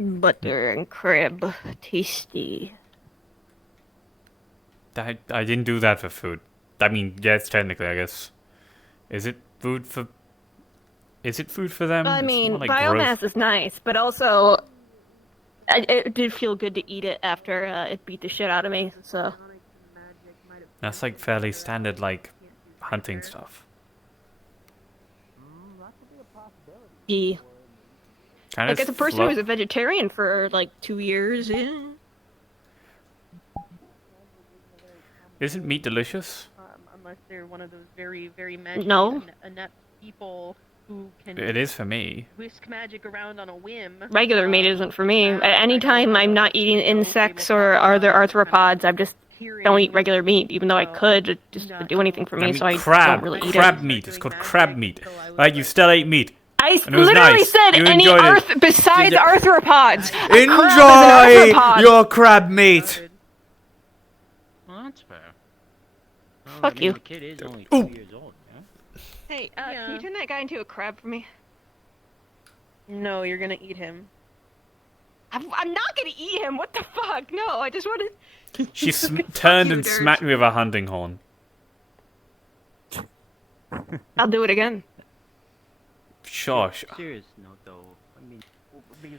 Butter and crab. Tasty. I didn't do that for food. I mean, yes, technically, I guess. Is it food for? Is it food for them? I It's more mean, like biomass growth. is nice, but also it did feel good to eat it after it beat the shit out of me. So, That's like fairly standard, like hunting stuff. yeah. Can I Like just as a person who was float? a vegetarian for like 2 years, yeah. Isn't meat delicious? Unless they're one of those very, very magically No, inept people who can It is for me. whisk magic around on a whim. regular meat isn't for me. At any I don't time have I'm not a eating insects or tabletop other kind of arthropods, I just don't eat hearing, regular meat, even though I could. It just doesn't do anything natural. for I me, mean, so I don't really eat crab it. meat. It's called crab meat. Right? You still ate meat, I and it was literally nice. said You any enjoyed it. besides Did arthropods. A crab is Enjoy an arthropod. your crab meat. Well, that's fair. Well, Fuck I mean, you. The kid is only Ooh. 2 years old, yeah? Hey, Yeah. can you turn that guy into a crab for me? No, you're gonna eat him. I'm not gonna eat him. What the fuck? No, I just want to. She turned you, and Dirge. smacked me with a hunting horn. I'll do it again. Shush. Serious note, though. I mean,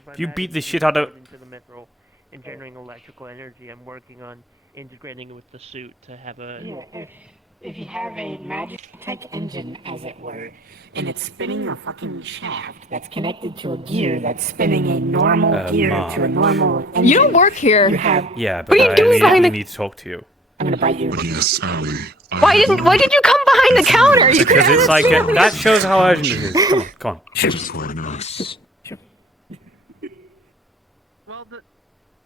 If you beat the shit out of- into the metro and generating electrical energy, I'm working on integrating it with the suit to have a. Yeah, if you have a magic tech engine, as it were, and it's spinning a fucking shaft that's connected to a gear that's spinning a normal gear Mom. to a normal engine. You don't work here. You have. Yeah, but What are you I doing behind immediately the- need to talk to you. I'm gonna bite you. Yes, Allie. Why did you come behind the counter? You Because could it's like that shows how urgent it is. Come on, come on. Just join us. Well,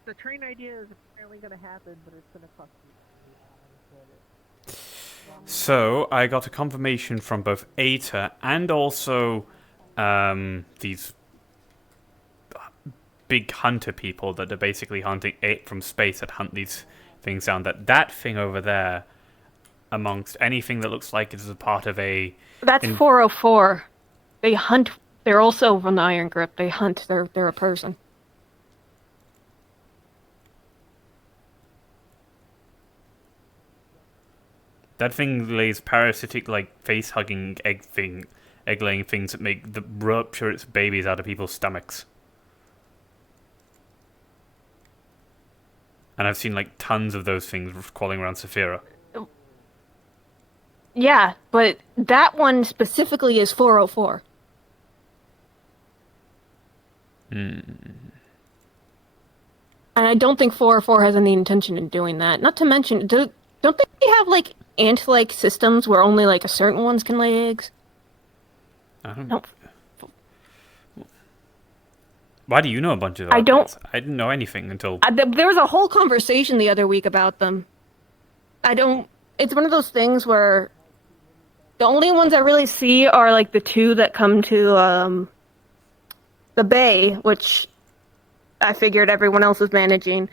the train idea is apparently gonna happen, but it's gonna cost me. So I got a confirmation from both Aita and also these big hunter people that are basically hunting it from space that hunt these things down. That thing over there, amongst anything that looks like it is a part of a That's 404. They hunt. They're also from the Iron Grip. They hunt. They're a person. that thing lays parasitic like face hugging egg laying things that make the rupture its babies out of people's stomachs. And I've seen like tons of those things crawling around Saphira. Yeah, but that one specifically is 404. And I don't think 404 has any intention in doing that. Not to mention, don't they have like ant-like systems where only like a certain ones can lay eggs? I don't. No. Why do you know a bunch of that? I don't- I didn't know anything until. There was a whole conversation the other week about them. It's one of those things where the only ones I really see are like the two that come to the bay, which I figured everyone else was managing,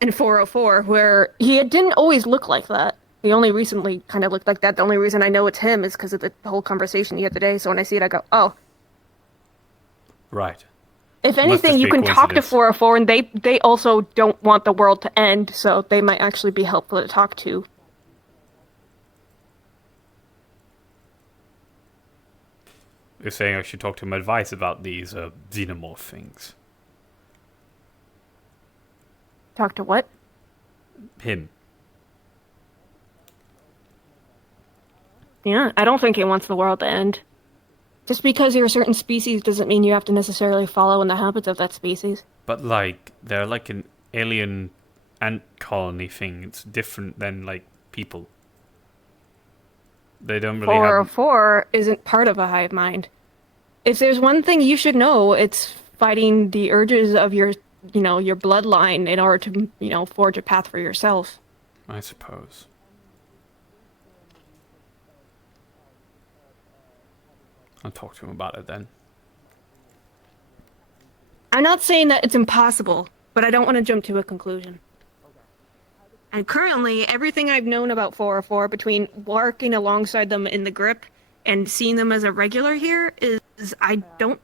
and 404, where he didn't always look like that. He only recently kind of looked like that. The only reason I know it's him is because of the whole conversation he had today. So when I see it, I go, oh. Right. If Must anything, just you be a can talk to coincidence. 404, and they also don't want the world to end, so they might actually be helpful to talk to. You're saying I should talk to him advice about these xenomorph things. Talk to what? Him. Yeah, I don't think he wants the world to end. Just because you're a certain species doesn't mean you have to necessarily follow in the habits of that species. But like, they're like an alien ant colony thing. It's different than like people. They don't really have. 404 isn't part of a hive mind. If there's one thing you should know, it's fighting the urges of your bloodline in order to, forge a path for yourself. I suppose. I'll talk to him about it then. I'm not saying that it's impossible, but I don't want to jump to a conclusion. And currently, everything I've known about 404, between working alongside them in the grip and seeing them as a regular here, is I don't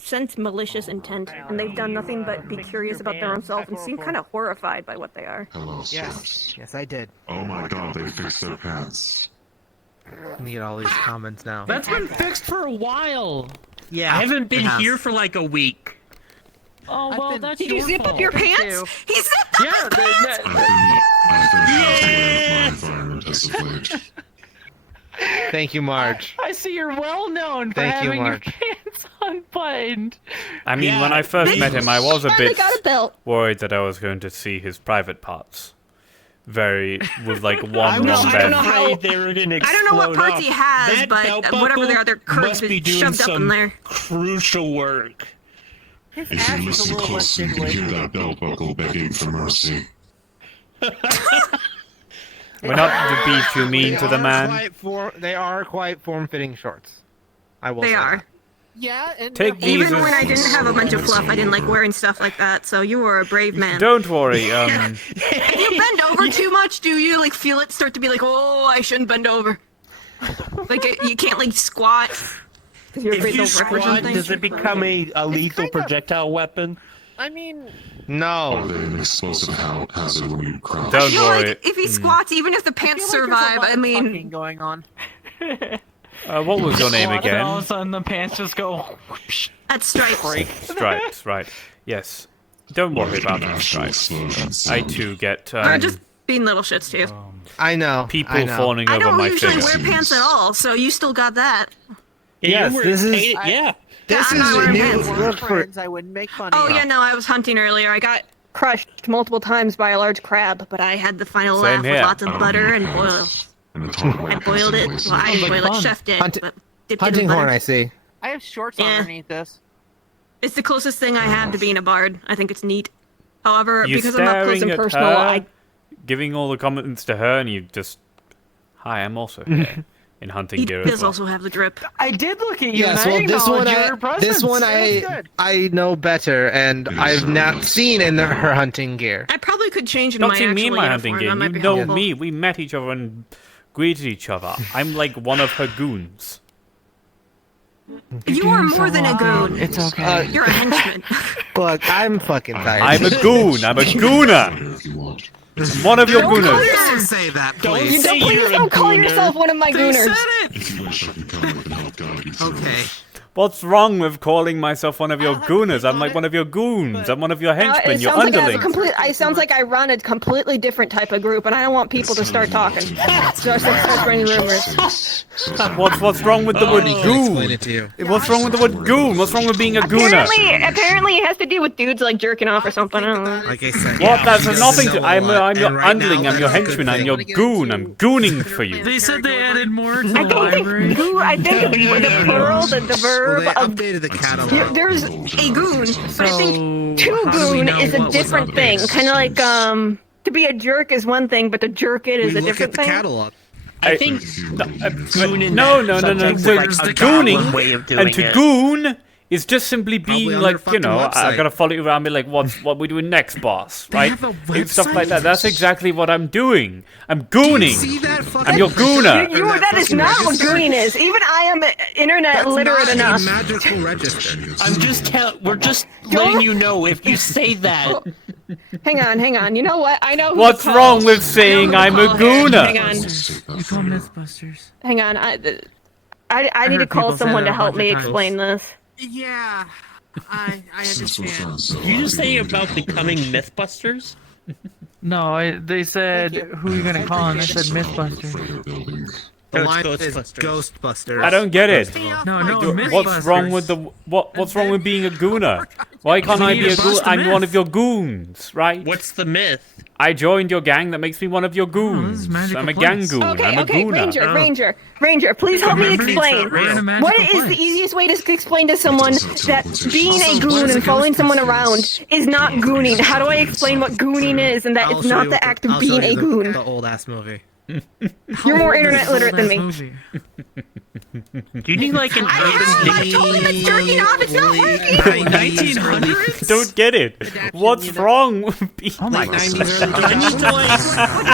sense malicious intent, and they've done nothing but be curious about their own self and seem kind of horrified by what they are. Hello, Yes, sirs. yes, I did. Oh my god, they fixed their pants. Let me get all these comments now. That's been fixed for a while. Yeah, I haven't been it has. here for like a week. Oh well, been- that's Did your you zip fault. up your pants? He zipped up his pants! I've been happy with my environment as of late. Thank you, Marge. I see you're well known for Thank you, having your Marge. pants unbuttoned. I mean, when I first met him, I was a Finally bit got a belt. worried that I was going to see his private parts. With like one I long don't bed. know how- they were gonna I don't know what explode parts off. he has, That but belt whatever they buckle are, they're curved must be doing shoved up in some there. crucial work. His If ass you is a listen little less closely, you can hear jiggly. that belt buckle begging for mercy. We're not to be too mean to the man. They are quite form-fitting shorts. I will They say are. that. Yeah, and Take these Even as- when I didn't have a bunch of fluff, I didn't like wearing stuff like that, so you were a brave man. Don't worry. If you bend over too much, do you like feel it start to be like, oh, I shouldn't bend over? Like you can't like squat. 'Cause you're If afraid you they'll rip or squat, something. does it become a lethal kind of- projectile weapon? I mean, Are No. they an explosive hazard when you crouch? Don't I feel worry. like if he squats, even if the pants survive, I mean, going on. What was your name And all of a again? sudden the pants just go. that's stripes. Stripes, right. Yes. Don't worry about them, Actual Stripes. explosions. I too get Just being little shits too. I know. people I know. falling I over don't my usually figure. wear pants at all, so you still got that. Yes, this is- Yeah. This I'm is not wearing new. pants. Look for Friends, I wouldn't make fun Oh of you. yeah, no, I was hunting earlier. I got crushed multiple times by a large crab, but I had the final Same laugh here. with lots of I don't butter need and boil. pants. And it's hard I work boiled it. anyways. Well, I didn't boil it, fun. chefed it, Hunt- but dipped it in hunting butter. horn. I see. I have shorts Yeah. underneath this. It's the closest thing I have to being a bard. I think it's neat. However, You're because I'm up close staring and at personal, her, I giving all the comments to her, and you just... Hi, I'm also here. In hunting he gear as does well. also have the drip. I did look at you. Yes, and I well, acknowledge your presence. I know better, and I've not seen in her hunting gear. I probably could change into Not my seeing actual me in my uniform. hunting That gear. might You be know helpful. me. We met each other and greeted each other. I'm like one of her goons. You are more than a goon. It's okay. You're a henchman. Look, I'm fucking tired. I'm a goon. I'm a gooner. If you want. One of your Don't call gooners. yourself- say that, Don't please. say Please you're a don't call gooner. yourself one of my gooners. If you wish, I can come with and help guide you through. Okay. What's wrong with calling myself one of your gooners? I'm like one of your goons. I'm one of your henchmen, It your sounds like I have a underlings. complete. It sounds like I run a completely different type of group, and I don't want people to start talking. Start spreading rumors. What's wrong with the word Explain goon? it to you. What's wrong with the word goon? What's wrong with being a gooner? Apparently, it has to do with dudes like jerking off or something. I don't know. Like I said. What? That's he doesn't nothing know to. a I'm lot, your and right underling. now I'm your that is a good henchman. I'm thing. your goon. I'm gooning for you. They said they added more to I the don't think library. goo. I think the plural, the Well, verb they of updated the catalog. there's a goon, but I think So, to how do we goon know is a what was different thing. updated? Kind of like to be a jerk is one thing, but to jerk it is We a look different at the thing. catalog. I think Goon in no, that no, no, no. subject So is like a gooning goblin way of doing and to it. goon is just simply being Probably on like, their fucking I website. gotta follow you around and be like, what we doing next, boss? Right? have a And stuff like website? that. That's exactly what I'm doing. I'm gooning. See that fucking I'm your gooner. That is not what gooning is. Even I am internet literate enough. magical register. We're just letting you know if you say that. Hang on. You know what? I know who What's to call. wrong with saying I I'm know a who to call. gooner? Hang on. You call Mythbusters. Hang on. I need to heard call people say someone that to a help bunch me of times. explain this. Yeah, I Since we're friends, so You I'll just be say willing to about help you becoming out. Mythbusters? No, they said, who are you gonna call? And I said With a Mythbusters. freighter building. The No, line it's is Ghostbusters. Ghostbusters. I don't get it. No, What's wrong with what's wrong with being a gooner? Why can't I need be to a goon? bust a I'm one myth. of your goons, right? What's the myth? I joined your gang. That makes me one of your this goons. is magical I'm a gang place. goon. Okay, I'm a gooner. Ranger, please help me Remember, explain. we're in a magical What is the place. easiest way to explain to someone that being a goon and following someone around is not gooning? How do I explain what gooning is and that I'll it's show not you the what act of I'll being show a you goon? The old ass movie. You're more internet literate than me. Movie. Do you need like an I told him it's jerking off. It's not working. 1900s? Don't get it. What's wrong with people? Oh my Do god. I need to like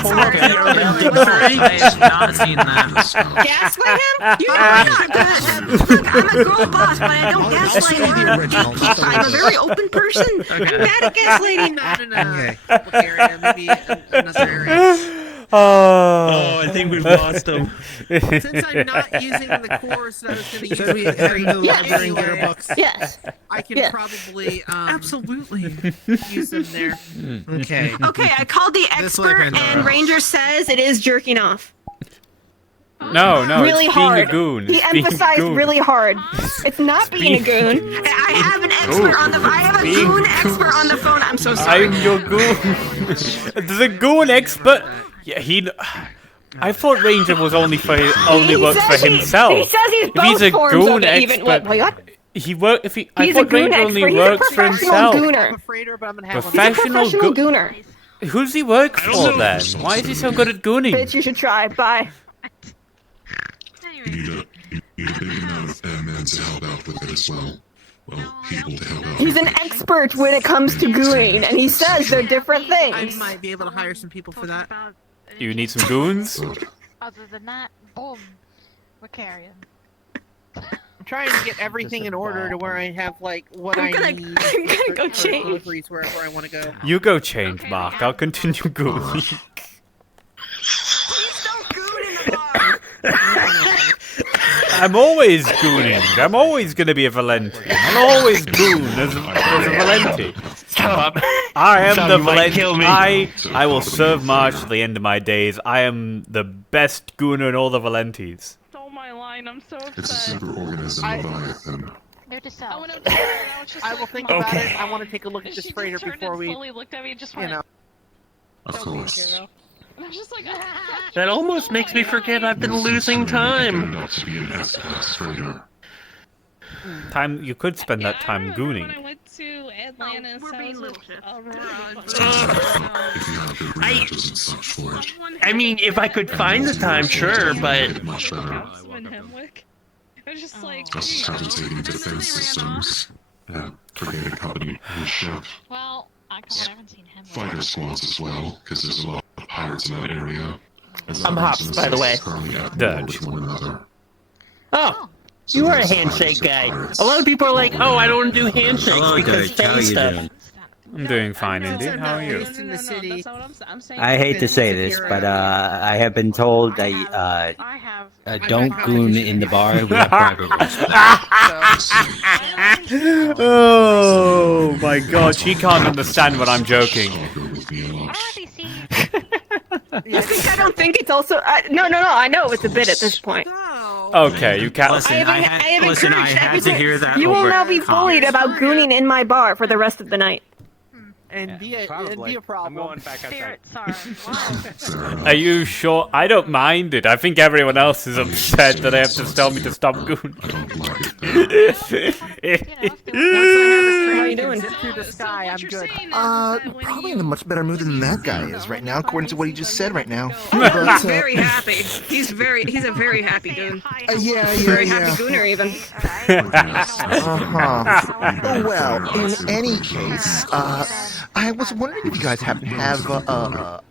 pull up the Urban I Dictionary? have not seen that. Gaslight him? You know I'm a girl boss, but I don't gaslight him. I'm a very open person. I'm bad at gaslighting. Not in a public area, maybe another area. Oh, I think we've lost him. Since I'm not using the course that I was going to use Should we head into the library and get our anyway, books? Yes. I can Yeah. probably Absolutely. use them there. Okay. Okay, I called the This way, expert, Pandora. and Ranger says it is jerking off. No, Really it's being hard. a goon. He It's being a emphasized goon. really hard. It's not being a goon. I have an expert on the. I have a Being goon expert on the phone. I'm so sorry. I'm your goon. The goon expert. Yeah, I thought Ranger was only He works for says himself. He says he's If he's both a forms goon of it, even. expert, What? he work. If he, I He's a thought goon Ranger expert. only He's a works for professional himself. I'm gooner. afraid but I'm going to have one. He's a Professional professional goo- gooner. Who's he work for then? Why is he so good at gooning? Bitch, you should try. Bye. You need a big amount of admin to help out with it as well. Well, people to help out. He's an expert when it comes to gooning, and he says they're different I things. might be able to hire some people for that. You need some goons? Other than that, boom, Wiccarium. I'm trying to get everything in order to where I have like what I'm I gonna- need. I'm gonna go for change. deliveries wherever I want to go. You go change, Mark. I'll continue gooning. Please don't goon in the bar. I'm always gooning. I'm always going to be a Valenti. I'll always goon as a Valenti. Stop. I am Some the might kill Valenti. me. I will serve March to the end of my days. I am the best gooner in all the Valentis. Stole my line. I'm so It's a upset. super organism, Leviathan. Note to I self. went up to her and I was just I like, will think "Mom." about it. I want to take a look at And this she freighter just turned before and we, slowly looked at me and just you went, know. Of "Don't be a course. hero." And I was just like, That almost makes me forget I've been losing time. Not to be an S-class freighter. You could spend that time When I gooning. went to Atlanta and we're so being I was little shit. If you have good reactors and such for it, I mean, if I could find the time, sure, but much better. Councilman Hemwick. I was just like, Just strategic defense systems. Yeah, brigade company on the ship. Well, I haven't seen him. Fighter squads as well, because there's a lot of pirates in that area. As I'm others Hops, in by the way. system currently at war Dutch. with one another. oh, So you are a there's handshake pirates guy. and pirates. A lot of people are like, oh, I don't want to do handshakes Hello, because Dutch. How fan you stuff. doing? I'm doing fine, indeed. How are you? Based in the city. That's not what I'm saying. I hate to say this, but I have been told that I have. don't goon in the bar. We have private rooms. Oh my god, she can't understand when I'm joking. I don't think it's also. No. I know it's a bit at this point. Okay, you can't. Listen, I have listen, I encouraged had to everything. hear that You will over now be bullied about gooning in my bar for the rest of the night. And be a problem. I'm going back outside. Spirits are. Are you sure? I don't mind it. I think everyone else is upset that they have to tell me to stop gooning. I don't like it. How are you doing? Through the sky, I'm good. Probably in a much better mood than that guy is right now, according to what he just said right now. He's very happy. He's a very happy goon. Very happy gooner even. Well, in any case, I was wondering if you guys happen to have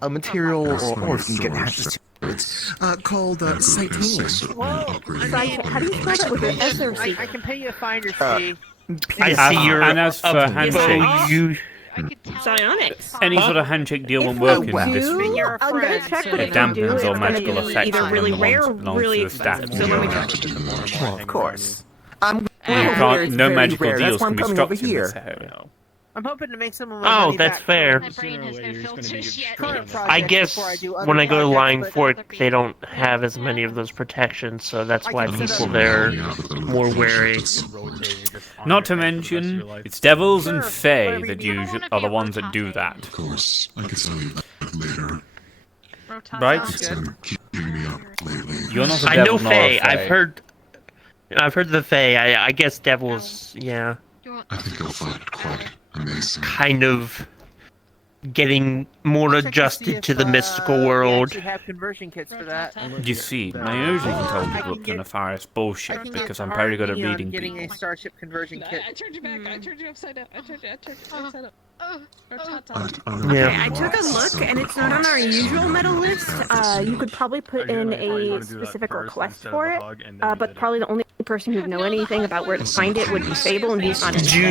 a material or if you can get access to it called Citanium. How do you spell that with an S or C? I can pay you a finder's fee. I see you're And as for handshakes, you. Psionics. any sort of handshake deal won't work in well. this Then room. you're a I'm gonna friend. check, so but It if you do, dampens it's all gonna magical be effects either from really the rare ones or that belong really to the staff. expensive. So let me You check. have to do that. Well, of course. I'm You well, can't. it's No very magical rare. deals That's why can I'm be coming struck over in here. this area. I'm hoping to make some of my Oh, money that's back fair. My brain has no filters yet. Current I projects guess before I do other when I go to projects, Lying but Fort, they don't have as many of those protections, so that's why people there are more wary. Not to mention, it's devils and Sure, fae whatever that you usually are the ones that do that. Of course, I can tell you that later. Right? It's been keeping me up lately. You're not a I devil know nor a Fae. fae. I've heard the Fae. I guess devils, yeah, I think you'll find it quite amazing. kind of. getting more adjusted to the mystical world. We have conversion kits for that. You see, I usually can tell people up to nefarious bullshit because I'm very good at reading getting people. a starship conversion kit. I turned you back. I turned you upside down. I turned you upside up. Or top. Okay, I took a look, and it's not on our usual medal list. You could probably put in a specific request for it, but probably the only person who'd know anything about where to find it would be Sable, and he's not in. Did you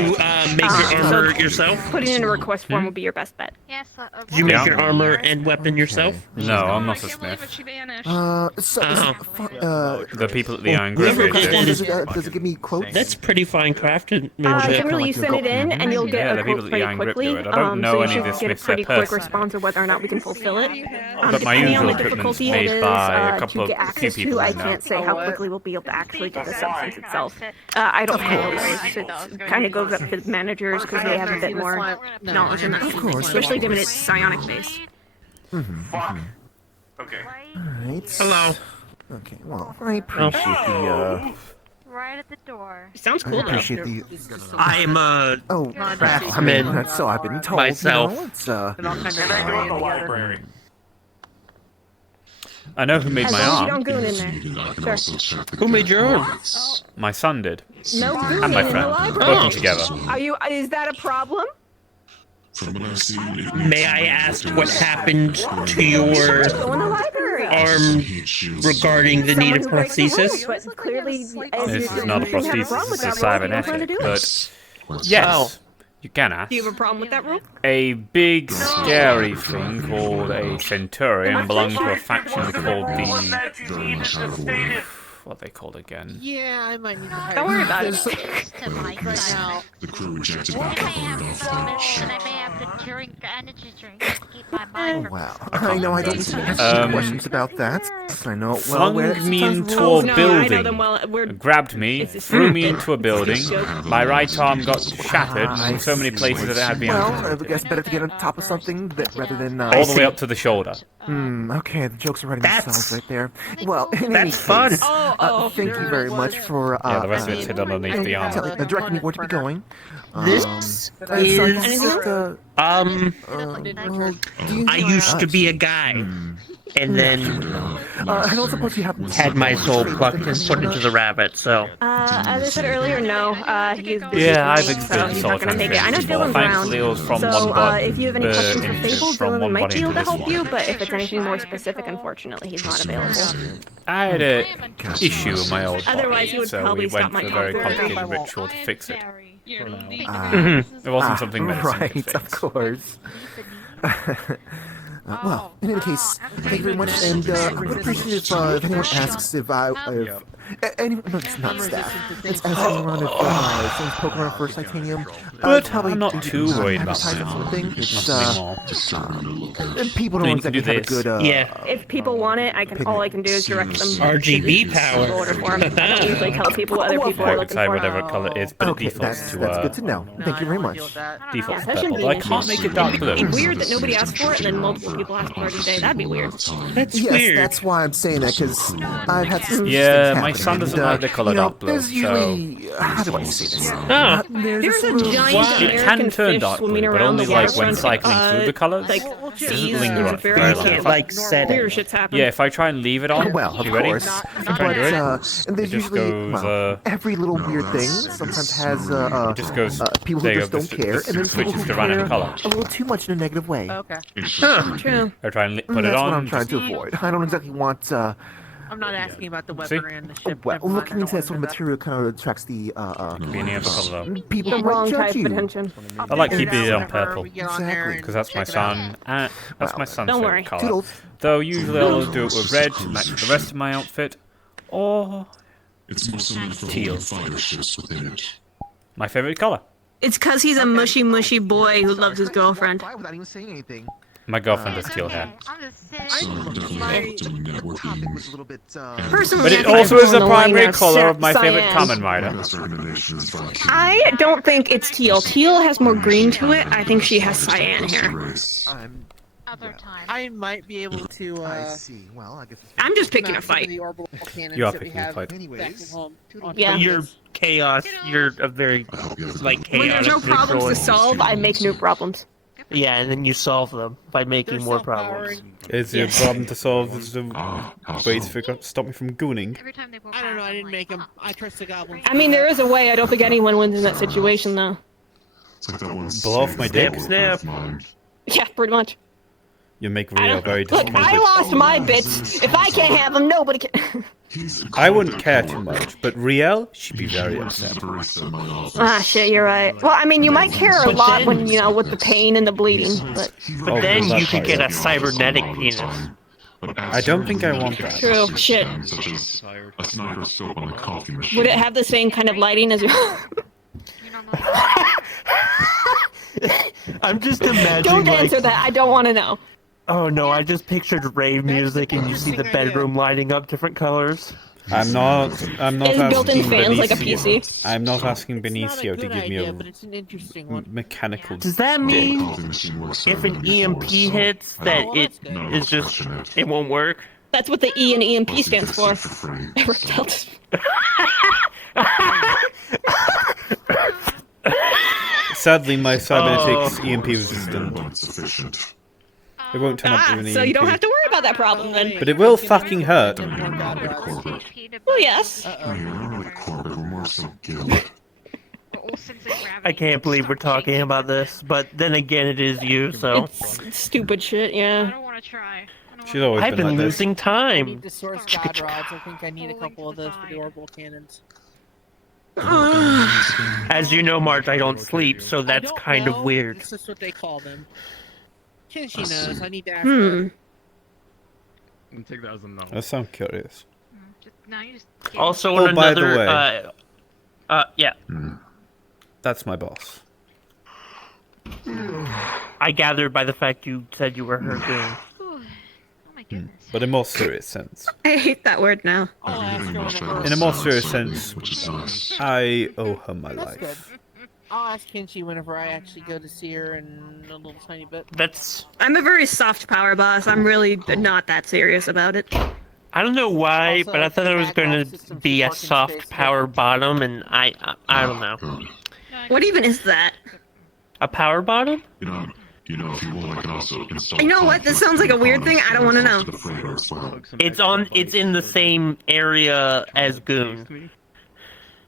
make your armor yourself? Putting in a request form would be your best bet. Yes. Did you make your armor and weapon yourself? No, I'm not a smith. The people at the Iron Grove does it give me quotes? That's pretty fine crafted. Generally, you send it in, and you'll get a quote pretty quickly. I don't know so any you of the should get a smiths pretty there quick personally. response of whether or not we can fulfill it. But my Depending on usual the equipment's difficulty made it is by a to couple get of few access people to, I I know. can't say how quickly we'll be able to actually get the substance itself. I don't handle those. It kind of goes up to the managers because they have a bit more knowledge in that. Of course. Especially given it's psionic base. Okay. Alright. Hello. Okay, well, I appreciate the, Right at the door. Sounds cool, I appreciate the... I'm Oh, crap. I craftsman mean, that's so I've been told, myself. you know, it's, I know who made As my long as you arm. don't goon in there. Sure. Who made your arm? My son did. No gooning And my in the friend. library. Working together. Is that a problem? From what I've seen, May I ask what happened to your Go in the library. arm regarding the need of Someone who breaks the rules, prosthesis? but clearly, This is not a prosthesis, it's a cybernetic. But Oh. yes, you can ask. Do you have a problem with that rule? A big, scary thing called a Centurion belonged to a faction called the... What are they called again? Yeah, I might need to hire Don't worry about it. the crew rejected my I may have government off vitamins the and I may have to drink energy drink to keep my mind from... Wow. I know I don't need to ask questions about that. I know it well where Flung me sometimes into rules- a No, I know building. them well. We're Grabbed me, threw me into a building. My right arm got shattered in so many places that it had me Well, amputated. I guess better to get on top of something that rather than All the way up to the shoulder. Okay, the jokes are writing That's- themselves right there. Well, in any That's fun. case, thank you very much for Yeah, the rest of it's hidden underneath the armor. directing me where to be going. This so is just, I used to be a guy, and then I don't suppose you happen to had my soul plucked and put into the rabbit. So as I said earlier, no. He's busy, Yeah, I've so experienced he's soul not going to make it. I know transference Dylan's before. around. Thankfully, it was from So one body. if you have any questions for Fable, from Dylan one might body be able into to this help you, one. but if it's anything more specific, unfortunately, he's not available. I had a issue with my old Otherwise, he body, would so probably we stop went my through a very comfort. complicated ritual to fix it. You're It wasn't something medicine right, could of fix. course. Well, in any case, thank you very much, and I would appreciate if anyone asks if anyone, no, it's not staff. It's asking around if someone's poking around for titanium. But probably I'm not too worried about advertise my or arm. something. There's It's nothing more. and people I mean, don't you can exactly do have a this. good yeah, If people want it, all I can do is direct them. RGB to power. the order for 'em. I don't usually tell people what other people are Or looking decide for. whatever color it is, but Okay, it defaults that's to good to know. Thank you very much. defaults That purple. shouldn't be But I an can't issue. make it dark It'd be blue. weird that nobody asked for it and then multiple people asked for it today. That'd be weird. That's Yes, weird. that's why I'm saying that, because I've had some Yeah, things my happen, son doesn't and, like the color you know, dark blue, there's usually, how do I say this? Oh. There's a little- giant It can American turn fish dark blue, swimming but around only the like when waterfront, cycling through the colors. like, It seas doesn't linger and up very very You long. can't like set weird it. shit's happen. Yeah, if I try and leave it on, Well, of you ready? course. If I try and do it, And there's it just usually, goes, well, every little weird thing sometimes has, it just goes, people who there you just go, don't this- care, this and then people switches who to random care color. a little too much in a negative way. Okay. True. I try and put it That's on. what I'm trying to avoid. I don't exactly want, I'm not asking about the See? weaponry and the ship. well, Never mind, looking I into don't that sort of wanna do material kind of attracts the, Be any other color though. people The who might wrong judge type you. of attention. I like figure keeping it out on whenever purple we get on there and because that's my check it out. son. That's my son's Don't favorite worry. color. Toodles. Though usually I'll do it with red to match the rest of my outfit, or It's more similar for Teal. holding fire ships within it. my favorite color. It's because he's a mushy, mushy boy who loves his girlfriend. Without even saying anything. My girlfriend has teal hair. I'm just saying. So definitely doing networking. Was a little bit, Personally, But it I also think is the I'm primary annoying color as of my favorite cyan. Kamen Rider. Best recommendation is vodka. I don't think it's teal. Teal has more green to it. I think she has cyan hair. Other time. I might be able to. I see. Well, I guess it's I'm just picking a mount some of fight. The orbital cannons You are that we picking a have fight. back Anyways. at home. Yeah. You're chaos. You're a very I hope you have like When chaotic there's no problems neutral. to solve, I make new problems. Yeah, and then you solve them by making They're more problems. self-powering. Is your problem to solve? Is the way to stop me from gooning? Every time they walk I don't know. past, I I'm didn't like, make them. I trust the goblins. I mean, there is a way. I don't think anyone wins in that situation, though. It's like that one Blow off my dick. Snap. Yeah, pretty much. You make Rio very Look, disappointed. I lost my bits. If I can't have them, nobody can. I wouldn't care too much, but Riel, she'd be very upset. Ah, shit, you're right. Well, I mean, you might care a lot when, you know, with the pain and the bleeding, but... But then you could get a cybernetic penis. I don't think I want that. True, shit. A sniper scope on the coffee machine. Would it have the same kind of lighting as you... I'm just imagining. Don't answer that, I don't want to know. Oh no, I just pictured rave music and you see the bedroom lighting up different colors. I'm not It's asking built-in fans like a Benicio. PC. I'm not asking It's not a Benicio to good give me idea, a but it's an interesting one. mechanical. Does that mean if an EMP hits that well, it that's good. is just it won't work? That's what the E in EMP stands for. Sadly, my cybernetics EMP resistant. It won't turn up to an EMP. So you don't have to worry about that problem then. But it will fucking hurt. Oh, yes. I can't believe we're talking about this, but then again, it is you, so. It's stupid shit, yeah. I don't want to try. She's always I've been been like this. losing I time. need the source god rods. I think I need a couple of those for the orbital cannons. As you know, Marge, I don't sleep, so that's kind of weird. This is what they call them. She knows. I need to ask Hmm. her. Take that as a no. That sounds curious. Now you just Also, Oh, on by the another, way. yeah. That's my boss. I gathered by the fact you said you were her goon. Oh my goodness. But in a more serious sense. I hate that word now. I'll ask her when In a more serious sense, I owe her my That's good. life. I'll ask Kinsey whenever I actually go to see her in a little tiny bit. That's. I'm a very soft power boss. I'm really not that serious about it. I don't know why, Also, but I thought it was the going background to system be should a work in soft space, power bottom, and I don't know. What even is that? A power bottom? You know, if you want, I can also install. You know what? This sounds like a weird thing. I don't want to know. It's in the same area as goon.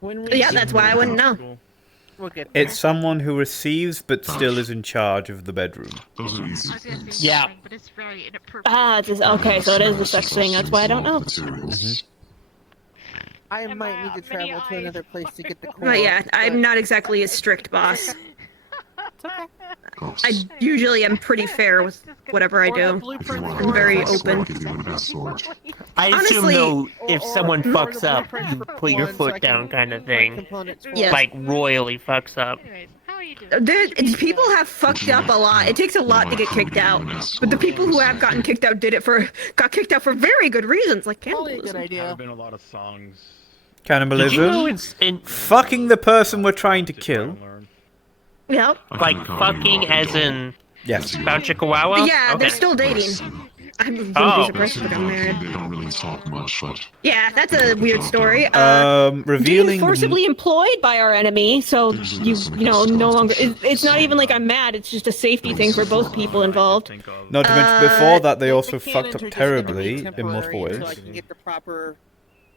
Yeah, that's why I wouldn't know. We'll get there. It's someone who receives but still is in charge of the bedroom. Those are easy. Yeah. But it's very inappropriate. Ah, it's just, okay, so it is the sex thing. That's why I don't know. I might need to travel to another place to get the core. But yeah, I'm not exactly a strict boss. It's okay. I usually am pretty fair with whatever I do. I'm very open. I assume Honestly- though, if someone fucks up, you put your foot down, kind of thing. Yes. Like royally fucks up. Anyways, how are you doing? People have fucked up a lot. It takes a lot to get kicked out. But the people who have gotten kicked out got kicked out for very good reasons, like Probably a good cannibalism. idea. been a lot of songs. Did you know Cannibalism. it's in Fucking the person we're trying to kill. Yep. like fucking as in Yes. about Chihuahua? Yeah, Okay. they're still dating. I wouldn't Oh. be surprised if they got married. They don't really talk much, but Yeah, that's a weird story. Being Revealing. forcibly employed by our enemy, so you know no longer. It's not even like I'm mad. It's just a safety thing for both people involved. Not to mention, before that, they The also cannons fucked are up just gonna be terribly in temporary multiple until I ways. can get the proper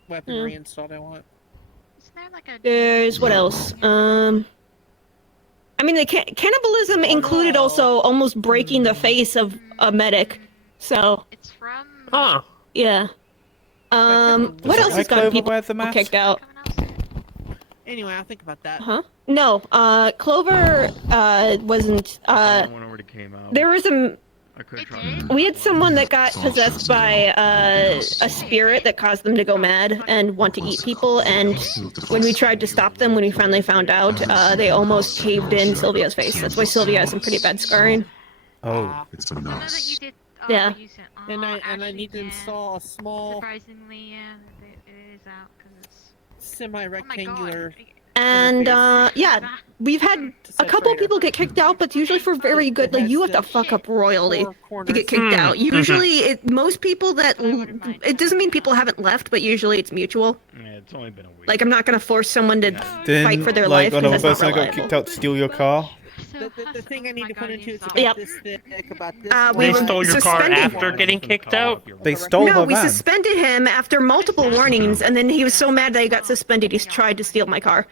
weaponry installed I want. Is there like a There's what else? I mean, the cannibalism included also almost breaking the face of a medic. So It's from Huh. yeah. What else has gotten people kicked out? Anyway, I'll think about that. Huh? No. Clover wasn't. Whenever it came out. There was a. I could try. We had someone that got possessed by a spirit that caused them to go mad and want to eat people, and when we tried to stop them, when we finally found out, they almost caved in Sylvia's face. That's why Sylvia has some pretty bad scarring. Oh. it's been I know that nice. you did. Yeah. Use it. And I actually, need to yeah. install a small Surprisingly, yeah, it is out because it's semi-rectangular. And yeah, we've had a couple people get kicked out, but usually for very good. Like you have to fuck up royally to get kicked out. Usually, most people that it doesn't mean people haven't left, but usually it's mutual. Yeah, it's only been a week. Like I'm not gonna force someone to Didn't, fight for their like, life another because that's person not that got reliable. kicked out to steal your car? The thing I need to put into it's about Yep. this thick, about this. They were stole your car suspended. after getting kicked out? They stole No, her we van. suspended him after multiple warnings, and then he was so mad that he got suspended, he tried to steal my car.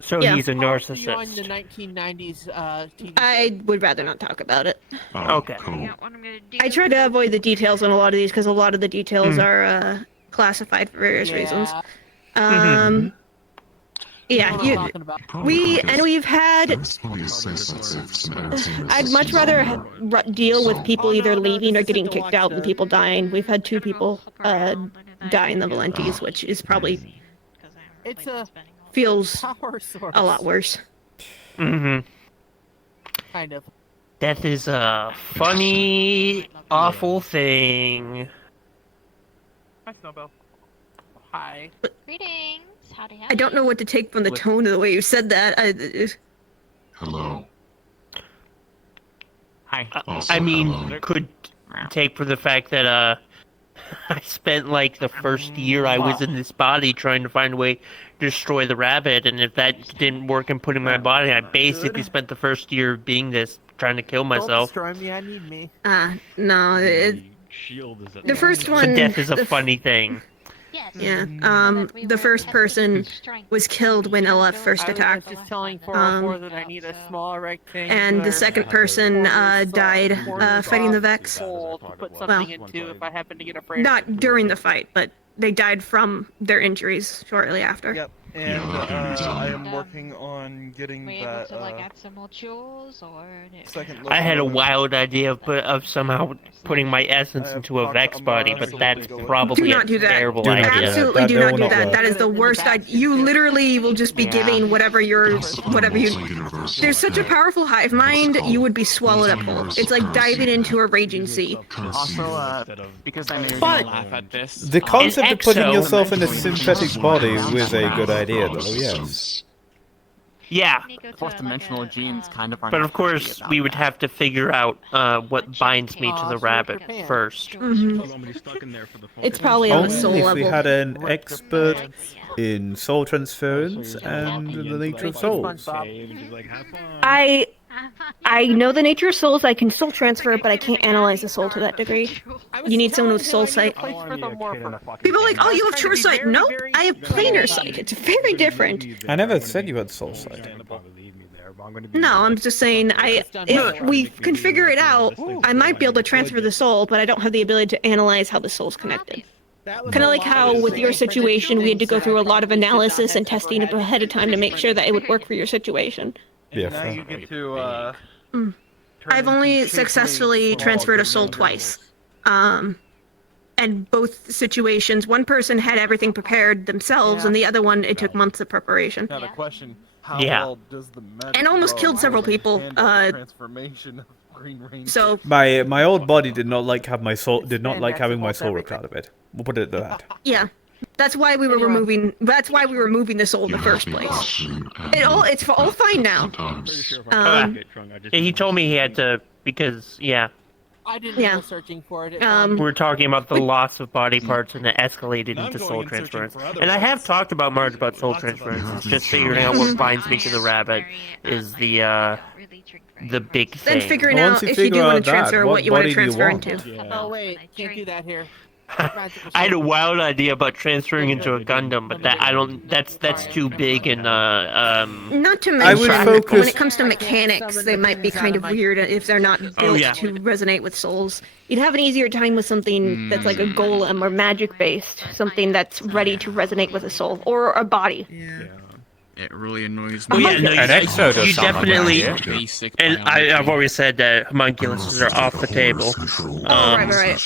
So Yeah. he's a You on narcissist. the 1990s TV. I would rather not talk about it. Okay. Cool. I try to avoid the details on a lot of these because a lot of the details are classified for various reasons. Yeah, What I'm talking about. we've had. There's probably a sense of some entertainment I'd much systems rather out there. deal with people Oh, either no, leaving or this getting isn't to kicked watch out than the- people dying. We've had 2 people die in the Valentes, which is probably It's a feels power source. a lot worse. Mm-hmm. Kind of. Death is a funny, awful thing. Hi, Snowbell. Hi. Greetings. Howdy, howdy. I don't know what to take from the tone of the way you said that. Hello. Hi. Also, I mean, hello. could take for the fact that I spent like the first year I was in this body trying to find a way to destroy the rabbit, and if that didn't work in putting my body, I basically spent the first year being this, trying to kill Don't myself. destroy me. I need me. No, Shield is at the first So one. death is a the funny thing. Yes. Yeah. That we The were first testing person his strength. was killed when LF first I attacked. was just telling 404 that I need a small rectangular. And the second person died fighting the Vex. hole to put Well, something into if I happen to get afraid. not during the fight, but they died from their injuries shortly after. Yep, and I am working on getting Were you able that to like add some more jewels or? second I had a locomotive. wild idea of somehow putting my essence into a Vex body, but that's probably Do a not do that. terrible Do not do idea. that. Absolutely That do will not do not that. work. That is the worst idea. You literally will just be giving whatever your whatever you. Multi-universal There's such a pen. powerful hive mind, you would be swallowed up whole. It's like diving into a raging sea. Also, Because I may But- laugh at this. The concept of putting exo- yourself in a synthetic body was a good idea, though, yes. Yeah, Fourth dimensional genes kind of are. but not of course happy about we would that. have to figure out what binds me to the rabbit first. It's probably on the Only soul if level. we had an expert in soul transference and the nature of souls. I know the nature of souls. I can soul transfer, but I can't analyze the soul to that degree. You need someone with soul sight. People are like, "Oh, you have true sight." No, I have planar sight. It's very different. I never said you had soul sight. No, I'm just saying, if we can figure it out, I might be able to transfer the soul, but I don't have the ability to analyze how the soul's connected. Kind of like how with your situation, we had to go through a lot of analysis and testing ahead of time to make sure that it would work for your situation. Yeah, Now fair. you get to I've only successfully transferred a soul twice. And both situations, one person had everything prepared themselves, and the other one, it took months of preparation. now the question: how Yeah. well does the magic And almost bro killed several people, handle the transformation of Green Ranger? So, My old body did not like having my soul having my soul ripped out of it. We'll put it at that. yeah. That's why we were removing the soul in the first place. It's all fine now. He told me he had to because I didn't Yeah. go searching for it. we were talking about the loss of body parts and it escalated into soul transference. And I have talked about Marge about soul transference. It's just figuring out what binds me to the rabbit is the big thing. Then figuring Once out you if you do figure want out to transfer, that, what what you want to body do you transfer want? into. Oh wait, can't do that here. I had a wild idea about transferring into a Gundam, but that's too big and Not to I would mention, focus- when it comes to mechanics, they might be kind of weird if they're not built yeah. to resonate with souls. You'd have an easier time with something that's like a golem or magic-based, something that's ready to resonate with a soul or a body. It really annoys Oh, me. yeah, no, An exo does you sound like that, definitely, yeah. Basic and biology. I've always said that homunculuses are off the table. Right.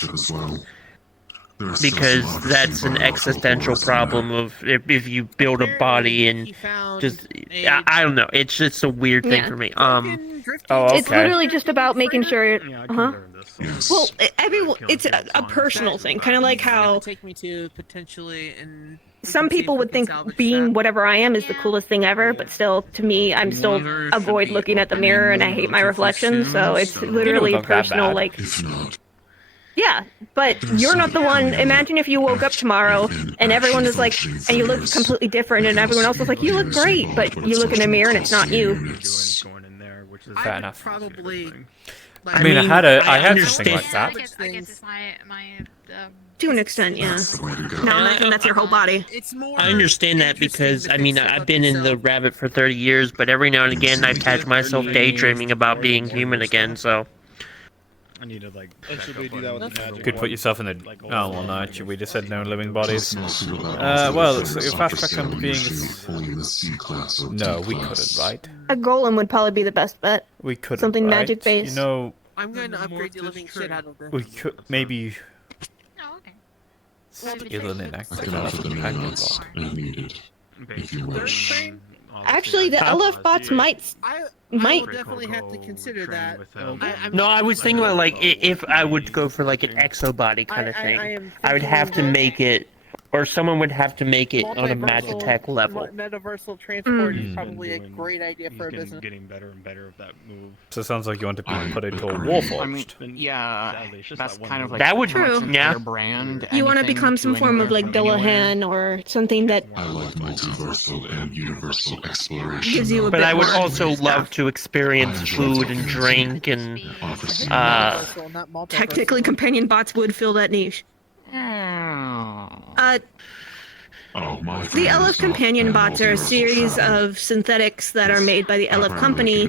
Because that's an existential problem of if you build a body and just I don't know, it's just a weird thing Yeah. for me. It's literally just about making sure. Well, it's a personal thing, kind of like how Take me to potentially and some people would think being whatever I am is the coolest thing ever, but still, to me, I'm still avoid looking at the mirror and I hate my reflection. So it's literally look that personal. bad. Like, If not, Yeah, but you're not the one. Imagine if you woke up tomorrow and everyone was like, and you look completely different, and everyone else was like, you look great, but you look in the mirror and it's not you. Fair enough. Probably. I mean, I had something like that. I guess it's my To an extent, yeah. Now imagine that's your whole body. It's more. I understand that because, I mean, I've been in the rabbit for 30 years, but every now and again I catch myself daydreaming about being human again, so. I need to like. Actually, do that with the magic. Could put yourself in the. Oh well, no. Actually, we just said no living bodies. Well, so your fast track on being. No, we couldn't, right? A golem would probably be the best bet. We couldn't. Something right? magic based. You know. I'm going to upgrade the living shit out of this. We could maybe. Oh, okay. Skill and inactive companion bot. If you wish. Actually, the LF bots might. I will definitely have to consider that. No, I was thinking about, like, if I would go for, like, an exobody kind of thing, I would have to make it, or someone would have to make it on a Magitech level. Metaversal transport is probably a great idea for a business. Getting better and better at that move. So it sounds like you want to be put into a Warforged. I mean, yeah, that's kind of like that would their brand. You want to become some form of like Dullahan or something that I like multiversal and universal exploration. gives you a But bit I would more also love to experience food and drink and technically companion bots would fill that niche. The LF companion bots are a series of synthetics that are made by the LF company.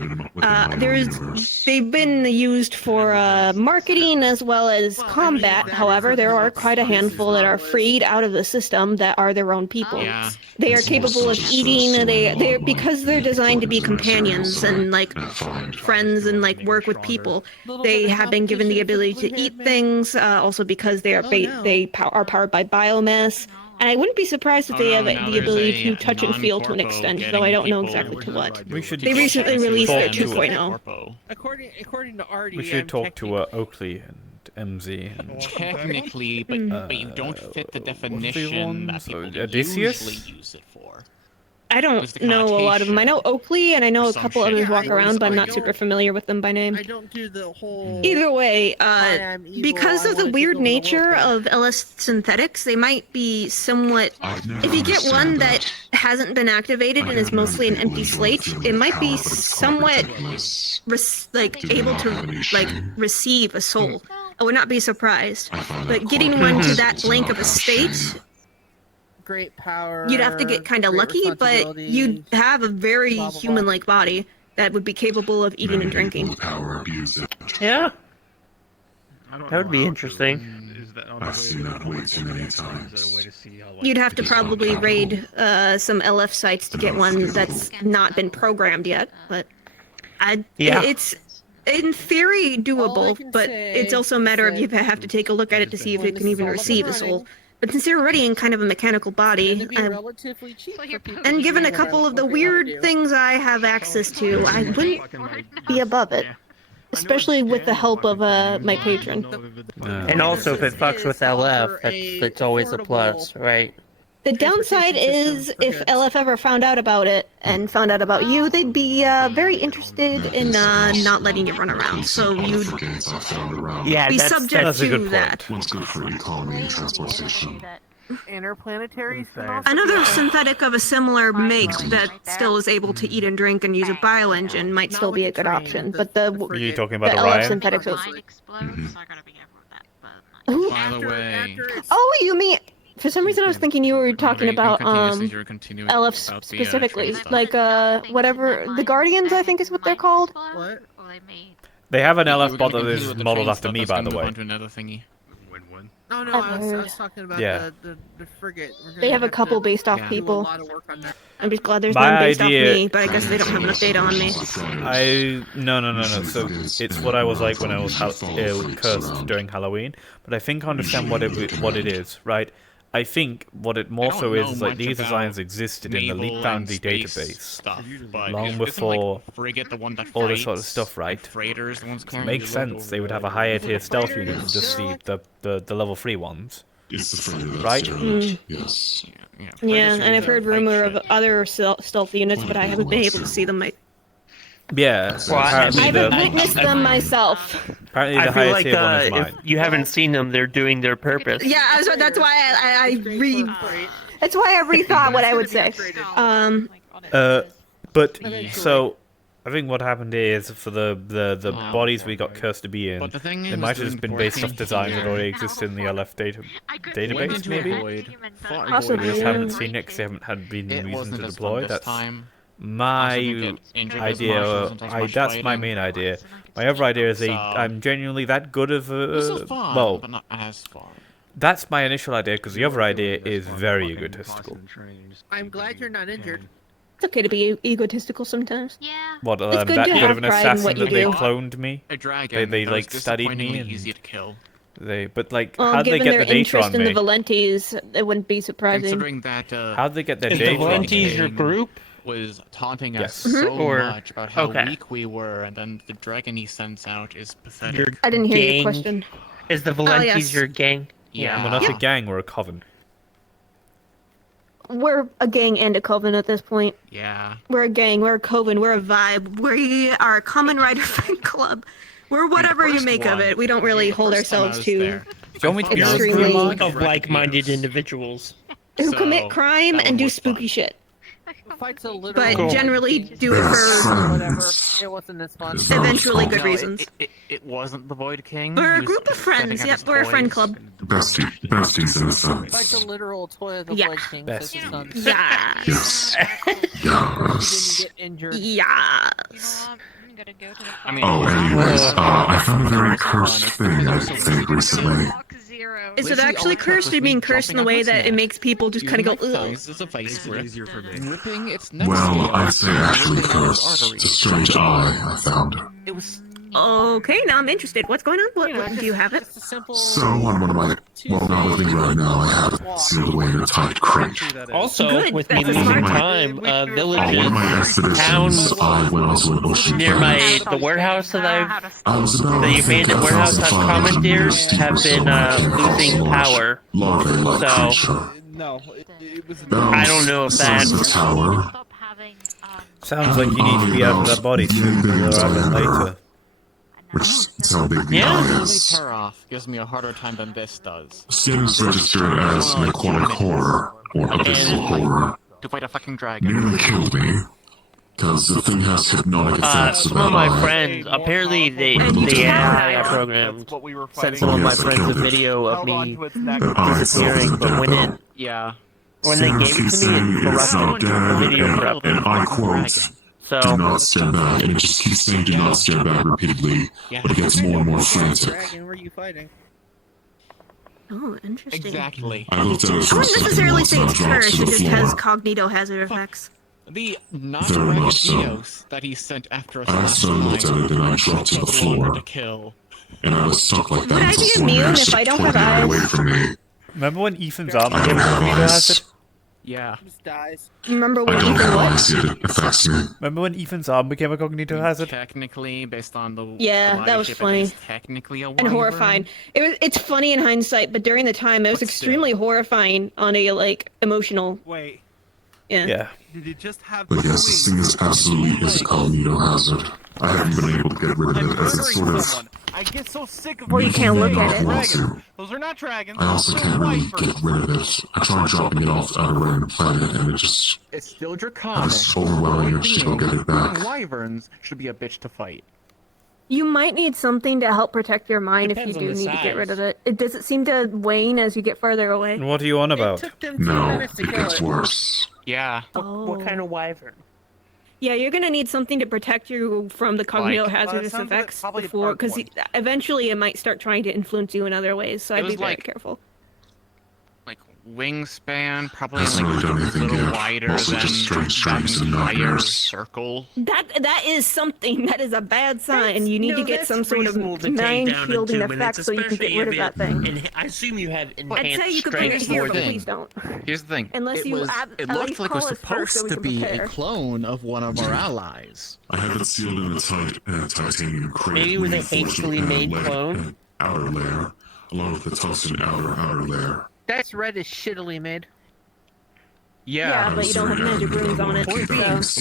They've been used for marketing as well as combat. However, there are quite a handful that are freed out of the system that are their own people. Yeah. They are capable of eating. They because they're designed to be companions and like friends and like work with people. They have been given the ability to eat things. Also because they are are powered by biomass. And I wouldn't be surprised if they have the ability to touch and feel to an extent, though I don't know exactly to what. They recently released their 2.0. According to Artie, We should talk to Oakley and MZ. And, Technically, but you don't fit the definition that people usually use it for. I don't know a lot of them. I know Oakley and I know a couple others walk around, but I'm not super familiar with them by name. I don't do the whole. Either way, because of the weird nature of LS synthetics, they might be somewhat. If you get one that hasn't been activated and is mostly an empty slate, it might be somewhat able to receive a soul. I would not be surprised. But getting one to that blank of a state. Great power. You'd have to get kind of lucky, but you'd have a very human-like body that would be capable of eating and drinking. Yeah. That would be interesting. I've seen that way too many times. You'd have to probably raid some LF sites to get one that's not been programmed yet, but it's in theory doable, but it's also a matter of you have to take a look at it to see if it can even receive a soul. But since you're already in kind of a mechanical body, and given a couple of the weird things I have access to, I wouldn't be above it. Especially with the help of my patron. And also, if it fucks with LF, that's always a plus, right? The downside is, if LF ever found out about it, and found out about you, they'd be very interested in not letting you run around, so you'd be subject to that. What's good for economy and transportation? Interplanetary. Another synthetic of a similar make that still is able to eat and drink and use a bioengine might still be a good option, but the you talking about the LF synthetics are... By the way... Oh, you mean... For some reason, I was thinking you were talking about LF specifically, like whatever the Guardians, I think is what they're called. What? They have an LF bot that is modeled after me, by the way. No, I was talking about the frigate. They have a couple based off people. I'm just glad there's My none based idea- off me, but I guess they don't have enough data on me. No. So it's what I was like when I was cursed during Halloween. But I think I understand what it is, right? I think what it more so is like these designs existed in the Leap Foundry database long before all this sort of stuff, right? It makes sense. They would have a higher tier stealth unit than just the level 3 ones. Right? Yes. Yeah, and I've heard rumor of other stealth units, but I haven't been able to see them. Yeah. I haven't witnessed them myself. Apparently, the I feel highest like tier one is if mine. you haven't seen them, they're doing their purpose. Yeah, so that's why that's why I rethought what I would say. But so I think what happened is for the bodies we got cursed to be in, But the thing it is, might have the just been based off important designs that thing already here- existed in the LF database, maybe. Possibly, We just yeah. haven't seen it because they haven't had been It reason wasn't to as deploy. fun this That's time. my didn't get injured as much, idea. wasn't as much That's my fighting. main idea. My other idea is I'm genuinely that good of a This is fun, well. but not as fun. That's my initial idea because the other idea is very egotistical. I'm glad you're not injured. It's okay to be egotistical sometimes. Yeah. What It's good that to good have of an pride in assassin what you that they do. cloned me? A dragon They that like was studied me disappointingly and easy to kill. but like Well, how'd they given get their the data interest on in me? the Valentes, it wouldn't be surprising. Considering that How'd they get their Is the data on Valentes me? your group? Was taunting us Yes. so Or- much about how okay. weak we were, and then the dragon he sends out is pathetic. I didn't hear your Gang. question. Is the Valentes yes. your gang? Yeah. We're not a gang, we're a coven. We're a gang and a coven at this point. Yeah. We're a gang, we're a coven, we're a vibe. We are a common rider fan club. We're whatever you first make of one- it. We don't really the hold first time I ourselves was to there, Do you want me to be honest with you, Extremely- Mark? Of like-minded individuals. who So, commit crime that and one do was fun. spooky shit. Fights a literal. But Cool. generally do it Yes. for Whatever. It wasn't as fun. eventually good No, reasons. it wasn't the Void King. We're He a was group of setting friends. up Yep, his we're a friend toys. club. Besties in a sense. Fights a literal toy of the Yeah. Void King. Best. His son. Yeah. Yes. He Yes. didn't get injured. You know Yes. what? I'm gonna go to the I mean, Oh, anyways, I found a very cursed thing I think recently. Block 0. Is it Lizzie actually always cursed? with Do you mean me cursed in jumping a way up his that it neck, makes people just kind of using go, my ugh? thighs as a vice grip, ripping its neck Well, scales I'd say and actually ripping out its cursed. arteries. It's a strange eye I found. It was Okay, now I'm interested. What's going on? What, You know, do you have it? Just a simple. So on one of my, well, not with me right now, I have it sealed away in a tight crate. Also, Good, with me that's losing smart. time, On one of villages, my expeditions, towns I went onto an ocean near planet. the warehouse that I was about, the I think, abandoned warehouse I've 1,500 commandeered meters deep or have so been when I came across losing a large, power. larvae-like So- creature. No, it was. That I don't know if was the size of a that's- tower. Stop having, Sounds like you need to be out of that body sooner rather than later. Which is how big the Yeah. eye really is. tear off gives me a harder time than this does. Skins registered as an aquatic horror, or abyssal horror, To fight a fucking dragon. nearly killed me. Because the thing has hypnotic effects Some of about my eye. friends, apparently the just have AI that. program That's what we were sent fighting. some of my Yes, I friends a killed it. video of Held on me to its neck. The eye itself disappearing, isn't but dead when though. Yeah. they gave it keeps to me, saying it it's not corrupted. dead, The video and corrupted. I quote, So, do not stare back, and it just keeps saying do not stare back repeatedly, but it gets more and more frantic. Dragon, where are you fighting? Oh, interesting. Exactly. I looked at it I for a wouldn't second necessarily once say and I it's dropped cursed, to it the just has floor. cognito hazard effects. The Very much so. non-Dragon that he sent after us I last accidentally looked at time it and I dropped to the was the one floor, to kill. and I was stuck like that Would I until be someone immune managed if to I don't point have it away eyes? from me. Remember when Ethan's arm I became don't a have cognito eyes. hazard? Yeah. Just dies. Remember I when don't Ethan have what? eyes yet, it affects me. Remember when Ethan's arm became a cognito hazard? Technically, based on the Yeah, body that was shape, it funny. is technically a And wyvern. horrifying. It's funny in hindsight, but during the time it was But still. extremely horrifying on a like emotional. Wait, Yeah. Yeah. did it just have But two yes, this thing wings? is absolutely is a cognito hazard. I haven't been able to get rid of I'm it as it's murdering sort of... someone. I get so sick of Or you people can't look saying at it. dragons. Want to. Those are not dragons. I also those can't are really wyverns. get rid of it. I tried dropping it off at a random planet and it just... It's still I draconic. was overwhelming urge to go get it back. Even wyverns should be a bitch to fight. You might need something to help protect your mind if you Depends on do the need to get rid size. of it. Does it seem to wane as you get farther away? And what are you on about? It took them 2 No, minutes to it kill gets it. worse. Yeah. what kind of wyvern? Yeah, you're gonna need something to protect you from the cognito Like- hazardous sounds like effects probably a before, dark because one. eventually it might start trying to influence you in other ways. So It I'd be was very like- careful. Like wingspan, probably Hasn't like really done a anything little yet. wider Mostly than just strange that dreams and entire nightmares. circle. That is something. That is a bad sign. You need to get some sort of reasonable to take mind down in shielding 2 minutes, effect so you can get especially rid of if that it- thing. and I assume you have I'd enhanced say you could put it strength. here, more but thing. please don't. Here's the thing. Unless it you was, at it least looked like it was call us first so supposed we to can be prepare. a clone of one of our allies. I have it sealed in a tight titanium crate. Maybe it was a reinforced with hastily an made lead clone? and outer layer, along with the tungsten outer layer. That's red as shittily made. Yeah, but you don't have magic runes on it.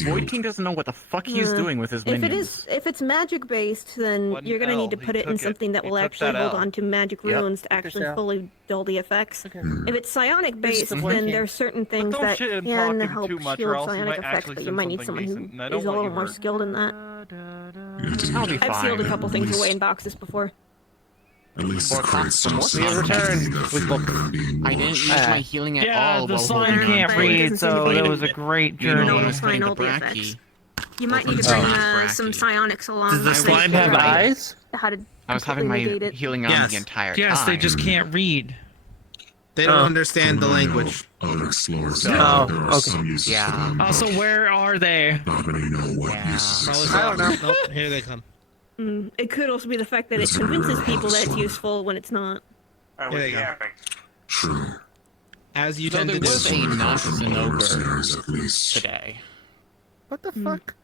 Void King doesn't know what the fuck he's doing with his minions. If it's magic based, then you're gonna need to put it in something that will actually hold on to magic runes to actually fully dull the effects. If it's psionic based, then there's certain things that can help shield psionic effects, but you might need someone who is a little more skilled in that. I've sealed a couple things away in boxes before. At least the crates don't We stop return thinking that with they're being I didn't use my healing at Yeah, all. the while slime holding can't on. read, so that was a great journey. No, it's fine, all the effects. You might need to bring some psionics along. Does the slime have eyes? How to I was having my negate it. healing on the entire time. Yes, they just can't read. They don't understand the language. Other explorers No. know there are Okay. some uses for them. Also, where are they? Not many know what uses I don't exactly. know. Nope, here they come. It could also be the fact that it convinces people that it's useful when it's not. Here they go. True. As you So tend there to do. was a nonsense Other ogre mercenaries, at least. today. What the fuck?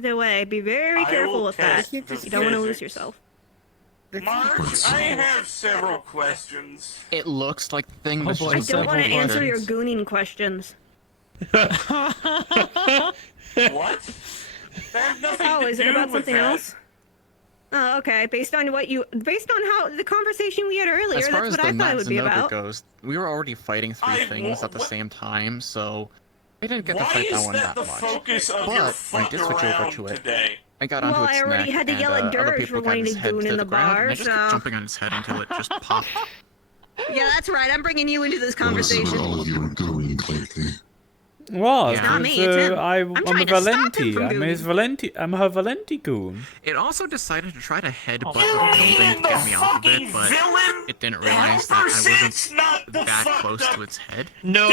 Either way, be very careful with that. You don't want to lose yourself. March, I have several questions. It looks like the thing that's I don't want to answer your gooning questions. What? That has nothing Oh, to is it do about with something that. else? Oh, okay. Based on how the conversation we had earlier, As far that's as what the I thought it would be Nonsense ogre about. goes, we were already fighting three things at the same time, so I didn't get to fight that one that much. Focus of But your when I did switch over to it, today? I got onto Well, its I already neck, had to yell and at other Dirge people for got wanting his to head goon to in the the ground, and bar, I just kept so... jumping on his head until it just popped. Yeah, that's right. I'm bringing you into this What is it conversation. with all of you and going lately? What? It's not me, it's him. I'm I'm a trying to stop him Valenti. from I'm her Valenti goon. It also decided to try to headbutt the building to get me off of it, but it didn't realize that I wasn't that close to its head. No,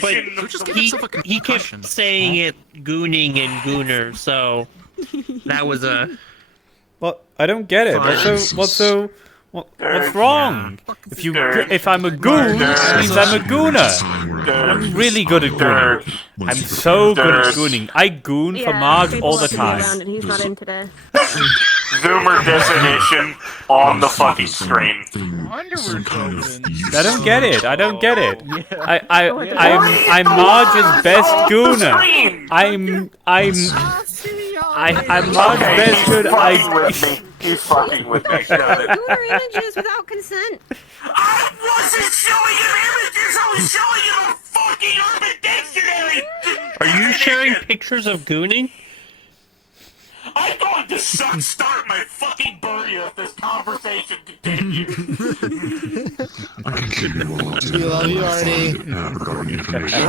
but So just give he itself a kept concussion. saying it gooning and gooner, so that was a... What? I don't get it. What's wrong? If I'm a goon, that means I'm a gooner. I'm really good at gooning. I'm so good at gooning. I goon for Marge all the time. And he's not in today. Zoomer definition on the fucking screen. I don't get it. I'm Marge's best gooner. I'm Marge's best gooner. He's fucking with me. Gooner images without consent. I wasn't showing him images, I was showing him a fucking Urban Dictionary! Are you sharing pictures of gooning? I'm going to start my fucking burrito if this conversation continues. I can keep you all up to We love you, Artie. regarding information.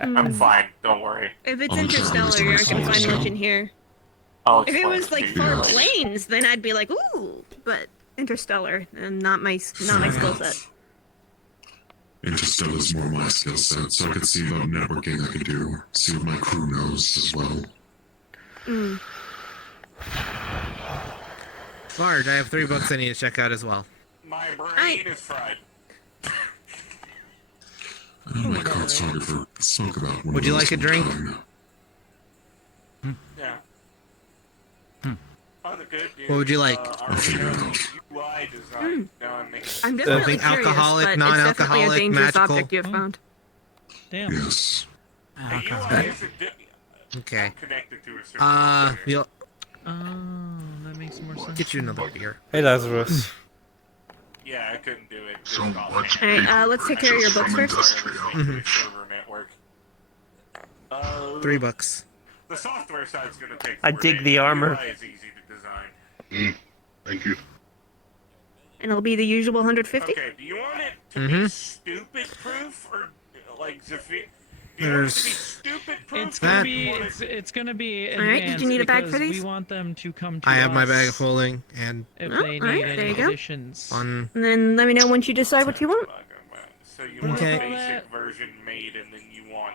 I'm fine, don't worry. If it's Interstellar, I can find much in here. If it was like Far Planes, then I'd be like, ooh. But Interstellar, and not my skill set. Interstellar's more my skill set, so I could see what networking I could do. See what my crew knows as well. Marge, I have 3 books I need to check out as well. My brain is fried. I know my cartographer spoke about one Would of you those like a one drink? time. Yeah. On the good news, What would you like? our UI design done. I'm definitely Something curious, alcoholic, but it's definitely a non-alcoholic, dangerous magical? object you have found. Damn. Yes. The UI is Okay. connected to a certain We'll Oh, that makes more sense. get you another beer. Hey, Lazarus. Yeah, I couldn't do it. So much Alright, let's take care of your books first. Server network. 3 bucks. The software side's gonna take. I 4 dig days. the armor. UI is easy to design. Thank you. And it'll be the usual 150? Okay, do you want it to be stupid proof or like Zafir? Do you want it to be stupid proof? It's gonna be. It's gonna be. All right, did you need a bag for because these? We want them to come to I have my us bag of holding and if Oh, they all right, need there any you go. additions. on. And then let me know once you decide what you want. So you want Okay. a basic version made, and then you want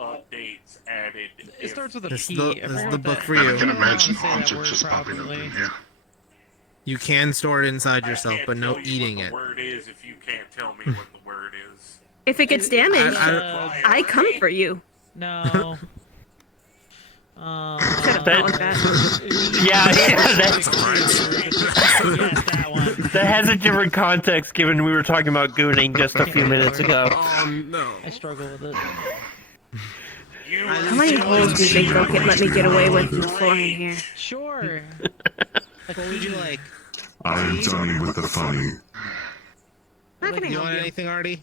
updates added. It starts with a This P. is the- I this is forgot the what book that- for you. I I can don't know how to imagine say that objects word just popping up properly. in here. You can store it inside yourself, can't but no tell you eating what it. the word is if you can't tell me what the word is. If it gets damaged, I- I come for you. No. Shut up, not like that. Yeah, that's... Yes, that one. That has a different context given we were talking about gooning just a few minutes ago. Oh no. I struggle with it. How many holes do you think they'll let me get away with before in here? Sure. What would you like? I am done with the funny. How can I You help want you? anything, Artie?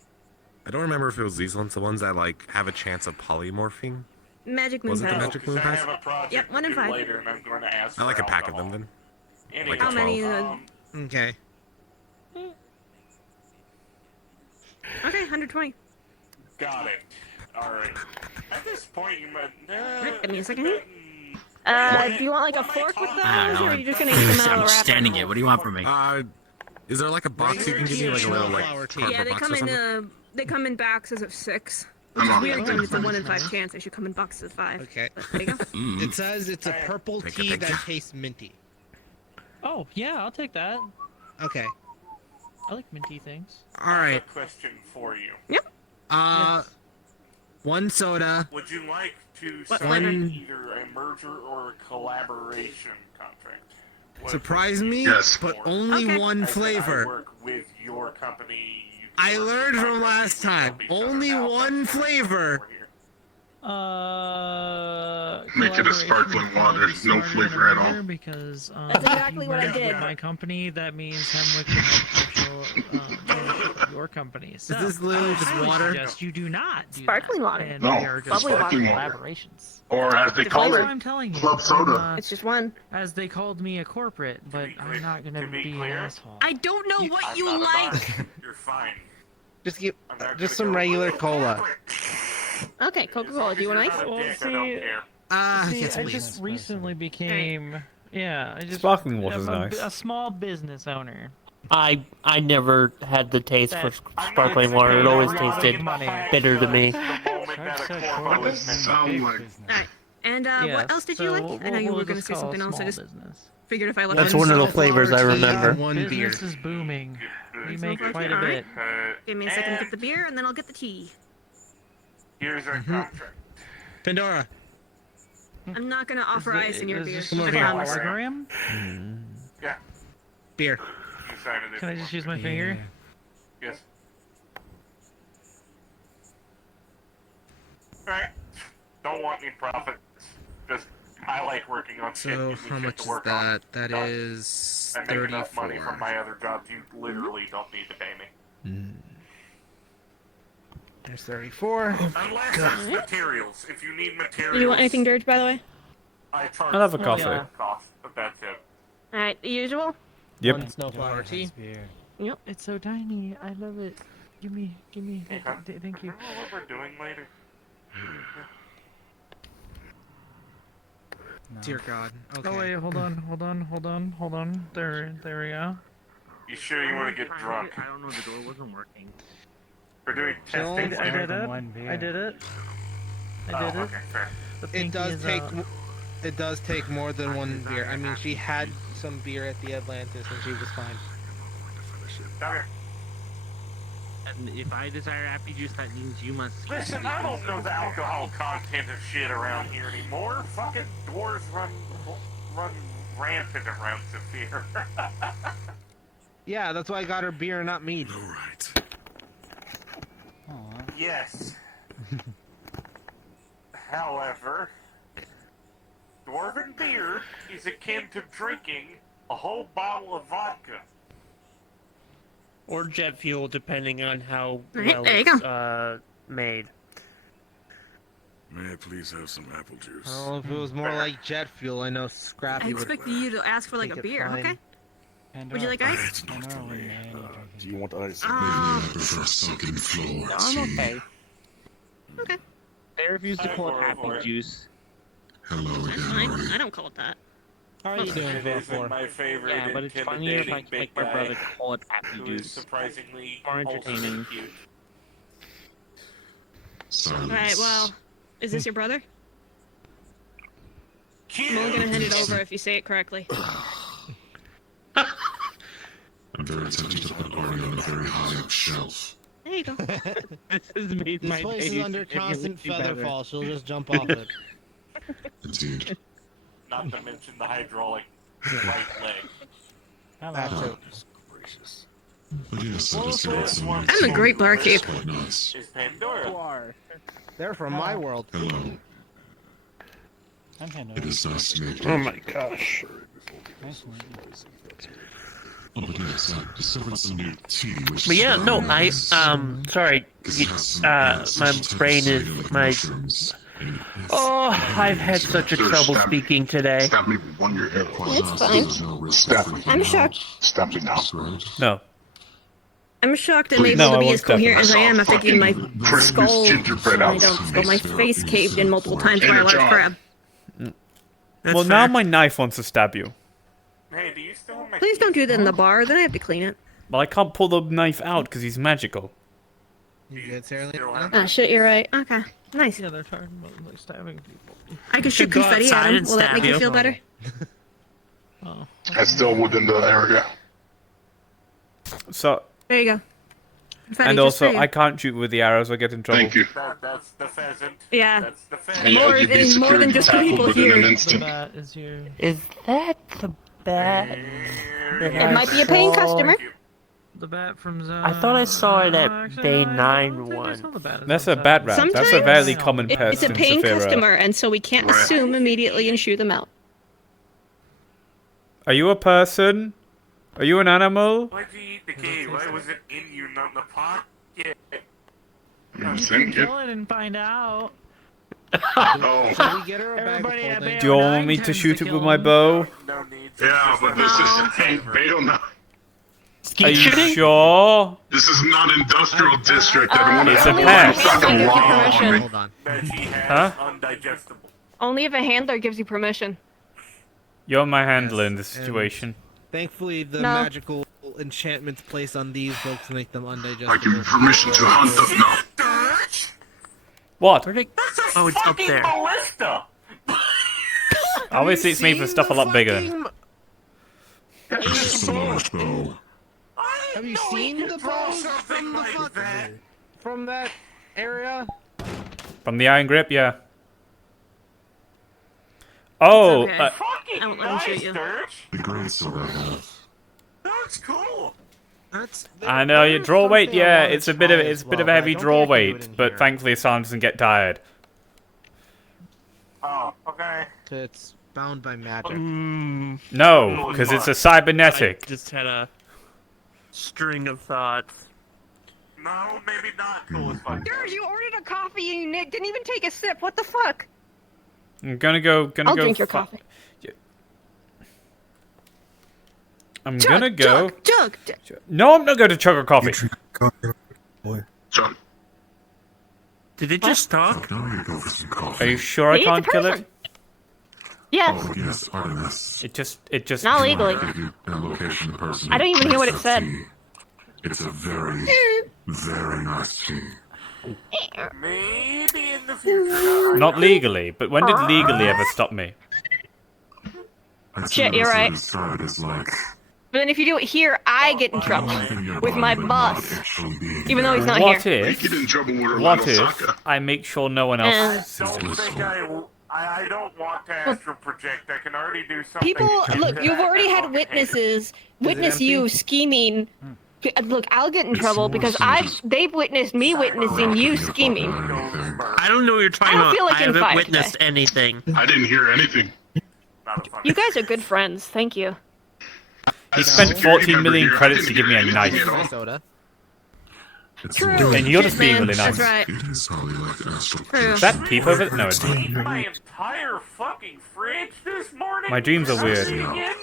I don't remember if it was these ones, the ones that like have a chance of polymorphing. Magic moon Was it the pack. magic moon pass? Yep, 1 in 5. Later, and I'm going to ask I like for a pack of alcohol. them then. Anyway, Like a How many? 12. Okay. Okay, 120. Got it. Alright. At this point, you might... Alright, give me a second here. Do you want like a fork with I those, don't or know. are you just gonna eat them out of I'm the wrapper? standing it. What do you want from me? Is there like a box you can give me, like a little like cardboard Yeah, they box come or in something? they come in boxes of 6. Which is weird given it's a 1 in 5 chance. They should come in boxes of 5. Okay. But there you go. It says it's a purple Thank you, tea thank that you. tastes minty. Oh, yeah, I'll take that. Okay. I like minty things. All right. I have a question for you. Yep. One soda. Would you like to What sign flavor? either a merger or a collaboration contract? What Surprise me, Yes. but only Okay. one I said I flavor. work with your company. You can I work learned with from contracts, last we can time. help each other Only out. one That's what flavor. we're here. Make it a Collaboration sparkling would probably water, be no smarter flavor than a at all. burger Because That's exactly if you what I merge did. with my company, that means Hemwick can have partial ownership of your company. So, Is this literally just I would water? suggest you do not do Sparkling that. water. And No, we are it's just sparkling water. collaborations. Or as they The call That's flavor. what it, I'm telling you. club soda. It's just one. As they called me a corporate, but I'm not gonna To be be an clear, asshole. I don't know what I'm you not a like. bar. You're fine. Just give, I'm not just gonna some go, regular "Oh, cola. corporate." Okay, Coca-Cola. Do you want ice? You're not a Well, dick, I don't see, care. See, Yes, I please. just recently became, yeah, I just Sparkling water's I'm nice. a small business owner. I never had the taste for That- sparkling water. It always tasted money. bitter to me. The moment that a Shark said corpo corporate is is Sound big like- business. Alright. And Yes, what else did you so like? we'll- I know you we'll were going to just say call it something else. I small just business. figured if I left That's it one of the sunflower flavors I tea, remember. One beer. Business is booming. We It's make good. quite a Alright. bit. Give me a second to get the beer, and then I'll get the tea. Here's our Mm-hmm. contract. Pandora. I'm not going to offer ice in your beer. Come over I here. promise. Wiccarium? Yeah, Beer. you signed it. Can I just use my finger? Yes. Alright. Don't want any profits. Just, I like working on shit. So gives me how shit much to is work on. that? That Done. is I make enough money from 34. my other jobs. You literally don't need to pay me. There's 34. Unless it's materials. If you need materials, Do you want anything, Dirge, by the way? I charge I'll have a the coffee. cost, but that's it. Alright, the usual? Yep. One snowflower tea. Yep. It's so tiny. I love it. Give me. Okay. Thank you. I don't know what we're doing later. Dear God. Okay. Oh wait, hold on. There we go. You sure you want to get drunk? I don't know. The door wasn't working. We're doing Jill, testing I later. did it. I did it. Oh, okay, fair. The It pinky does is take. out. It does take more than one beer. I mean, she had some beer at the Atlantis and she was fine. Come here. And if I desire apple juice, that means you must. Listen, I don't know the alcohol content of shit around here anymore. Fucking dwarves run rampant around Saphir. Yeah, that's why I got her beer, not mead. All right. Yes. However, dwarven beer is akin to drinking a whole bottle of vodka. Or jet fuel, depending on how Alright, well there you it's made. May I please have some apple juice? Well, if it was more like jet fuel, I know I Scrappy would. expected you to ask for like a Take it beer, fine. okay? Would you like ice? It's not for me. Do you want ice? Maybe I prefer sunken floor tea. okay. Okay. They refuse to call it I apple vote for it. juice. Hello That's again, fine. Artie. I don't call it that. How are you doing, It vote isn't for? my favorite Yeah, but it's funnier if I intimidating can make big my brother guy call it apple who is juice. surprisingly More also entertaining. cute. Silence. Alright, well, is this your brother? I'm only gonna hand it over if you say it correctly. I'm very tempted to put Artie on a very high up shelf. There you go. This has made This my place day is under constant significantly better. feather fall. She'll just jump off it. Indeed. Not to mention the hydraulic right leg. That's it. But yes, I discovered some I'm a great barkeep. quite nice. Is Pandora? You are. They're from my world. Hello. I'm Pandora. It is nice to meet you. Oh my gosh. Nice to meet you. Oh, but yes, I discovered some new tea, which But is yeah, very no, nice. sorry, Because it has some, my special type of brain is, psychedelic my, mushrooms, and it has oh, I've had such a trouble speaking today. Stab me with one your hair. It's fine. I'm shocked. Stab me now. No. I'm shocked I'm No, able I to be won't as coherent as I am after getting my Christmas skull, gingerbread I out. don't skull, my face caved in multiple times by a large crab. Well, now my knife wants to stab you. Hey, do you still make Please don't do that in the bar, then I have to clean it. Well, I can't pull the knife out because he's magical. You good, Sarah Lee? Ah, shit, you're right. Okay, nice. Yeah, they're talking about like stabbing people. I can shoot Go confetti at outside him. and Will that stab make you you. feel better? Oh. That's still within the area. So, There you go. Confetti and just for also, you. I can't shoot with the arrows. I get in trouble. Thank you. That's the pheasant. Yeah. That's the pheasant. More, and more than just the people here. The bat is here. Is that the bat? It might be a paying customer. The bat from Zone. I thought I saw it at Actually, Bay I don't 9 think I one. saw the bat in That's a Zone bat 7. rat. That's a Sometimes very common pest It's a in paying Saphira. customer, and so we can't assume immediately and shoot them out. Are you a person? Are you an animal? Why'd you eat the cave? Why was it in you, not in the pot? Yeah. Kill it and find out. Oh. Should we get her a bag of Everybody at holding? Bay Do you all 9 want me to tends shoot it kill with my them. bow? No need. Yeah, but this is ain't Bayo now. Are you sure? This is not industrial district. Everyone It's is a only pest. if a handler gives you permission. Hold on. That she has Huh? undigestible. Only if a handler gives you permission. You're my handler in this and- situation. Thankfully, the No. magical enchantments placed on these folks make them undigestible. I give you permission to hunt them now. What? Where'd it... That's a Oh, it's up fucking there. ballista. Obviously, it's made for stuff a lot bigger. Just a large bow. Have you seen the bows from the from that area? From the iron grip, yeah. Oh, okay. Fucking I won't let him shoot nice, you. Dirge. The great sword I have. That's cool. I know your draw weight. something Yeah, I wanna it's a bit of try it's as a bit of well, a but I heavy don't draw think I can do it weight, in but here. thankfully Sam doesn't get tired. Oh, okay. It's bound by magic. No, because it's a cybernetic. I just had a string of thoughts. No, maybe not cool as fuck. George, you ordered a coffee and you didn't even take a sip. What the fuck? I'm gonna go. I'll drink your coffee. I'm Chug, gonna go. Chug. No, I'm not going to chug a coffee. John. Did it just talk? Now you go for some coffee. Are you sure I He's a can't kill person. it? Yes. Oh, yes, Artemis. It just. Not legally. I'll give you a location of the person I don't even hear what it makes said. that tea. It's a very, very nice tea. Maybe in the future. Not legally, but when did legally ever stop me? I'd Shit, say you're this right. described as like But then if you do it here, I get in trouble with my boss, even though he's not What here. if? get in trouble with What Orlando if Saka. I make sure no one else sees Don't it? think I don't want to astral project. I can already do something. People, look, you've already had witnesses witness you scheming. Look, I'll get in trouble because they've witnessed me witnessing you scheming. I don't know what you're talking I don't about. feel like I in haven't fire witnessed today. anything. I didn't hear anything. You guys are good friends. Thank you. He spent 14 million credits to give me a knife. Soda. True. And you're just being Man, really that's nice. right. It is how you like astral True. Is that peep over? No, it's not. My entire fucking fridge this morning. My dreams are weird. Again?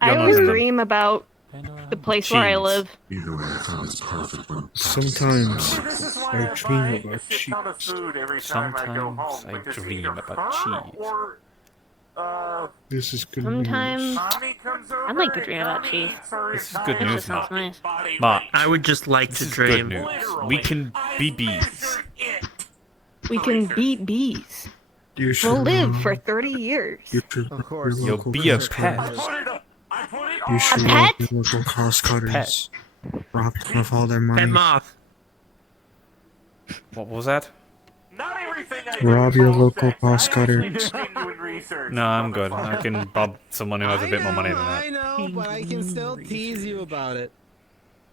I You're always not in them. dream about the place where I Jeez. live. Either way, I found it's perfect when Sometimes This is why I I dream buy about a shit ton of food every time I go home. Sometimes I because dream either about her cheese. Or, this is good Sometimes news. Mommy comes over I'd like to and dream about Mommy cheese. eats her This is entire good news, That Mark. sounds nice. Mark, I would just like this to is good dream. news. We can be bees. We can beat bees. You should, We'll live for 30 years. you should Of course. your You'll local be a cost pet. cutters. I put it You on. should pet? rob your local cost cutters. Rob them of all their Pet money. moth. What was that? Not everything I do Rob your is local bullshit. cost I actually cutters. do genuine research. No, I'm good. I can bob someone who has a bit more money than that. I know, but I can still tease you about it.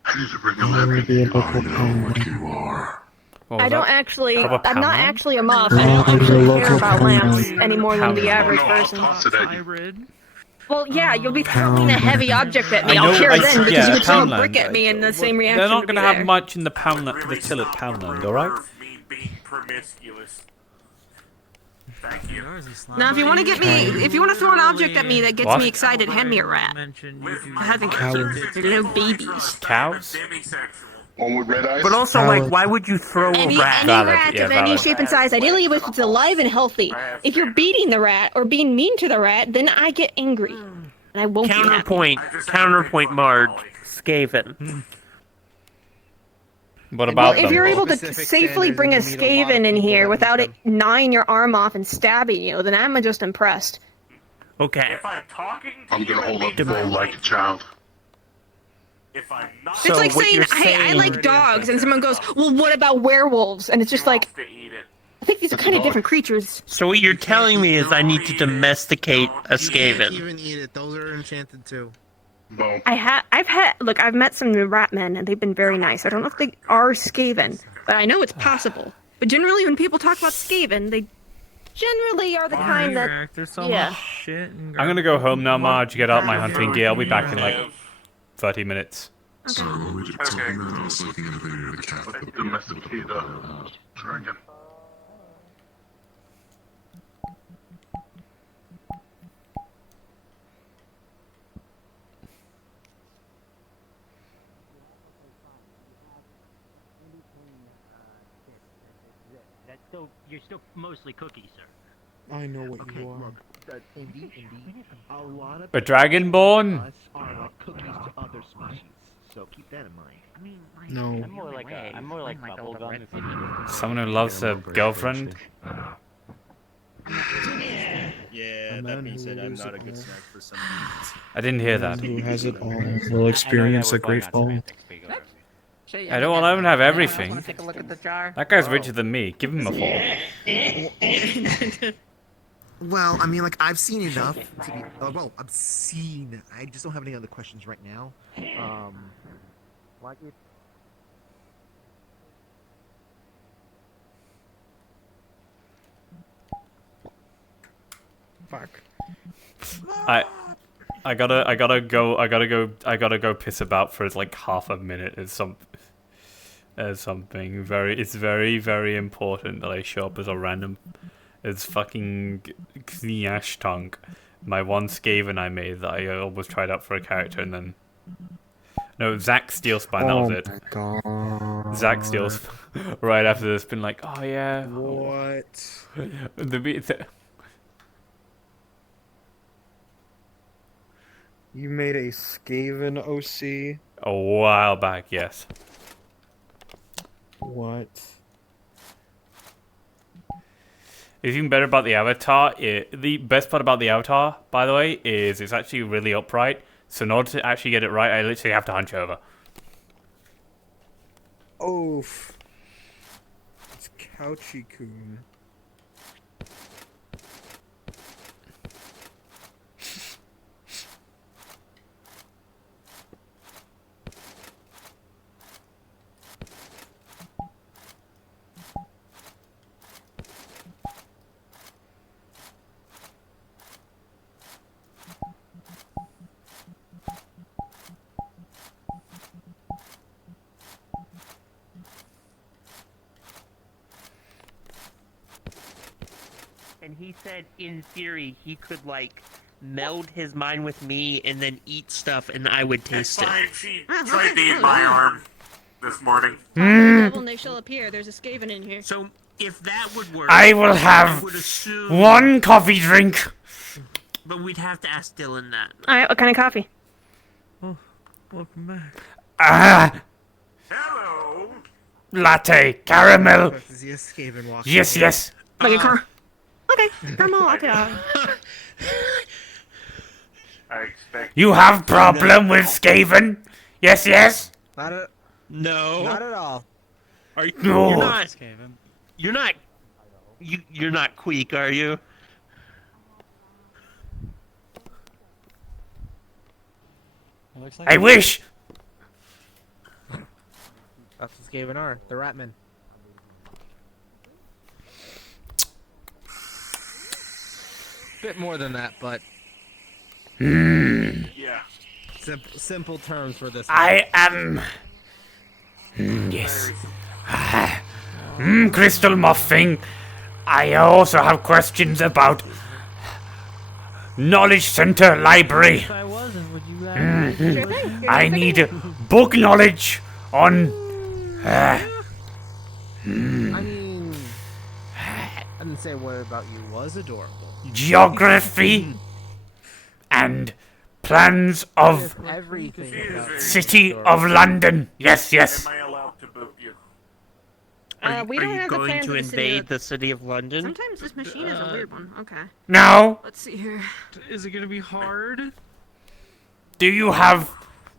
I need to bring a lab in here. I know what you are. What was I don't that? actually. Proper I'm not poundland? actually a moth. I don't actually care about lamps any more than the average person. Well, yeah, you'll be throwing a heavy object at me. I I'll know, care then because yeah, you would throw a Poundland, brick at me and the same reaction They're not would be going to have there. much in the the till at Poundland, alright? Me being promiscuous. Thank you. Now, if you want to get me, if you want to throw an object at me that gets What? me excited, hand me a rat. I haven't They're little babies. Cows? One with red eyes? But also, like, why would you throw Any a rat? rat of any shape and size, ideally if it's alive and healthy. If you're beating the rat or being mean to the rat, then I get angry. And I won't be happy. Counterpoint, Marge. Skaven. What about Well, if you're able to safely bring a Skaven in here without it gnawing your arm off and stabbing you, then I'm just impressed. Okay. If I'm talking to I'm gonna hold up the bowl like a child. If I'm not It's like saying, hey, I like dogs, and someone goes, well, what about werewolves? And it's just like, I think these are kind of different creatures. So what you're telling me is I need to domesticate a Skaven. Even eat it. Those are enchanted too. I've met some rat men, and they've been very nice. I don't know if they are Skaven, but I know it's possible. But generally, when people talk about Skaven, they generally are the kind that, yeah. I'm gonna go home now, Marge, get out my hunting gear. I'll be back in like 30 minutes. So, while we were talking about, I was looking at a video of a cat that domesticated a dragon. You're still mostly cookie, sir. I know what you are. Look, Indy, a lot of A dragonborn? us are like cookies to other species, so keep that in mind. I mean, No. I'm more like bubblegum. Someone who loves a girlfriend? Yeah, that being said, I'm not a good snack for some reasons. I didn't hear that. Who has it all will experience a great fall. I don't want to have everything. Take a look at the jar. That guy's richer than me. Give him a fall. Well, I mean, like, I've seen enough to be. Well, I've seen. I just don't have any other questions right now. Like it. Fuck. I gotta go piss about for like half a minute as something very. It's very, very important that I show up as a random, as fucking Kniash Tonk, my one Skaven I made that I almost tried out for a character and then. No, Zack Steelspine, that was it. Oh my god. Zack Steelspine, right after this, been like, oh yeah. What? You made a Skaven OC? A while back, yes. What? It's even better about the avatar. The best part about the avatar, by the way, is it's actually really upright. So in order to actually get it right, I literally have to hunch over. Oof. It's Couchy-kun. And he said, in theory, he could, like, meld his mind with me and then eat stuff and I would taste it. Fine, she tried to eat my arm this morning. Devil, they shall appear. There's a Skaven in here. So, if that would work... I will have one coffee drink. But we'd have to ask Dylan that. Alright, what kind of coffee? Oh, welcome back. Ah! Hello! Latte, caramel. Is he a Skaven walking? Yes, yes. Like a car. Okay, caramel, okay. I expect You have problem with Skaven? Yes, yes. No. Not at all. Are you? No. You're not. You're not. You're not Queek, are you? I wish! That's what Skaven are. The Ratmen. Bit more than that, but Yeah. simple terms for this. I am... yes. Crystal Muffin. I also have questions about Knowledge Center Library. If I wasn't, would you I need book knowledge on... I mean, I didn't say what about you was adorable. geography and plans of Everything about City of London. Yes, yes. Am I allowed to boot you? We don't have the going plans to of the city invade of- the city of London? Sometimes this machine is a weird one. Okay. No. Let's see here. Is it gonna be hard? Do you have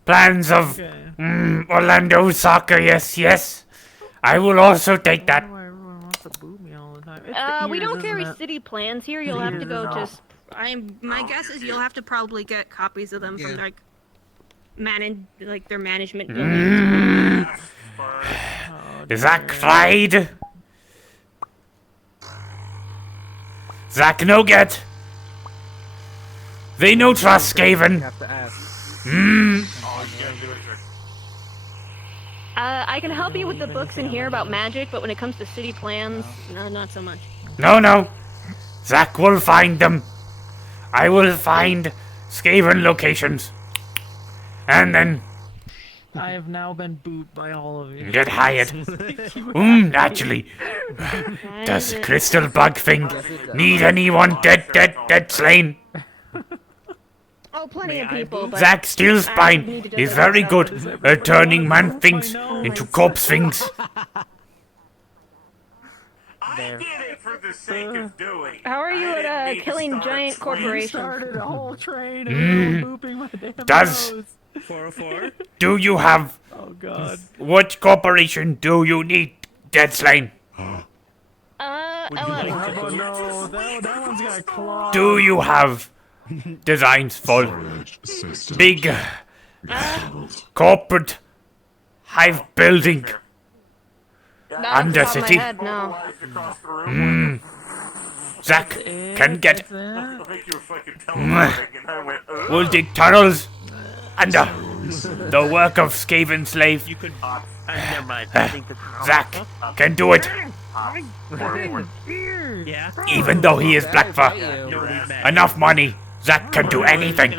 plans of Orlando soccer? Yes, yes. I will also take that. Everyone wants to boo me all the time. It's the We ears, don't carry isn't it? city plans here. You'll have to go No. just. My guess is you'll have to probably get copies of them from like their management building. Zach tried. Zach no get. They no trust Skaven. I can help you with the books in here about magic, but when it comes to city plans, no, not so much. No, no. Zach will find them. I will find Skaven locations. And then I have now been booed by all of you. get hired. Naturally. Does Crystal Bug Thing need anyone dead slain? Oh, plenty of people. But Zach Steelspine is very good at turning man things into corpse things. I did it for the sake of doing. How are you at killing giant corporations? Started a whole train of booping my damn Does- nose. 404? Do you have... Oh god. What corporation do you need dead slain? Oh no, that one's got a claw. Do you have designs for big corporate hive building Undercity? Zach can get. We'll dig tunnels under the work of Skaven slave. You could. Never mind. I think that. Zach can do it. Yeah. Even though he is black fur. Enough money. Zach can do anything.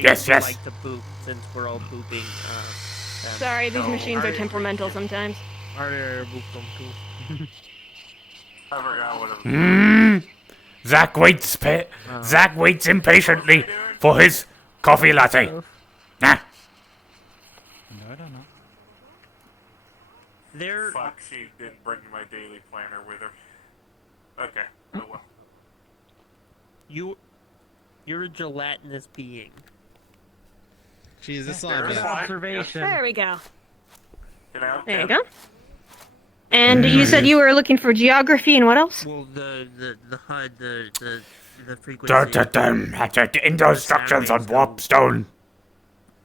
Yes, yes. Like to boop since we're all booping. Sorry, these machines are temperamental sometimes. Zach waits. Zach waits impatiently for his coffee latte. Nah. No, I don't know. Fuck, she didn't bring my daily planner with her. Okay, oh well. You're a gelatinous being. She's a Good observation. There we go. There you go. And you said you were looking for geography and what else? Well, the HUD, the frequency. Indoor structures on warpstone.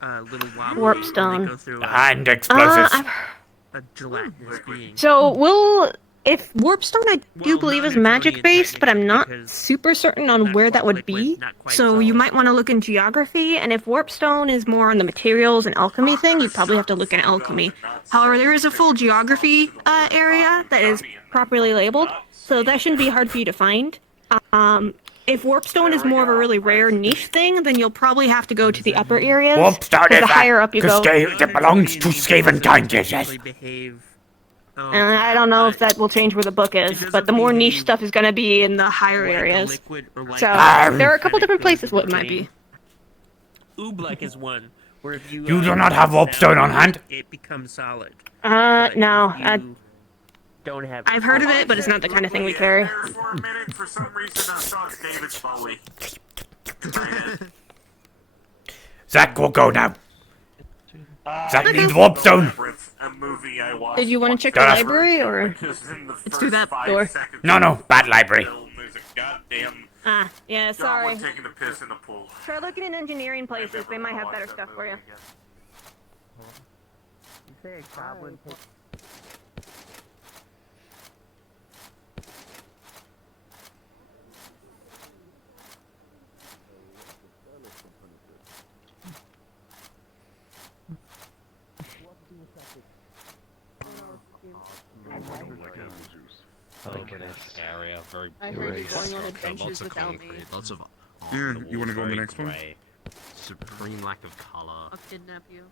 Little wobbly. Warpstone. They go through, And explosives. a gelatinous being. So if Warpstone I do believe is magic based, but I'm not super certain on where that would be. So you might want to look in geography, and if Warpstone is more on the materials and alchemy thing, you probably have to look in alchemy. However, there is a full geography area that is properly labeled, so that shouldn't be hard for you to find. If Warpstone is more of a really rare niche thing, then you'll probably have to go to the upper areas. Warpstone because is the higher up you go. it belongs to Skaven kind, yes, yes. And I don't know if that will change where the book is, but the more niche stuff is going to be in the higher areas. So there are a couple different places what it might be. Oobleck is one where if you You do not have Warpstone on hand? it becomes solid. No. Don't have. I've heard of it, but it's not the kind of thing we carry. There for a minute, for some reason I thought David Bowie. Zach will go now. Zach needs Warpstone. A movie I watched. Did you want to check the library, or Because in the it's through that first 5 door? seconds No, bad library. of the film, there's a goddamn Ah, yeah, Don't sorry. want taking the piss in the pool. Try looking in engineering places. They might have better stuff for you. You say a goblin takes... area, very I heard you're going on adventures lots of without me. concrete, lots of Yeah, you want to go on the next one? Supreme lack of color. I'll kidnap you.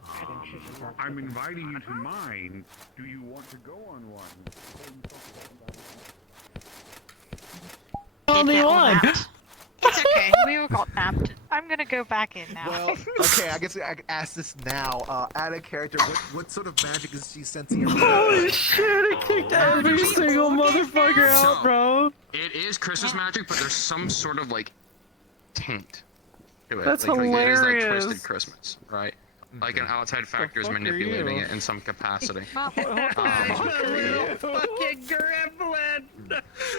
I'm inviting you to mine. Do you want to go on one? Only one. It's okay. We all got napped. I'm gonna go back in now. Well, okay, I guess I can ask this now. Add a character. What sort of magic is she sensing? Holy shit! It kicked every single motherfucker out, bro. It is Christmas magic, but there's some sort of like taint to it. That's like, it is hilarious. like twisted Christmas, right? Like an outside factor is fuck are manipulating you? it in some capacity. Fucking gremlin.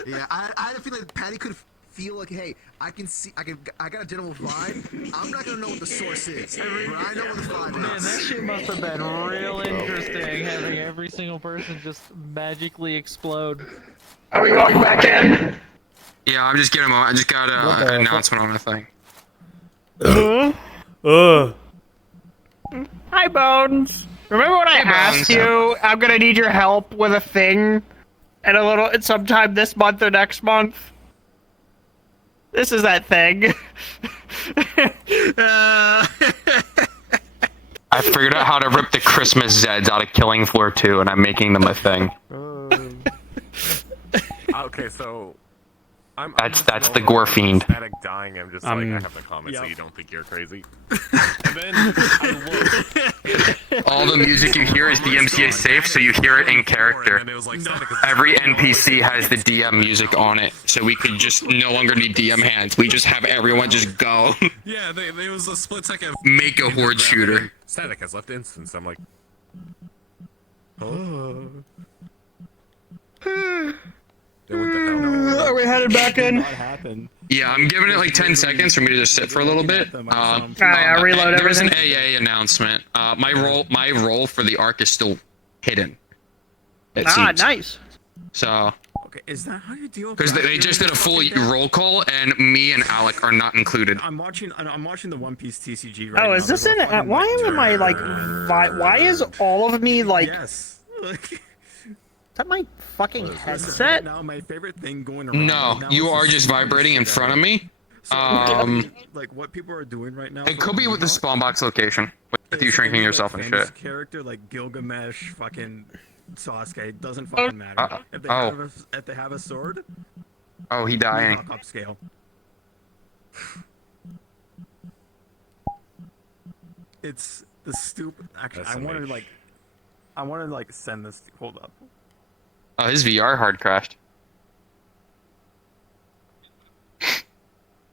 Yeah, I had a feeling that Patty could feel like, hey, I got a general vibe. I'm not gonna know what the source is, but I know what the vibe Man, is. that shit must have been real interesting, having every single person just magically explode. Are we going back in? Yeah, I'm just getting I just got an announcement on a thing. Hi, Bones. Remember when I asked you I'm gonna need your help with a thing, and sometime this month or next month? This is that thing. I figured out how to rip the Christmas Zeds out of Killing Floor 2, and I'm making them a thing. Okay, so That's the gore fiend. Static dying. I'm just like, I have to comment so you don't think you're crazy. And then All the music you hear is DMCA safe, so you hear it in character. Every NPC has the DM music on it, so we could just no longer need DM hands. We just have everyone just go. Yeah, there was a split second. Make a horde shooter. Static has left instance. I'm like, oh. Are we headed back in? Yeah, I'm giving it like 10 seconds for me to just sit for a little bit. Reload there was an everything. AA announcement. My role for the arc is still hidden. It Ah, seems. nice. So, Okay, is that how you deal with? because they just did a full roll call, and me and Alec are not included. I'm watching the One Piece TCG right now. Oh, is this in? Why am I like? Why is all of me like? Yes. Is that my fucking Right headset? now, my favorite thing going around. No, right now you is are this just stupid vibrating in shit front of me. like what people are doing right now. It could be with the spawn box location, with you shrinking yourself and famous shit. Character like Gilgamesh, fucking Sasuke, it doesn't fucking matter. If they have a sword, Oh, he you dying. knock upscale. It's the stupid. Actually, That's I want amazing. to like send this. Hold up. Oh, his VR hard crashed.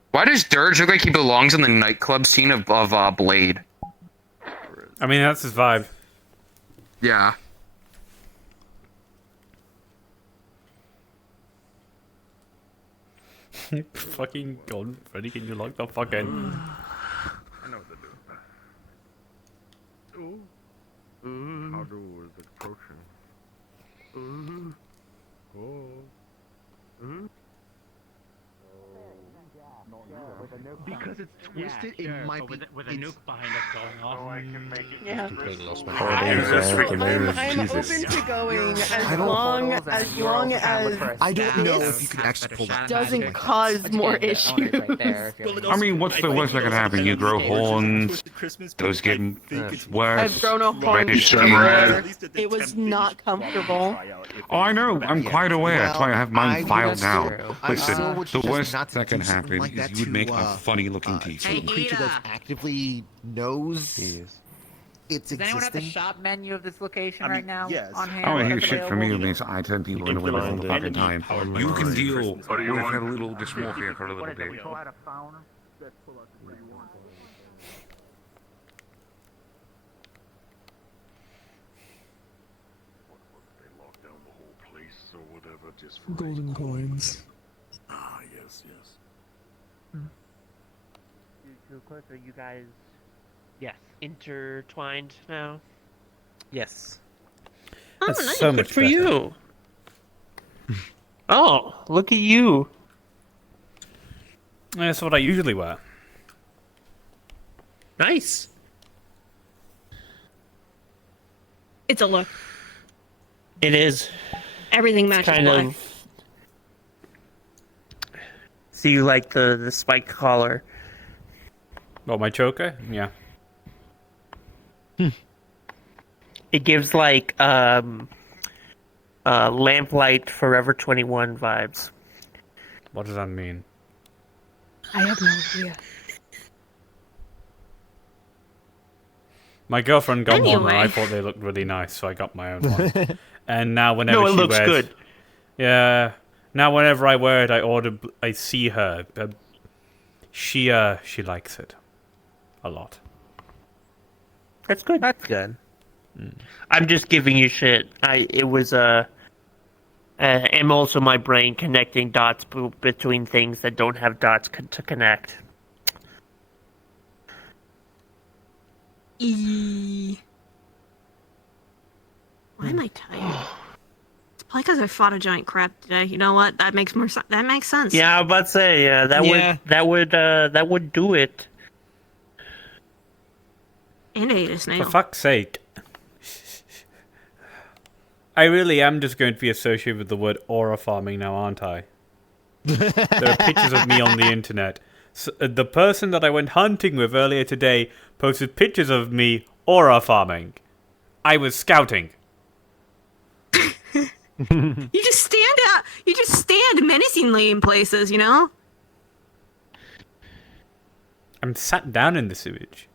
Why does Dirge look like he belongs in the nightclub scene of Blade? I mean, that's his vibe. Yeah. Fucking Golden Freddy, can you lock the fuck in? I know what to do. How do is approaching? Because it's twisted, it might be. With a nuke behind us going off. I can make it. Yeah. I'm Jesus. open to going as I don't- long as I don't know this if you can actually pull that. doesn't cause more issues. I mean, what's the worst that can happen? You grow horns, those get worse. I've grown a horn reddish before. red. It was not comfortable. Oh, I know. I'm quite aware. That's why I have mine filed now. Listen, still would the suggest worst not to that can do something happen like that is you would make to, a funny-looking teeth. to a creature that actively knows its Does anyone have the existence. shop menu of this location right now yes. on hand? Oh, That's huge shit for me available? means I turn people into women all the fucking time. You can deal with a little dysmorphia for a little bit. Golden coins. Ah, yes, yes. Are you guys intertwined now? Yes. That's nice. so much for you. Oh, look at you. That's what I usually wear. Nice. It's a look. It is. Everything matches Kind black. of. So you like the spike collar? Oh, my choker? Yeah. It gives like Lamplight Forever 21 vibes. What does that mean? I have no idea. My girlfriend got one, and I Anyway. thought they looked really nice, so I got my own one. And now whenever No, it she looks wears, good. Yeah. Now whenever I wear it, I see her. She likes it a lot. That's good. That's good. I'm just giving you shit. It was and also my brain connecting dots between things that don't have dots to connect. Why am I tired? It's probably because I fought a giant crab today. You know what? That makes more sense. That makes sense. Yeah, I was about to say, that would do it. And I ate a snail. For fuck's sake. I really am just going to be associated with the word aura farming now, aren't I? There are pictures of me on the internet. So, the person that I went hunting with earlier today posted pictures of me aura farming. I was scouting. You just stand out. You just stand menacingly in places, you know? I'm sat down in this image.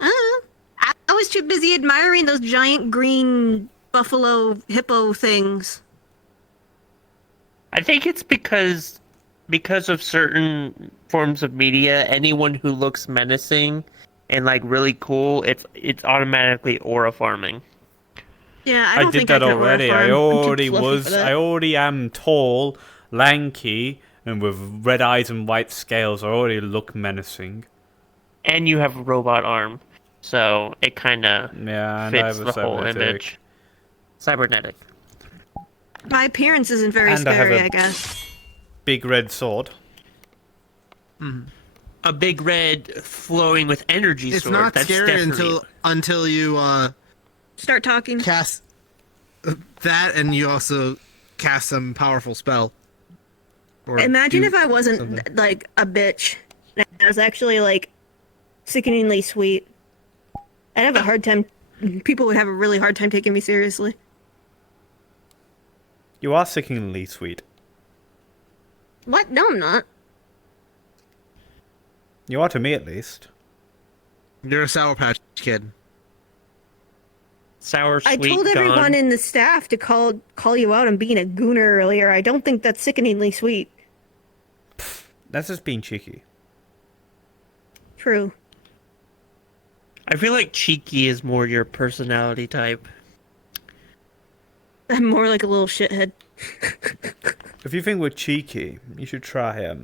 I was too busy admiring those giant green buffalo hippo things. I think it's because of certain forms of media, anyone who looks menacing and like really cool, it's automatically aura farming. Yeah, I I don't did think that I could already. aura farm. I already am tall, lanky, and with red eyes and white scales. I already look menacing. And you have a robot arm, so it kind of and I fits have a the whole cybernetic. image. Cybernetic. My appearance isn't very And I have scary, a- I guess. Big red sword. A big red flowing with energy It's sword. not That's scary definitely... until you start talking. Cast that, and you also cast some powerful spell. Or Imagine do if I wasn't something. like a bitch. And I was actually like sickeningly sweet. I'd have a hard time. People would have a really hard time taking me seriously. You are sickeningly sweet. What? No, I'm not. You are to me, at least. You're a Sour Patch Kid. Sour, I told everyone in the staff to call you out on being a gooner earlier. I don't think that's sickeningly sweet. That's just being cheeky. True. I feel like cheeky is more your personality type. I'm more like a little shithead. If you think we're cheeky, you should try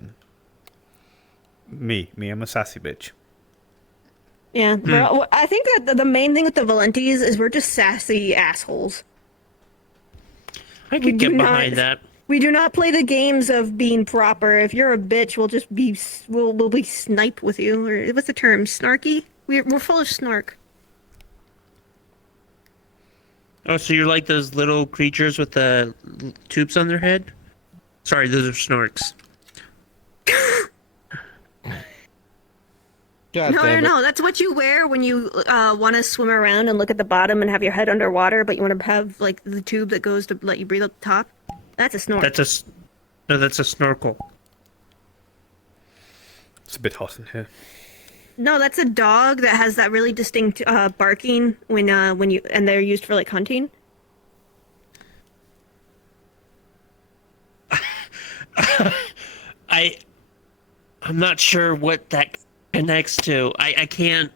me. I'm a sassy bitch. Yeah, I think that the main thing with the Valentes is we're just sassy assholes. I could get behind that. We do not play the games of being proper. If you're a bitch, we'll be snipe with you. Or what's the term? Snarky? We're full of snark. Oh, so you're like those little creatures with the tubes on their head? Sorry, those are snorks. No. That's what you wear when you want to swim around and look at the bottom and have your head underwater, but you want to have like the tube that goes to let you breathe up the top. That's a snork. That's a snorkel. It's a bit hot in here. No, that's a dog that has that really distinct barking when you and they're used for like hunting. I'm not sure what that connects to. I can't.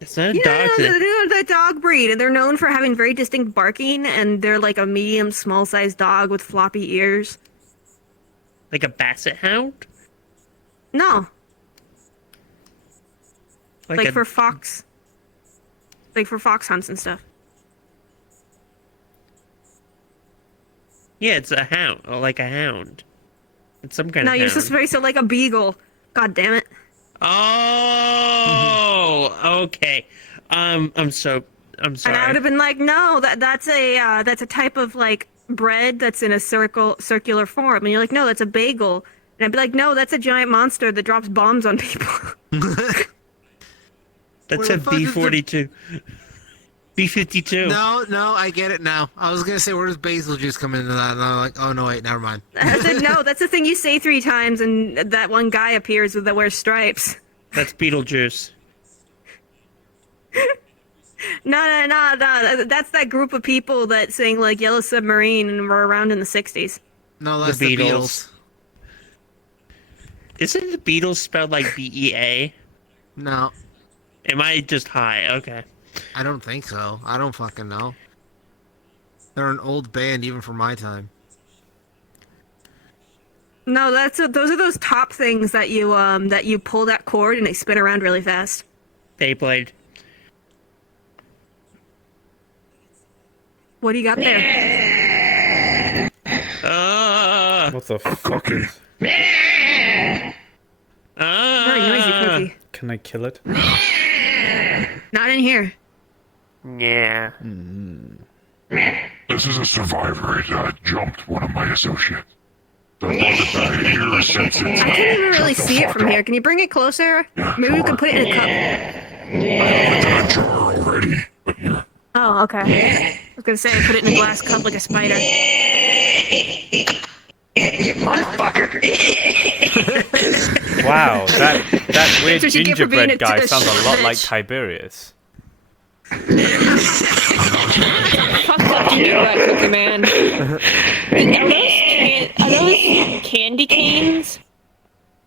It's not a Yeah, dog. they're the dog breed, and they're known for having very distinct barking, and they're like a medium, small-sized dog with floppy ears. Like a basset hound? No. Like a- for fox. Like for fox hunts and stuff. Yeah, it's a hound. Like a hound. It's some kind No, of you're hound. supposed to be so like a beagle. God damn it. Oh, okay. I'm sorry. And I would have been like, no, that's a type of like bread that's in a circular form. And you're like, no, that's a bagel. And I'd be like, no, that's a giant monster that drops bombs on people. That's Where a the fuck is the- B-42. B-52. No, I get it now. I was gonna say, where does basil juice come into that? And I'm like, oh no, wait, never mind. I said, no, that's the thing you say 3 times, and that one guy appears that wears stripes. That's Beetlejuice. No. That's that group of people that sing like Yellow Submarine and were around in the 60s. No, that's the Beatles. Isn't the Beatles spelled like B-E-A? No. Am I just high? Okay. I don't think so. I don't fucking know. They're an old band even for my time. No, those are those top things that you pull that cord and they spin around really fast. Beyblade. What do you got there? What the fuck is... Very noisy cookie. Can I kill it? Not in here. Yeah. This is a survivor. It jumped one of my associates. The one that here since I can't even really see it from here. Can you bring it closer? Maybe we can put it in a cup. I have it in a jar already. Oh, okay. I was gonna say I put it in a glass cup like a spider. Wow, that weird That's what you get for being gingerbread a guy sounds a lot bitch. like Tiberius. Fucked up gingerbread cookie, man. Are those candy canes?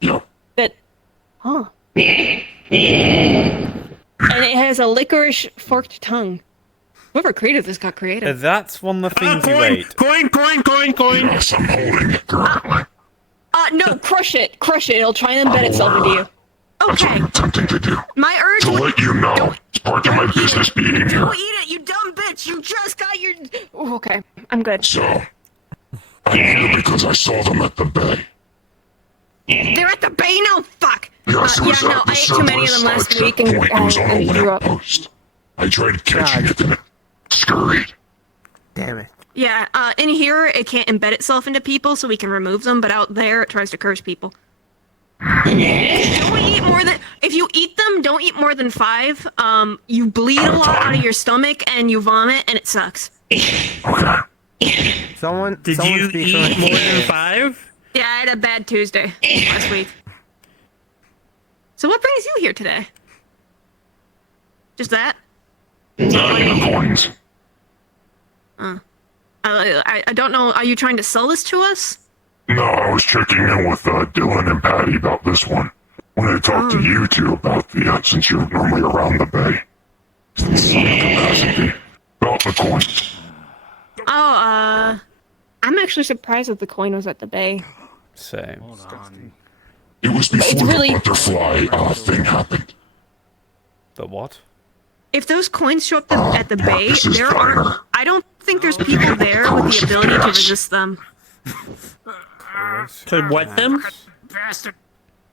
That. Huh. And it has a licorice forked tongue. Whoever created this got creative. That's one of the things you ate. Coin! Yes, I'm holding it currently. No, crush it. Crush it. It'll try and embed itself into you. Okay. Attempting to do. My urge To would... let you know, it's part of my business being here. Don't eat it, you dumb bitch! You just got your... Ooh, okay, I'm good. So, I'm here because I saw them at the bay. They're at the bay now? Fuck! Yes, it Yeah, was no, at the I ate too many of them Cerberus last week checkpoint. It was on a and threw up. lamppost. I tried catching it and it scurried. Damn it. Yeah, in here, it can't embed itself into people, so we can remove them, but out there, it tries to curse people. Don't eat more than... If you eat them, don't eat more than 5. You bleed a lot out of your stomach, and you vomit, and it sucks. Someone Did you eat more than 5? Yeah, I had a bad Tuesday last week. So what brings you here today? Just that? Coins. I don't know. Are you trying to sell this to us? No, I was checking in with Dylan and Patty about this one. Wanted to talk to you two about the, since you're normally around the bay. Capacity. About the coins. Oh, I'm actually surprised that the coin was at the bay. Same. It was before the butterfly thing happened. The what? if those coins show up at the bay, this is there fire. are... I don't think there's people there with the ability to resist them. To what them?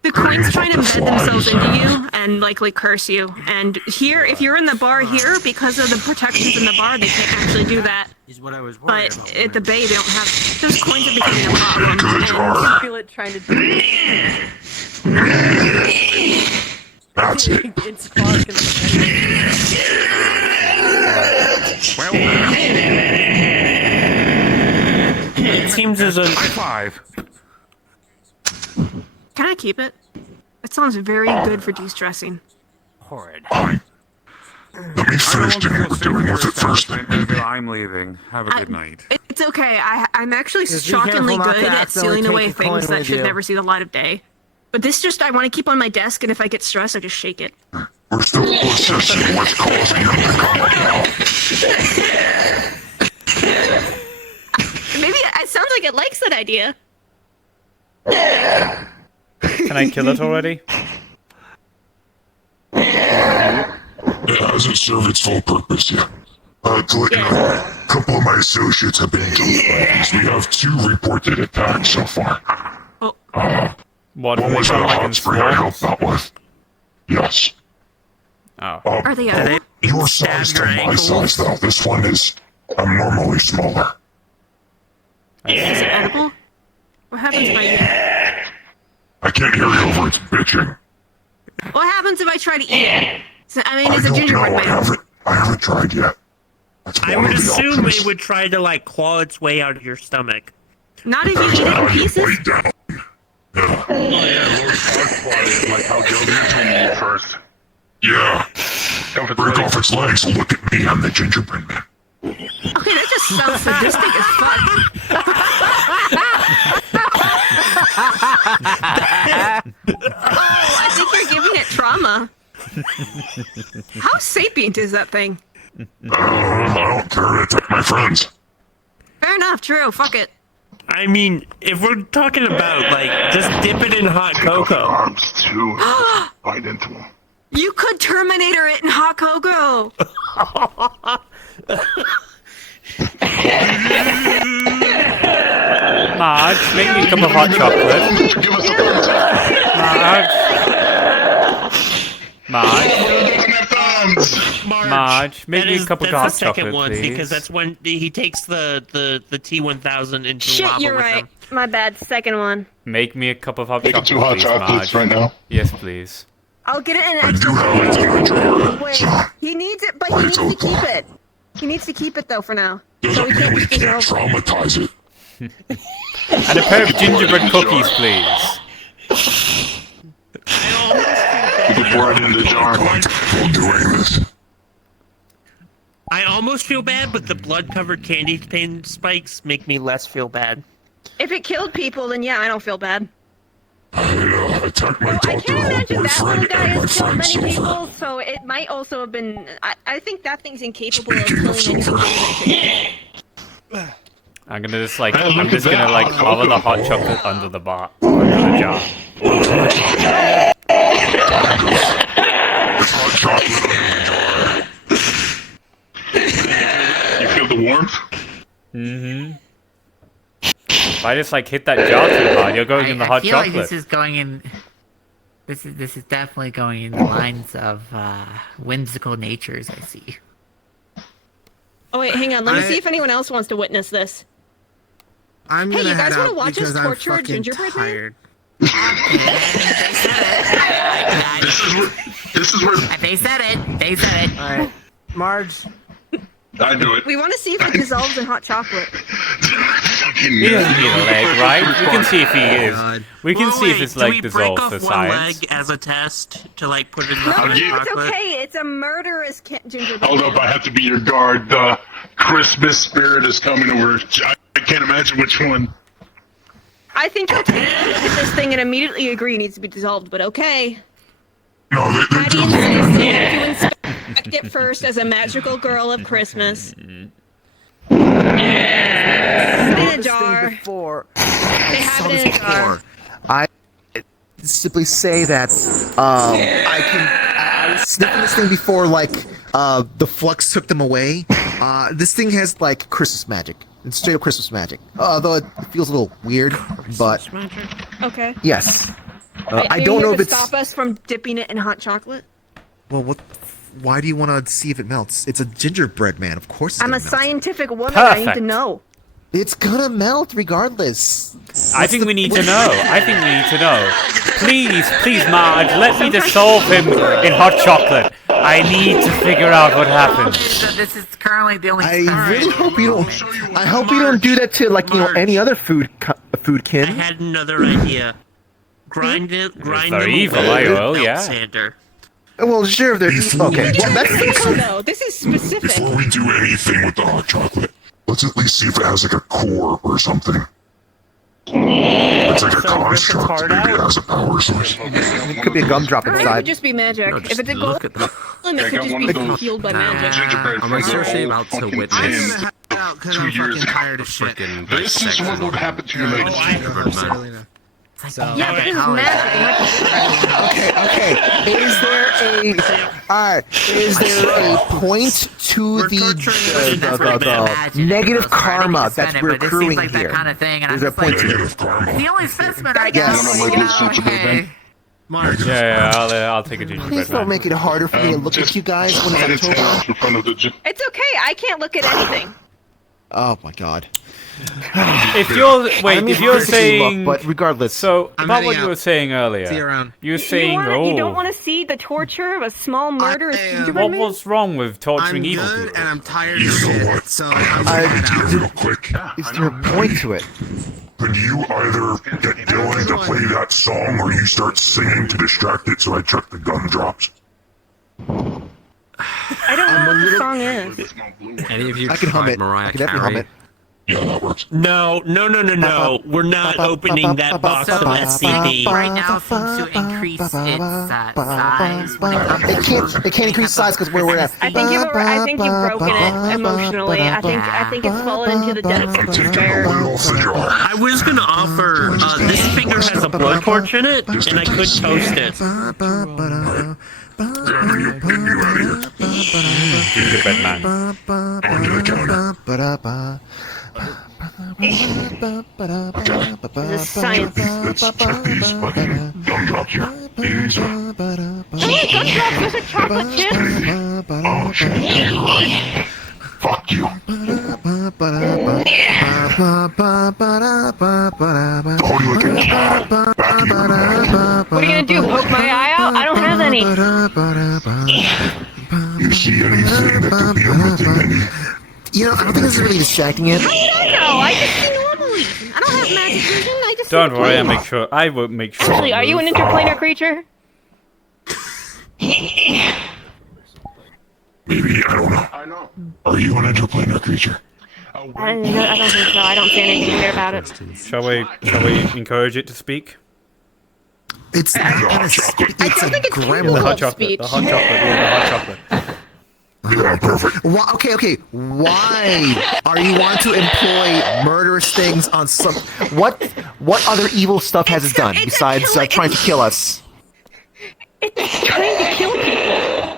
The coins try to embed themselves into you and likely curse you. And here, if you're in the bar here, because of the protections in the bar, they can't actually do that. Is what I was worried But at the bay, they don't have... Those coins are becoming a problem. I feel it trying to do That's it. It's fucking... It seems as a five. Can I keep it? It sounds very good for de-stressing. Horrid. Let me finish doing what we're doing with it first. I'm leaving. Have a good night. It's okay. I'm actually Just be shockingly careful not to good at accidentally sealing away take a coin things that with should you. never see the light of day. But this just, I want to keep on my desk, and if I get stressed, I just shake it. We're still assessing what's causing him to come down. Maybe it sounds like it likes that idea. Can I kill it already? It hasn't served its full purpose yet. To let you know, a couple of my associates have been killed by these. We have 2 reported attacks so far. What, One was at a hot spring I helped out with. Yes. Oh. Are they edible? Your size to my size, though. This one is abnormally smaller. Is it edible? What happens if I eat it? I can't hear you over its bitching. What happens if I try to eat it? So, I mean, I it's a don't gingerbread know. man. I haven't tried yet. That's I one would of the assume options. it would try to like claw its way out of your stomach. Not if you eat it in pieces. Yeah. Oh yeah, Lord Farquaad, like how Gildy told me first. Yeah. Break off its legs. Look at me. I'm the gingerbread man. Okay, that just sounds sadistic as fuck. Oh, I think you're giving it trauma. How sapient is that thing? I don't care to attack my friends. Fair enough, true. Fuck it. I mean, if we're talking about like just dip it in hot cocoa. Arms too. Bite into them. You could Terminator it in hot cocoa. Marge, make me a cup of hot chocolate. Marge, make me a cup of hot That's the second chocolate, one please. because that's when he takes the T1000 into Shit, lava you're with right. him. My bad. Second one. Make me a cup of hot Make it chocolate, 2 hot please, chocolates Marge. right now. Yes, please. I'll get it in an I extra do have it in my drawer. Wait, he needs it, but he Right, needs to Opal. keep it. He needs to keep it though for now. Doesn't we mean can't we just can't dissolve it. traumatize it. And a pair of gingerbread cookies, please. You can pour it in the jar. Comfortable doing this. I almost feel bad, but the blood-covered candy cane spikes make me less feel bad. If it killed people, then yeah, I don't feel bad. I attacked my doctor, her That little boyfriend, guy and my has killed friend many Silver. people, so it might also have been. I think that thing's incapable Speaking of of killing Silver. anyone. I'm gonna just like, Hey, look I'm at just gonna that like hot cover the hot cocoa. chocolate under the bar, under the jar. It's hot chocolate under the jar. You feel the warmth? Mm-hmm. If I just like hit that jar too hard, you're going in the hot I feel chocolate. like this is going in. This is definitely going in the lines of whimsical natures. I see. Oh wait, hang on. Let me see if anyone else wants to witness this. I'm Hey, gonna you guys head wanna out watch us because I'm torture a fucking gingerbread man? tired. This is where They said it. They said it. Alright. Marge. I do it. We want to see if it dissolves in hot chocolate. He doesn't need a leg, right? We can see if he is. We can see if his do we leg break dissolves off for one science. leg as a test to like put it in the No, hot it's chocolate? okay. It's a murderous gingerbread Hold man. up, I have to be your guard. The Christmas spirit is coming over. I can't imagine which one. I think he'll take this thing and immediately agree it needs to be dissolved, but okay. No, How do you insist you have to inspect it first as a magical girl of Christmas? In a jar. Before. They have it in a jar. I simply say that I was sniffing this thing before, like the flux took them away. This thing has like Christmas magic. It's straight up Christmas magic. Although it feels a little weird, but Okay. yes. Are I you don't know here if to it's. stop us from dipping it in hot chocolate. Well, what? Why do you want to see if it melts? It's a gingerbread man. Of course it's I'm gonna a melt. scientific woman. I need to Perfect. know. It's gonna melt regardless. I think we need to know. I think we need to know. Please, Marge, let me dissolve him in hot chocolate. I need to figure out what happened. This is currently the only. I really hope you don't. I hope you don't do that to any other foodkin. I had another idea. Grind it, grind very them evil, away I with will, milk yeah. sander. Well, sure, they're okay. Well, that's No, no, this is specific. Before we do anything with the hot chocolate, let's at least see if it has like a core or something. It's like a construct. Maybe it has a power source. It could be a gumdrop Or it inside. could just be magic. No, if just it's a look gold, at the- it could just be healed by magic. I'm associating about to witness. I'm gonna head out because I'm fucking tired of shit. This is what would happen to your lady. Barcelona. So, Yeah, but this is magic. okay. Is there a point to the negative karma that's we're accruing like here? that kind of thing, and Is there a point to it? the only specimen I Yes. got. Hey. Yeah, I'll take a ginger Please bread don't man. make it harder for me to look at you guys when it's October. It's okay. I can't look at anything. Oh my god. If you're saying, but regardless, so I'm about heading what you out. were saying earlier, See you around. you were saying, You don't want to see the torture of a small murderous gingerbread what man? was wrong with torturing I'm evil good, people? and I'm tired of it. So I'm gonna head out. Real quick. Is there a point to it? Could you either get Dylan to play that song or you start singing to distract it so I check the gun drops? I don't know what the song is. Any of you I can hum tried it. Mariah I can definitely hum Carey? it. Yeah, that works. No. We're not opening that box of SCD. Right now seems to increase its size. It can't increase size because where we're at. I think you've broken it emotionally. I think it's fallen into the depths of despair. I was gonna offer. This finger has a blowtorch in it, and I could toast it. Gingerbread man. This is science. Gum drops here. These are... There's a chocolate chip. Oh shit, you're right. Fuck you. What are you gonna do? Poke my eye out? I don't have any. You see anything that could be omitted? You know, I don't think this is really distracting it. How do you know? I just see normally. I don't have magic vision. I just Don't see worry, plain. I will make sure. Actually, are you an interplanar creature? Maybe, I don't know. Are you an interplanar creature? I don't think so. I don't see anything weird about it. Shall we encourage it to speak? It's not gonna speak. It's a The gremlin. hot chocolate. The hot chocolate. Yeah, the hot chocolate. Yeah, perfect. Okay. Why are you want to employ murderous things on some? What other evil stuff has it done besides trying to kill us? It's trying to kill people.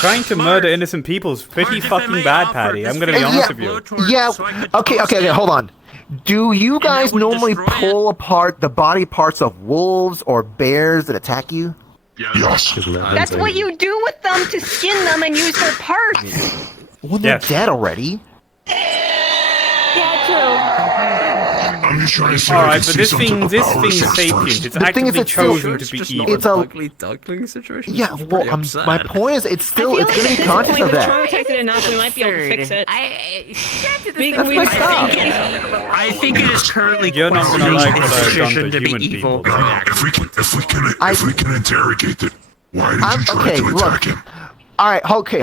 Trying to murder innocent people is pretty fucking bad, Patty. I'm gonna be honest with you. Yeah. Okay. Hold on. Do you guys normally pull apart the body parts of wolves or bears that attack you? Yes. That's what you do with them to skin them and use their parts. Well, they're dead already. Yeah, true. I'm just trying to see Alright, but this thing's sapient. It's actively chosen to be evil. It's a ugly duckling situation. yeah. Well, my point is, it's still it's gonna be conscious of that. Traumatized enough, we might be able to fix it. I think it is currently You're not gonna like what I've done to to be human evil. people. If we can interrogate it, why did you try to attack him? All right. Okay.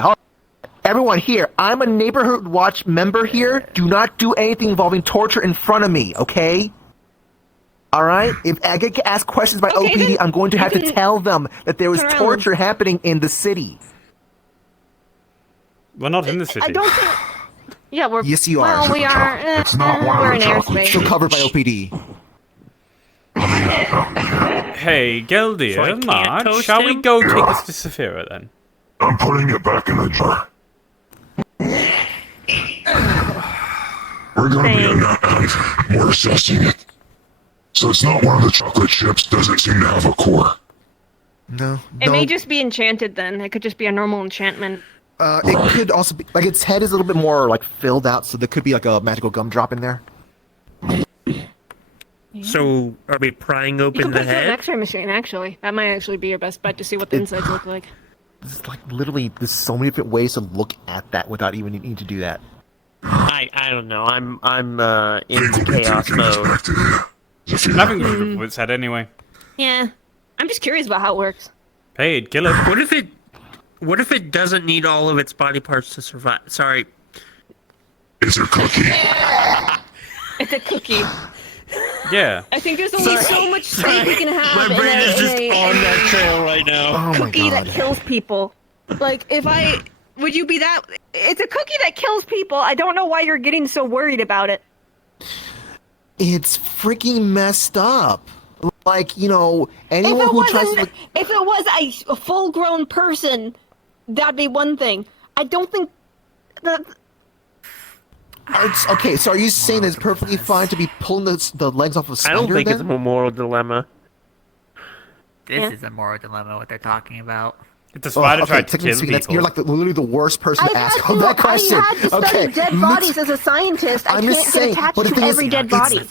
Everyone here, I'm a neighborhood watch member here. Do not do anything involving torture in front of me, okay? All right? If I get asked questions by OPD, I'm going to have to tell them that there was torture happening in the city. We're not in the city. I don't think. Yeah, we're. Yes, you are. Well, we are. It's not one we're of in the chocolates. airspace. Still covered by OPD. Hey, Geldir, Marge, shall we go take this to Saphira then? I'm putting it back in the jar. We're gonna be in that and we're assessing it. So it's not one of the chocolate chips, doesn't seem to have a core. No. It may just be enchanted then. It could just be a normal enchantment. It could also be like its head is a little bit more like filled out, so there could be like a magical gumdrop in there. So, are we prying You open can the put it through an head? X-ray machine. Actually, that might actually be your best bet to see what the insides look like. There's like literally there's so many different ways to look at that without even needing to do that. I don't know. I'm in chaos mode. Nothing with its head anyway. Yeah, I'm just curious about how it works. Hey, kill it. What if it doesn't need all of its body parts to survive? Sorry. It's a cookie. It's a cookie. Yeah. I think there's only so much space we can have. My brain is just in on that trail right now. Oh my cookie that god. kills people. Like, would you be that? It's a cookie that kills people. I don't know why you're getting so worried about it. It's freaking messed up. Like, anyone who tries to... If it was a full-grown person, that'd be one thing. I don't think that... Okay, so are you saying that it's perfectly fine to be pulling the legs off of a spider, I don't think then? it's a moral dilemma. This is a moral dilemma, what they're talking about. If the spider tried to technically kill speaking, people. you're like literally the worst person to ask that question. I had to study dead bodies as a scientist. I can't get attached to every dead body.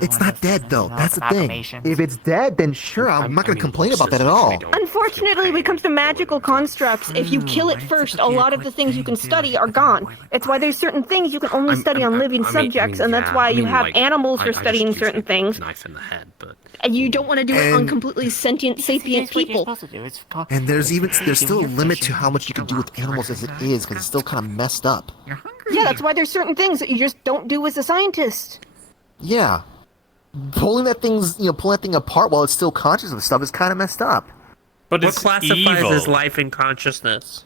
It's not dead, though. That's the thing. If it's dead, then sure, I'm not going to complain about that at all. Unfortunately, when it comes to magical constructs, if you kill it first, a lot of the things you can study are gone. It's why there's certain things you can only study on living subjects, and that's why you have animals for studying certain things. Knife in the head, but And you don't want to do it on completely sentient, sapient people. And there's still a limit to how much you can do with animals as it is, because it's still kind of messed up. Yeah, that's why there's certain things that you just don't do as a scientist. Yeah. Pulling that thing apart while it's still conscious of stuff is kind of messed up. But what it's classifies evil. as life and consciousness?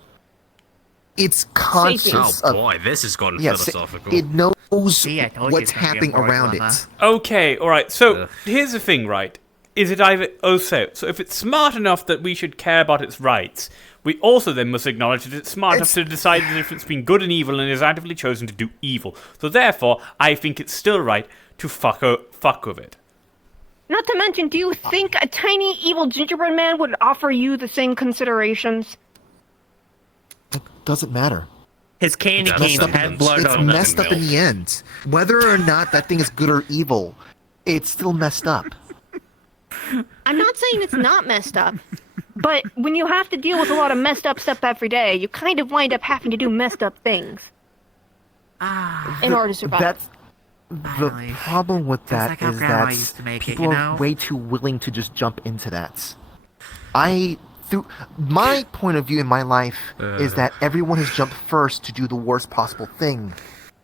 It's conscious. Oh boy, this has gotten philosophical. It knows it's what's gonna be a happening moral around dilemma. it. Okay, alright, so here's the thing, right? Is it either... so if it's smart enough that we should care about its rights, we also then must acknowledge that it's smart enough to decide the difference between good and evil and has actively chosen to do evil. So therefore, I think it's still right to fuck with it. Not to mention, do you think a tiny evil gingerbread man would offer you the same considerations? It doesn't matter. His candy canes had blood it's on them. messed up in the end. Whether or not that thing is good or evil, it's still messed up. I'm not saying it's not messed up, but when you have to deal with a lot of messed up stuff every day, you kind of wind up having to do messed up things in order to survive. That's the problem with that like how is Grandma that used to make it, people you are know? way too willing to just jump into that. Through my point of view in my life is that everyone has jumped first to do the worst possible thing,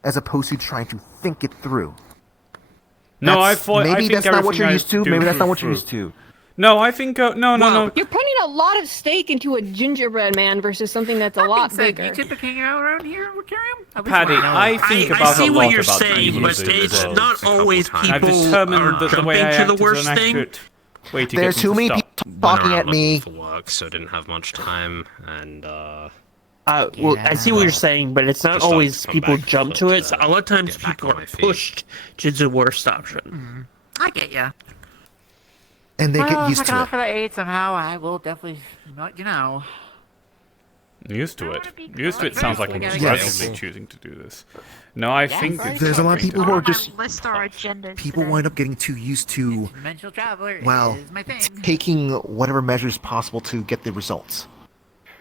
as opposed to trying to think it through. No, I Maybe think that's not what everything you're I used to. do Maybe that's not what through- you're used to. No, I think... no. You're putting a lot of stake into a gingerbread man versus something that's a lot bigger. You tip a king out around here, Wiccarium? Paddy, I think I about see a what lot you're about saying, evil but in the it's world. not always I've people determined are that the way I jumping to act the is worst an thing. accurate way to There's get too them many to stop. people talking at me. For work, so I didn't have much time, and Well, I see what you're saying, but it's not Just like always to come people back, jump but, to it. So a lot of times get back people on are my feet. pushed to the worst option. I get ya. And they get If used I can to it. offer that aid somehow, I will definitely, Used to it. Used to it sounds like I'm Yes. aggressively choosing to do this. No, I think it's There's a lot of something people to- who are just... List our agendas People today. wind up getting too used to, Dimensional traveler well, is my thing. taking whatever measures possible to get the results.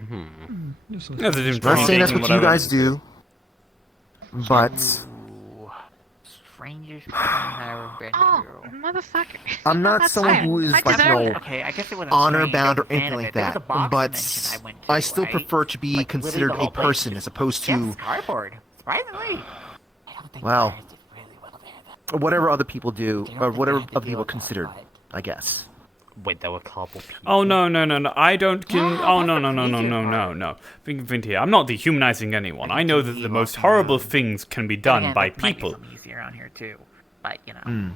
That's a different Not saying that's thing, what you whatever. guys do, but Strangers. Oh, motherfucker. I'm not That's someone fine. who is I like, deserve it. Okay, I guess it wasn't honor strange, bound or I'm a fan anything of like it. There was a that, boxing but convention I went to, I still right? prefer to be Like, considered literally the a whole place person was- as opposed to, Yes, cardboard. Surprisingly. well, whatever other people do, or whatever other people considered, I guess. wait, there were cardboard people. Oh no! I don't. Oh no! Think here. I'm not dehumanizing anyone. I know that the most horrible things can be done by people. Some easy around here too, but you know.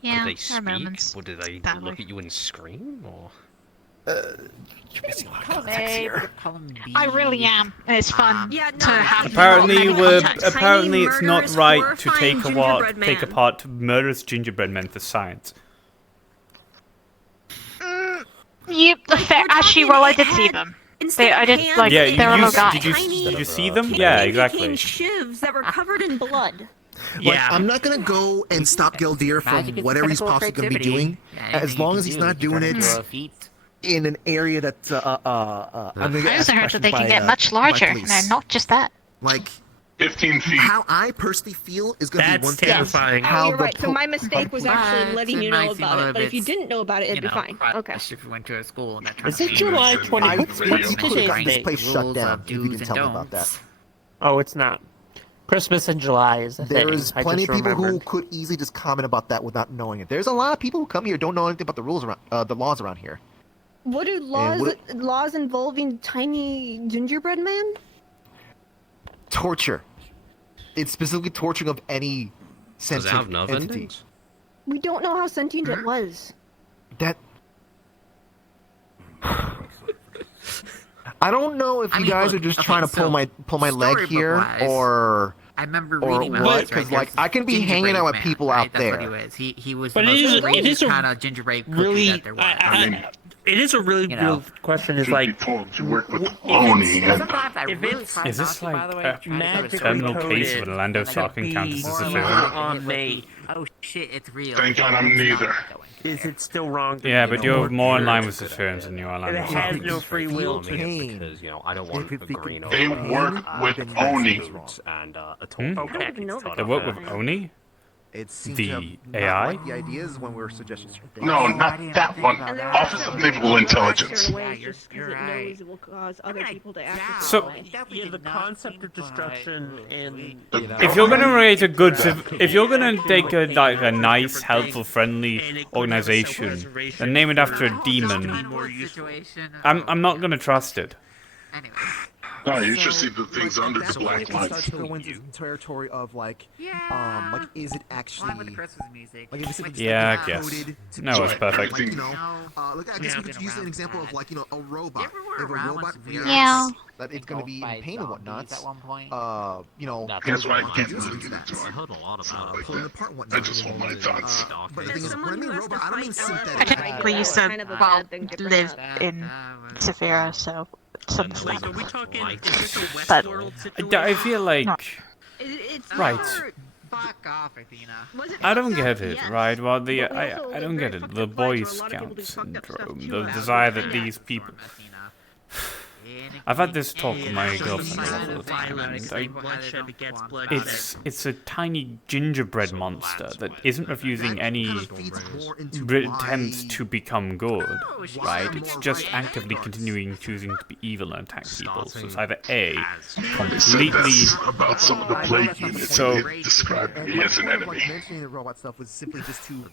Yeah, Did they there are moments. speak, or did they that look way. at you and scream, or? Call him A, call him B. I really am. It's fun to have Apparently, people have context. apparently it's not murderous, right to horrifying gingerbread take man. apart murderous gingerbread men for science. Actually, well, I did see them. I did like Yeah, they were little guys. did you see them? Yeah, exactly. Shivs that were covered in blood. Like, I'm not gonna go and stop Gildir from Magic is whatever he's pinnacle of possibly gonna be creativity. doing, Yeah, as anything long you as can he's do, not you doing turn it into a feat. in an area that I'm gonna get I asked also heard that they can questions get by, much by larger. police. No, not just that. Like 15 feet. how I personally feel is gonna be That's one thing. terrifying. Oh, you're the right. So my mistake was actually But letting it you might know seem a about little it. But if you bit, didn't know about it, it'd be fine. Okay. Especially if we went to a school and that Is it July 20? I What's totally today's got this date? place shut Rules down. of If you do's didn't and tell me about don'ts. that. Oh, it's not. Christmas in July is the thing. There's I plenty just of people who remembered. could easily just comment about that without knowing it. There's a lot of people who come here don't know anything about the rules around the laws around here. What do laws involving tiny gingerbread man? Torture. It's specifically torturing of any Does it have sentient nerve entity. endings? We don't know how sentient it was. That. I don't know if you guys are just trying to pull my leg here, or I remember or reading about what? this, right? Because like I can be Gingerbread hanging out with man, people right? out That's there. what he was. He was But the it most is a kind of gingerbread cookie really, that there was. it is a really real question. Is like, to work with Oni and Is this like a terminal case of Orlando Sock encounters as a film? on me. Oh shit, it's real. thank God I'm neither. Is it still wrong? Yeah, but you're more in line with the films than you are It Orlando has Sock. no free will to Pain. Because, I don't want a green They work with Oni. and a Okay. They work with Oni? It seems The to have not AI? liked the ideas when we were suggesting certain things. No, not that one. Office of Naval Intelligence. Will cause other people to act. So, Yeah, the concept of destruction and if you're gonna create a good, if you're gonna take a nice, helpful, friendly organization, and name it after a demon, I'm not gonna trust it. No, you should see the things under the black That lights. starts to go into the territory of like is it actually like if it's Yeah, I guess. coded to No, be it's perfect. like, like I guess we could use an example of like a robot. If a robot reacts Yeah. that it's going to be in pain and whatnot. At one point. Here's why I can't do use that. that. Pulling apart and I whatnot. just want my thoughts. But the thing is, when I mean robot, I don't mean synthetic. Technically, you said, well, live in Sephira, so something like are we talking? Is this a But- Westworld situation? I feel like, right. Fuck off, Athena. I don't get it, right? Well, But we I also don't get very it. fucked The up Boy lives where a lot of people Scout do fucked up stuff syndrome, too. the desire that these people. I've had this talk with my girlfriend a lot of the time, and it's a tiny gingerbread monster that isn't refusing any attempts to become good, right? It's just actively continuing choosing to be evil and attack people. So it's either A, completely. About some of the plague units, So they described me as an enemy. Mentioning the robot stuff was simply just to.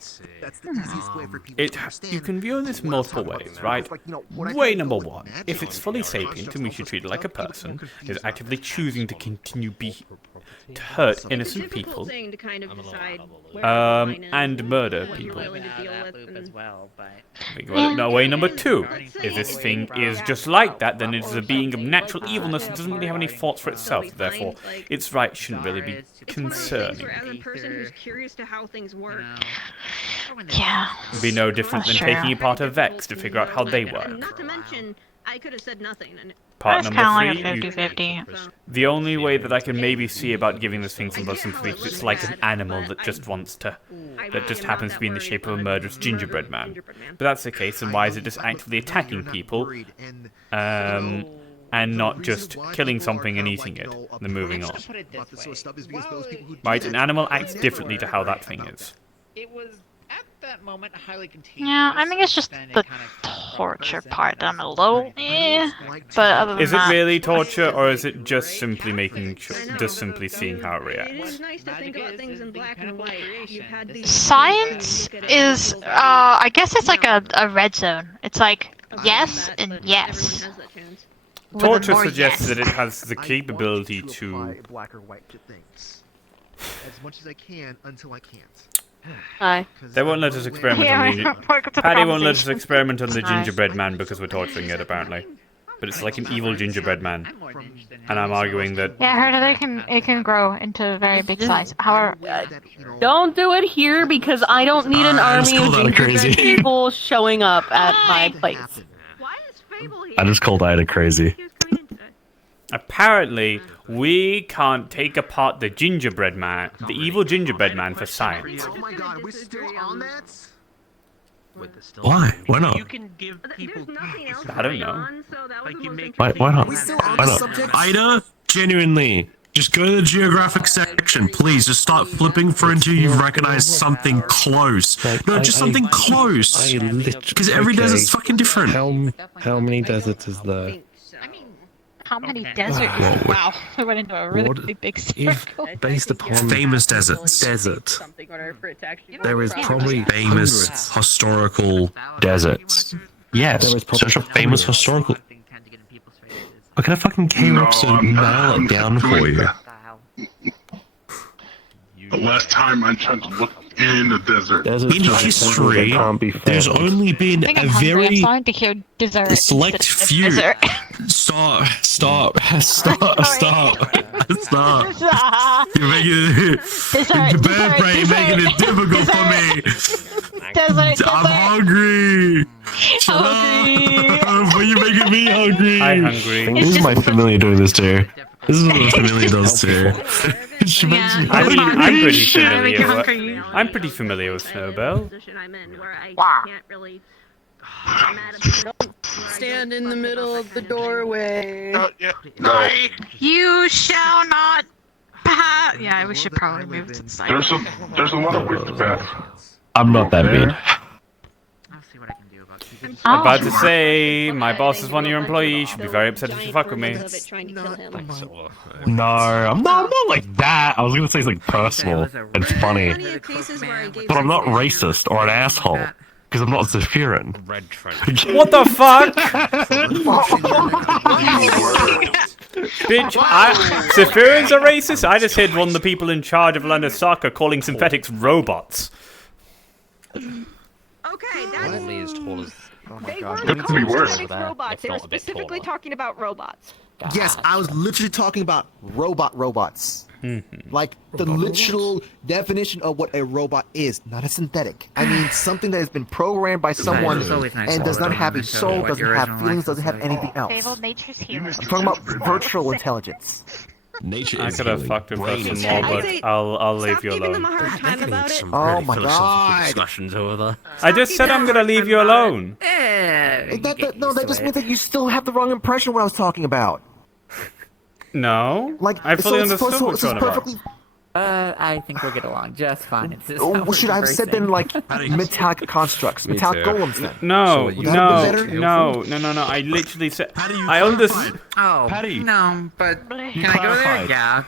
That's the easiest way for people it to understand. you can view this multiple ways, right? Way number one, if it's fully sapient, then we should treat it like a person who's actively choosing to continue to hurt innocent people, Saying to kind of decide where the line is, and murder what you're people. willing to deal with, and- as well, but Think about it. No, way number two, if this thing is just like that, then it's a being of natural evilness that doesn't really have any thoughts for itself. Therefore, its right shouldn't really be concerning. For as a person who's curious to how things work. Yeah. It'd be no different than Sure. taking apart a Vex to figure out how they And work. not to mention, I could have said nothing. And Part That's number kind of three, like a you- 50-50. the only way that I can maybe see about giving this thing some blood sympathy is it's like an animal that just wants to, that just happens to be in the shape of a murderous gingerbread man. But that's the case, then why is it just actively attacking people, and not just killing something and eating it, and then moving on? Right, an animal acts differently to how that thing is. it was at that moment highly contagious. Yeah, I think it's just the torture part that I'm a little but other than Is it that, really torture, or is it just simply making sure, just simply seeing how it it reacts? is nice to think about things in black and white. You've had these science is, I guess it's like a red zone. It's like yes and yes. With Torture more suggests yes. that it has the capability to. Apply black or white to things as much as I can until I can't. Hi. They won't let us experiment Yeah, on the. welcome to the Patty won't let us conversation. experiment on the Hi. gingerbread man because we're torturing it, apparently. But it's like an evil gingerbread man, and I'm arguing that. Yeah, I heard that it can grow into a very big size. However, Don't do it here because I don't need an army of gingerbread people showing up at my place. I just called Ida crazy. Apparently, we can't take apart the gingerbread man, the evil gingerbread man, for science. Oh my god, we're still on that? Why? Why not? You can give people. I don't know. Why not? We still on Why the not? subject? Ida, genuinely, just go to the geographic section, please. Just start flipping through until you recognize something close. No, just something close. Because every desert's fucking different. How many deserts is there? how many deserts? Wow, I went into a really big circle. Based upon famous deserts, there is probably famous historical deserts. Yes, such a famous historical. Look at a fucking K-Reps and nail it down for you. The last time I tried to look in the desert. In history, there's only been I think a I'm hungry. I'm very starting to hear dessert. select instead of few. dessert. Stop. Stop. You're making the bird brain making it difficult for me. Dessert. I'm hungry. Shut up. Why are you making me hungry? I'm hungry. This is my familiar doing this too. This is what my familiar does too. She makes me I mean, I'm hungry. pretty Shit. familiar. I'm pretty familiar with Snowbell. Stand in the middle of the doorway. You shall not pass. Yeah, we should probably move to the side. There's a lot of ways to pass. I'm not that mean. I'm about to say, my boss is one of your employees. Should be very upset if you fuck with me. No, I'm not like that. I was gonna say something personal and funny. But I'm not racist or an asshole. Because I'm not Zephyrin. What the fuck? Bitch, Zephyrin's a racist? I just heard one of the people in charge of London Soccer calling synthetics robots. Okay, that's... Oh my They god. weren't It calling worse. synthetics robots. They were specifically talking about robots. Yes, I was literally talking about robots. Like the literal definition of what a robot is, not a synthetic. I mean something that has been programmed by someone and does not have a soul, doesn't have feelings, doesn't have anything else. Fabled nature's healing. I'm talking about virtual intelligence. Nature I could have fucked him for some more, but I'll leave you alone. Oh my god! Discussions over there. I just said I'm gonna leave you alone. That just means that you still have the wrong impression of what I was talking about. No, like I fully it's understood what you're on about. perfectly. I think we'll get along just fine. It's just What should I have said then? Like metallic constructs, Me metallic too. golems then. No, Would that have been better? no. I literally said I understand. Oh, Patty. no, but can I go there? clarified. Yeah.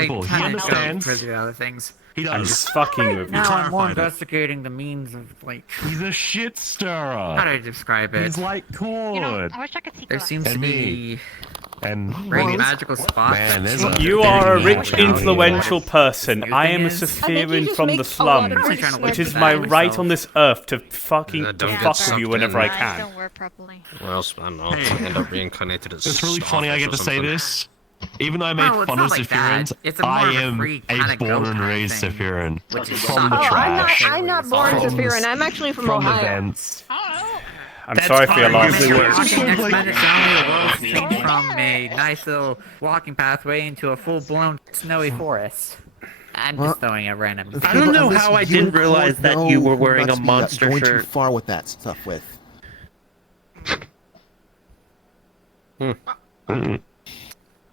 Simple. He I understands. for the other things. I'm just fucking with you. Now I'm more clarified it. investigating the means of, like... He's a shit stirrer. How do I describe it? He's like Cord. You know, I wish I could see There glasses. seems to And be... me. And Very magical spots. Man, there's a You are a rich, Yeah. influential person. I am a is- Zephyrin from the slums. It is my right on this earth to fucking fuck with you whenever I Eyes can. don't work properly. Well, I don't know. I end up reincarnated as It's really funny I get to say this. Even though I made Oh, it's fun not of like that. Zephyrins, It's a more I of a am free a kinda born go and kind raised thing, Zephyrin. which is From the Oh, trash. I'm not born From Zephyrin. the- I'm actually from From the Ohio. vents. I'm sorry for your loss. Watching X-Men Family the world change from a nice little walking pathway into a full-blown snowy forest. I'm just throwing a random... I don't know how I didn't realize that you were wearing a not to be monster going too shirt. far with that stuff with.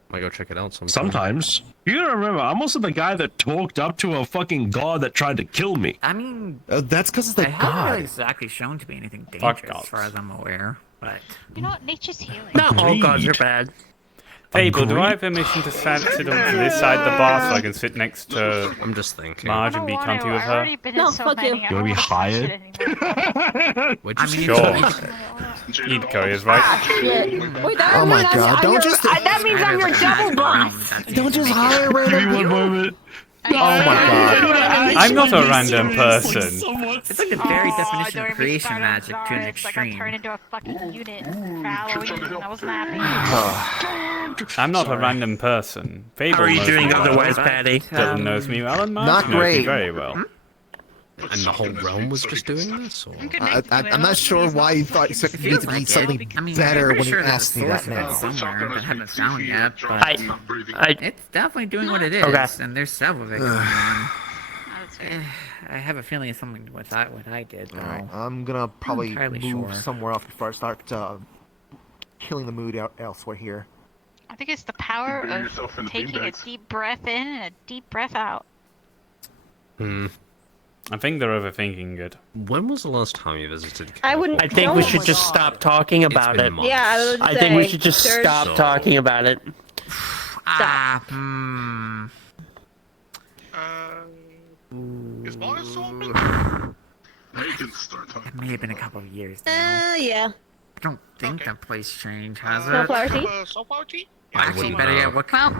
Might go check it out sometime. Sometimes. You gotta remember, I'm also the guy that talked up to a fucking god that tried to kill me. I mean... That's because it's I the haven't god. really exactly shown to be anything Fuck dangerous as far as I'm aware, but... You know what? Nature's healing. Not all Agreed. gods are bad. Fable, do Agreed. I have permission to sit on this side of the bar so I can sit next to I'm just thinking. Marge and be I cunty with I've already her? been No, in so fuck you. many. I You wanna don't be wanna do this shit anymore. What'd I you mean, Sure. Eco is right. Wait, that Oh my means god, don't just that means I'm your double boss. don't just hire random Give me one people. moment. Oh my god. I'm not a random person. It's like the very definition don't of even creation start on magic to an Zara. It's like I extreme. turned into a fucking unit for Halloween. I wasn't happy. I'm not a random person. Fable How are you knows doing me well. otherwise, Patty? Dylan knows me well, and Marge Not knows me great. very well. And the whole realm was just doing this? Or? I'm not sure why you thought expected me to be something better when you asked me that now. Somewhere that I haven't found yet, but I it's definitely doing what it is, Okay. and there's several of it going on. I have a feeling it's something with what I did, though. Alright, I'm gonna probably entirely move sure. somewhere else before I start killing the mood elsewhere here. I think it's the power burn of yourself in the taking a beanbags. deep breath in and a deep breath out. I think they're overthinking it. When was the last time you visited? I wouldn't. I think we don't- should just stop talking about been it. months. Yeah, I would I think we say should just there's- stop So- talking about it. Is my soul I can start talking. It may have been a couple of years now. Yeah. I don't think that place changed, has Snowflower it? tea? Actually, wouldn't better know. yet, what kind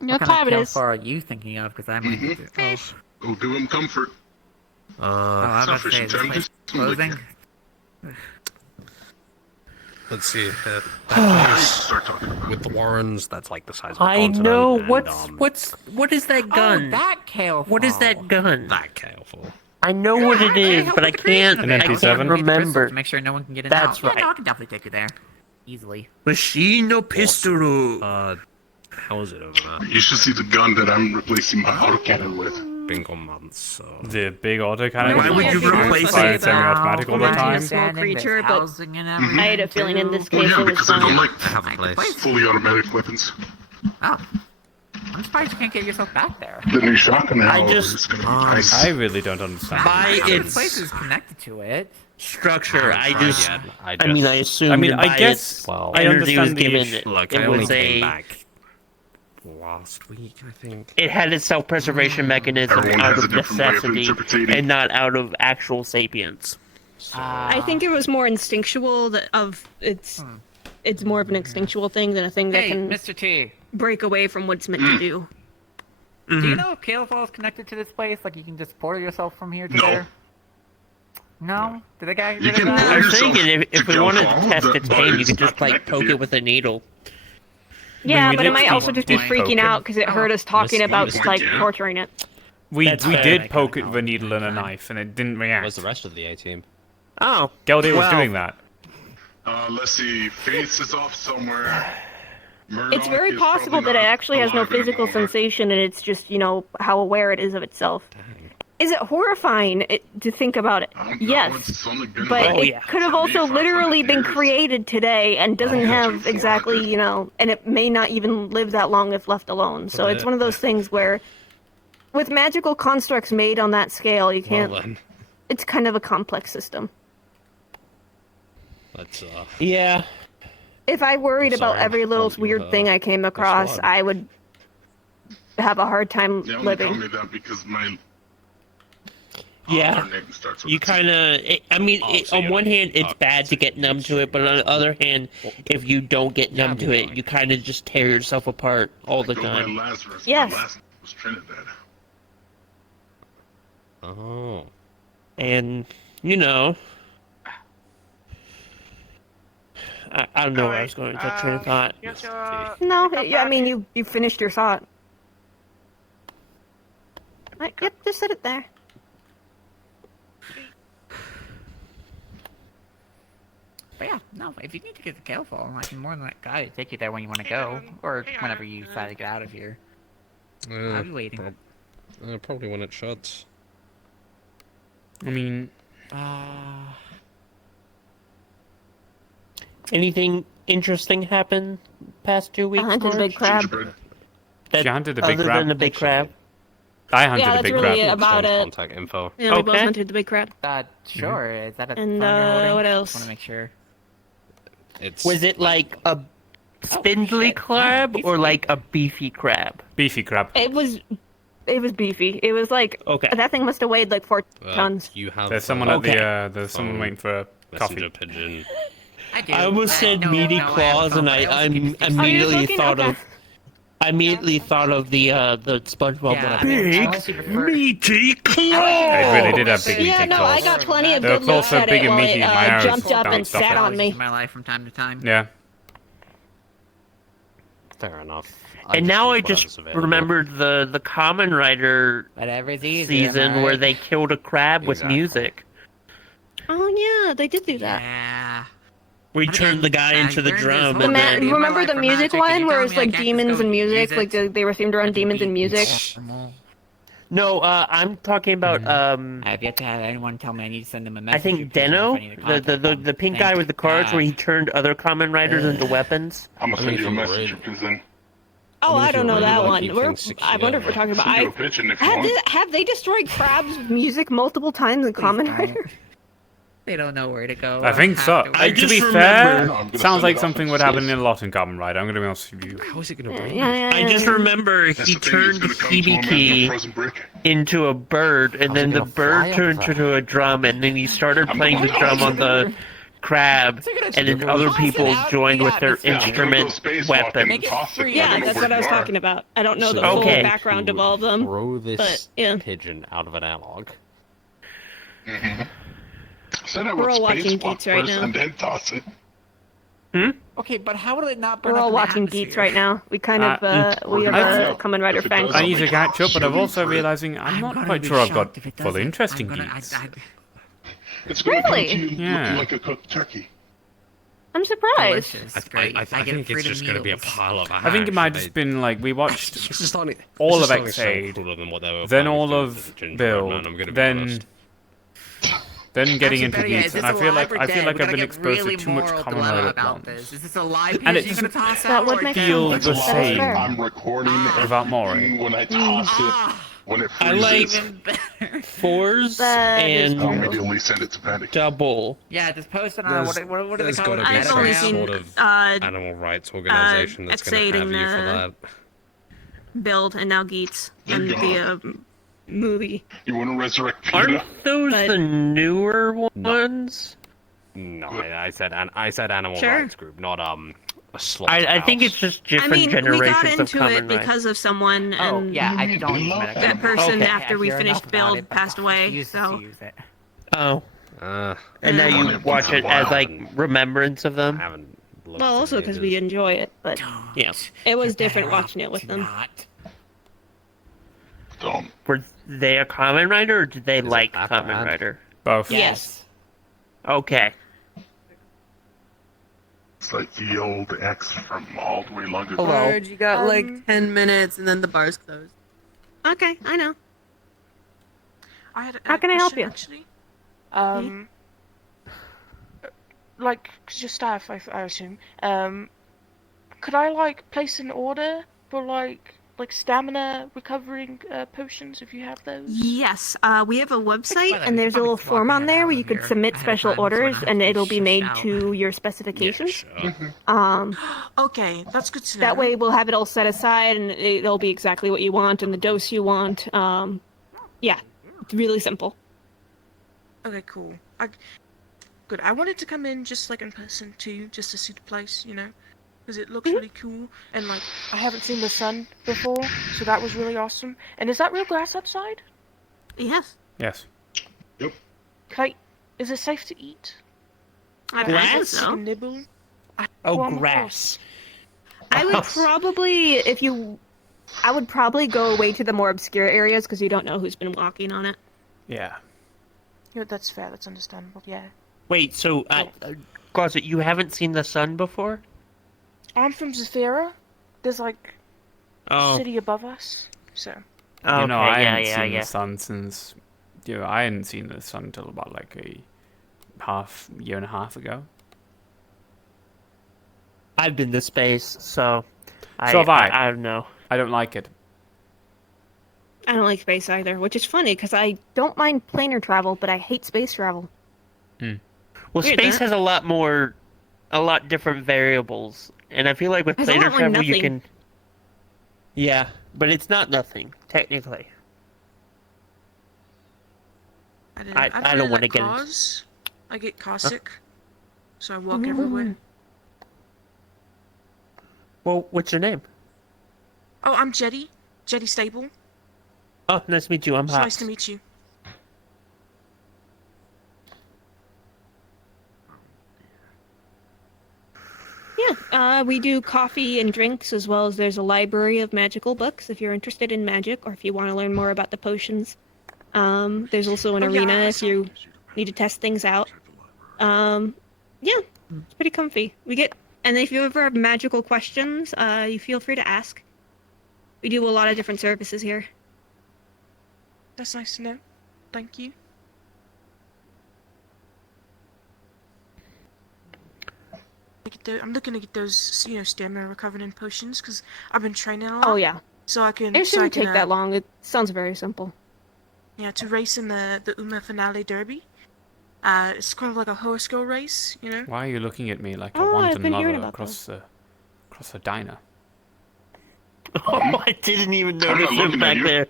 You know of what time it kill is? far are you thinking of? Because I might... Go give him comfort. I was about to say, is this place closing? Let's see. That place with the Warrens, that's like the size of a I continent. know. and, What is that gun? Oh, that Kaleful. What is that gun? That Kaleful. I know what it is, but I can't. An I MP7? can't remember. To make sure no one can get in. That's out. right. Yeah, no, I can definitely take you there. Easily. Machine pistol. How is it over there? You should see the gun that I'm replacing my autocannon with. Bingo months. The big autocannon. Why would you replace it? Semi-automatic all the time. Small creature, but Housing and everything. I had a feeling in this Well, case yeah, it was because I don't fine. like Have a place. fully automatic weapons. Oh. I'm surprised you can't get yourself back there. The new shotgun, I however, just- is going to be nice. I really don't understand. By The its place is connected to it. structure, I just. I I mean, I assume. I mean, I by guess- its well, I energy was understand the given. issue. Look, It I only was came a. back last week, I think. It had its self-preservation mechanism Everyone out has of a different way of necessity interpreting. and not out of actual sapience. I think it was more instinctual it's more of an instinctual thing than a thing that Hey, can Mr. T. break away from what it's meant to do. Do you know if Kalefall is connected to this place? Like you can just portal yourself from here to No. there? No? Did the guy You get can it out? portal I was yourself thinking if to we wanted to Kalefall, test but- its but pain, you it's could just not like connected poke yet. it with a needle. Yeah, we but did it might poke also just be it. freaking out because it heard us talking about like Yeah. torturing it. We That's fair. did poke it with a needle and a knife, and it didn't react. Where's the rest of the A team? Oh, Gelday was well, doing that. Let's see. Faith is off somewhere. It's very Murdoch is possible probably that it not actually has no alive physical anymore. sensation and it's just, how aware it is of itself. Is it horrifying to think about it? Yes. It's only been But like- it could have also literally been created today and doesn't have exactly, and it may not even live that long if left alone. So it's one of those things where, with magical constructs made on that scale, you can't. It's kind of a complex system. Let's Yeah. If I worried about Sorry, every little weird thing I came across, one? I would have a hard time They only tell living. me that because my Yeah. name starts with You kind of. I mean, on one hand, it's bad to get numb to it, but on the other hand, if you don't get numb to it, you kind of just tear yourself apart all the Go by time. Lazarus. Yes. My last name was Trinidad. Oh. And, I don't know where I was going with that train of thought. No, I mean, you finished your thought. Right, yep, just set it there. But yeah, no, if you need to get the Kalefall, I can more than that guy to take you there when you want to go. Or whenever you decide to get out of here. I'll be waiting. Probably when it shuts. I mean, anything interesting happen past 2 weeks? I hunted a big crab. She hunted a other big crab. than the big crab. I hunted Yeah, a that's big really crab. about it. Contact info. Yeah, we both Okay. hunted the big crab. Sure, is that a And, thunder holding? what else? Just want to make sure. Was it like a spindly crab or like a beefy crab? Beefy crab. It was beefy. It was like that thing must have weighed like 4 tons. You have. There's someone at the there's someone waiting for a messenger coffee. pigeon. I almost said meaty claws, and I immediately thought of. I immediately thought of the SpongeBob one. Big meaty claws. I really did have big meaty Yeah, no, I claws. got plenty of They're good looks also at big it and while meaty, it and my arrows jumped up and bounced off sat it. on me. In my life from time to time. Yeah. Fair enough. And now I just remembered the Common Rider Whatever's easier, season am I where right? they killed a crab with music. Oh yeah, they did do that. Yeah. We turned the guy into the drum. And then, Remember the music one where it's like demons and music? Like they were themed around demons and music? no, I'm talking about I've yet to have anyone tell me I need to send them a message. I think Deno, the pink guy with the cards where he turned other Common Riders into weapons. I'm gonna send you a message because then. Oh, I don't know that one. I wonder if we're talking about. Send you a pigeon if you want. Have they destroyed crabs with music multiple times in Common Rider? They don't know where to go. I think so. I To just be remember- fair, sounds like something would happen in a lot in Kamen Rider. I'm gonna be honest with you. How is it gonna break? I just remember he turned Hibiki into a bird, and then the bird turned into a drum, and then he started playing the drum on the crab, and then other people joined with their instrument weapons. Yeah, that's what I was talking about. I don't know the full Okay. background of all of them. Throw this but, yeah. pigeon out of an analog. Set it We're with all watching space walk Geeks right first now. and then toss it. Okay, but how will it not burn We're up all in the watching atmosphere? Geeks right now. We kind of we We're have gonna a find out. Kamen Rider If it fan does, club. I need to catch up, but I'm also for it. realizing I'm not gonna quite be sure I've shocked got if it full doesn't. interest in I'm gonna- geeks. It's gonna come Really? to you Yeah. looking like a cooked turkey. I'm surprised. Delicious. I Great. think it's freedom just going to be a meals. pile of. I think it might have just been like we watched It's just starting, all it's of just starting to sound X-Aid, cooler than what they were then planning all to do of with the Gingerbread Build, Man, I'm gonna be then honest. getting Actually, into better yet, geeks, is and this I feel alive like or I feel dead? like We I've gotta been get exposed really to too much moral Kamen dilemma Rider at about once. this. Is this a live And pitch it you're gonna doesn't toss That out, would or make feel sense. the That is same fair. I'm recording without Mori. when I toss it when it I freezes. like fours That is and I'll true. immediately send it to Patty. double. Yeah, just post it on what do they There's call got it? to be I've some only Metagram? seen sort of uh, animal rights organization that's going to X8 have you for and, that. Build and now Geets They're and gone. the movie. You want to resurrect PETA? Aren't those But- the newer ones? No, I said animal Sure. rights group, not a slaughterhouse. I think it's just I different mean, we got generations of into it Kamen Rider. because of someone, Oh, and yeah, I don't use Metagram. that person Okay. after I we hear finished enough about Build it, but passed I away. refuse to So use it. Oh, I and now you Yeah. watch it as like remembrance of them. haven't looked Well, in also because ages. we enjoy it, but Yeah. it was You're different better watching it off with to them. not. Dumb. Were they a Kamen Rider, or did they like that Kamen bad? Rider? Both. Yes. Okay. It's like the old X from all the way long ago. Hello. You got like 10 minutes and then the bar's closed. okay, I know. I had a How can I help question, you? Actually. Like, cause your staff, I assume. Could I like place an order for like stamina recovering potions if you have those? Yes, we have a website, By the way, and there's a probably little just form walking on in there and where out you of could here submit ahead of special time, so I orders, don't have and to be it'll be shushed made out. to your specifications. Sure. Okay, that's good to know. That way we'll have it all set aside, and it'll be exactly what you want and the dose you want. Yeah, it's really simple. Okay, cool. Good. I wanted to come in just like in person too, just to see the place, you know, because it looks really cool. And like, I haven't seen the sun before, so that was really awesome. And is that real grass outside? Yes. Yes. Is it safe to eat? I Grass? think so. Like a nibble? Oh, Well, I'm a grass. I would probably, I would probably go away to the more obscure areas because you don't know who's been walking on it. Yeah. Yeah, that's fair. That's understandable. Yeah. Wait, so, Closet, you haven't seen the sun before? I'm from Zafira. There's like Oh. a city above us, so. Okay, You know, I yeah, hadn't yeah, seen yeah. the sun since. I hadn't seen the sun until about like a year and a half ago. I've been to space, so So have I. I don't know. I don't like it. I don't like space either, which is funny because I don't mind planar travel, but I hate space travel. Well, Weird, space that. has a lot different variables, and I feel like with There's a planar lot more travel you nothing. can. Yeah, but it's not nothing technically. I don't really wanna like get into- cars. I get car sick, so I walk everywhere. Well, what's your name? Oh, I'm Jetty. Jetty Stable. Oh, nice to meet you. I'm It's Hot. nice to meet you. Yeah, we do coffee and drinks as well as there's a library of magical books if you're interested in magic or if you want to learn more about the potions. There's also an Oh, yeah, arena I if saw- you need to test things out. Yeah, it's pretty comfy. And if you ever have magical questions, you feel free to ask. We do a lot of different services here. That's nice to know. Thank you. I'm looking to get those, you know, stamina recovering potions because I've been training a lot. Oh yeah, So I can. it so I shouldn't can, take that long. It sounds very simple. Yeah, to race in the Uma Finale Derby. It's kind of like a horoscope race, you know. Why are you looking at me like a Oh, I've wanton been hearing lover about across the diner? Oh, I didn't even I'm notice not him looking at back you. there.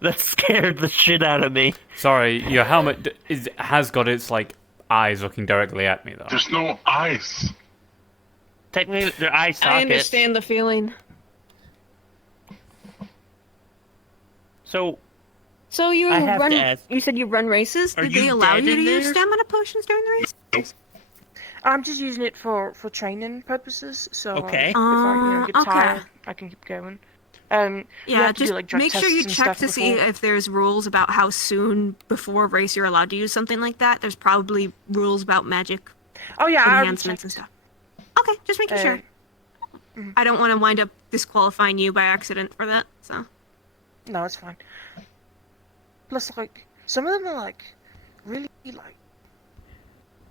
That scared the shit out of me. Sorry, your helmet has got its like eyes looking directly at me though. There's no eyes. Technically, they're eye sockets. I understand the feeling. So, So you I have run? to ask. You said you run races. Are Did you they allow dead you to in use there? stamina potions during the race? I'm just using it for training purposes. So Okay. if I get Okay. tired, I can keep going. You Yeah, have to just do, like, drug make sure tests you and check stuff to see before. if there's rules about how soon before a race you're allowed to use something like that. There's probably rules about magic Oh yeah, I already enhancements and checked. stuff. Okay, just making sure. I don't want to wind up disqualifying you by accident for that. So. No, it's fine. Plus, like, some of them are like really like,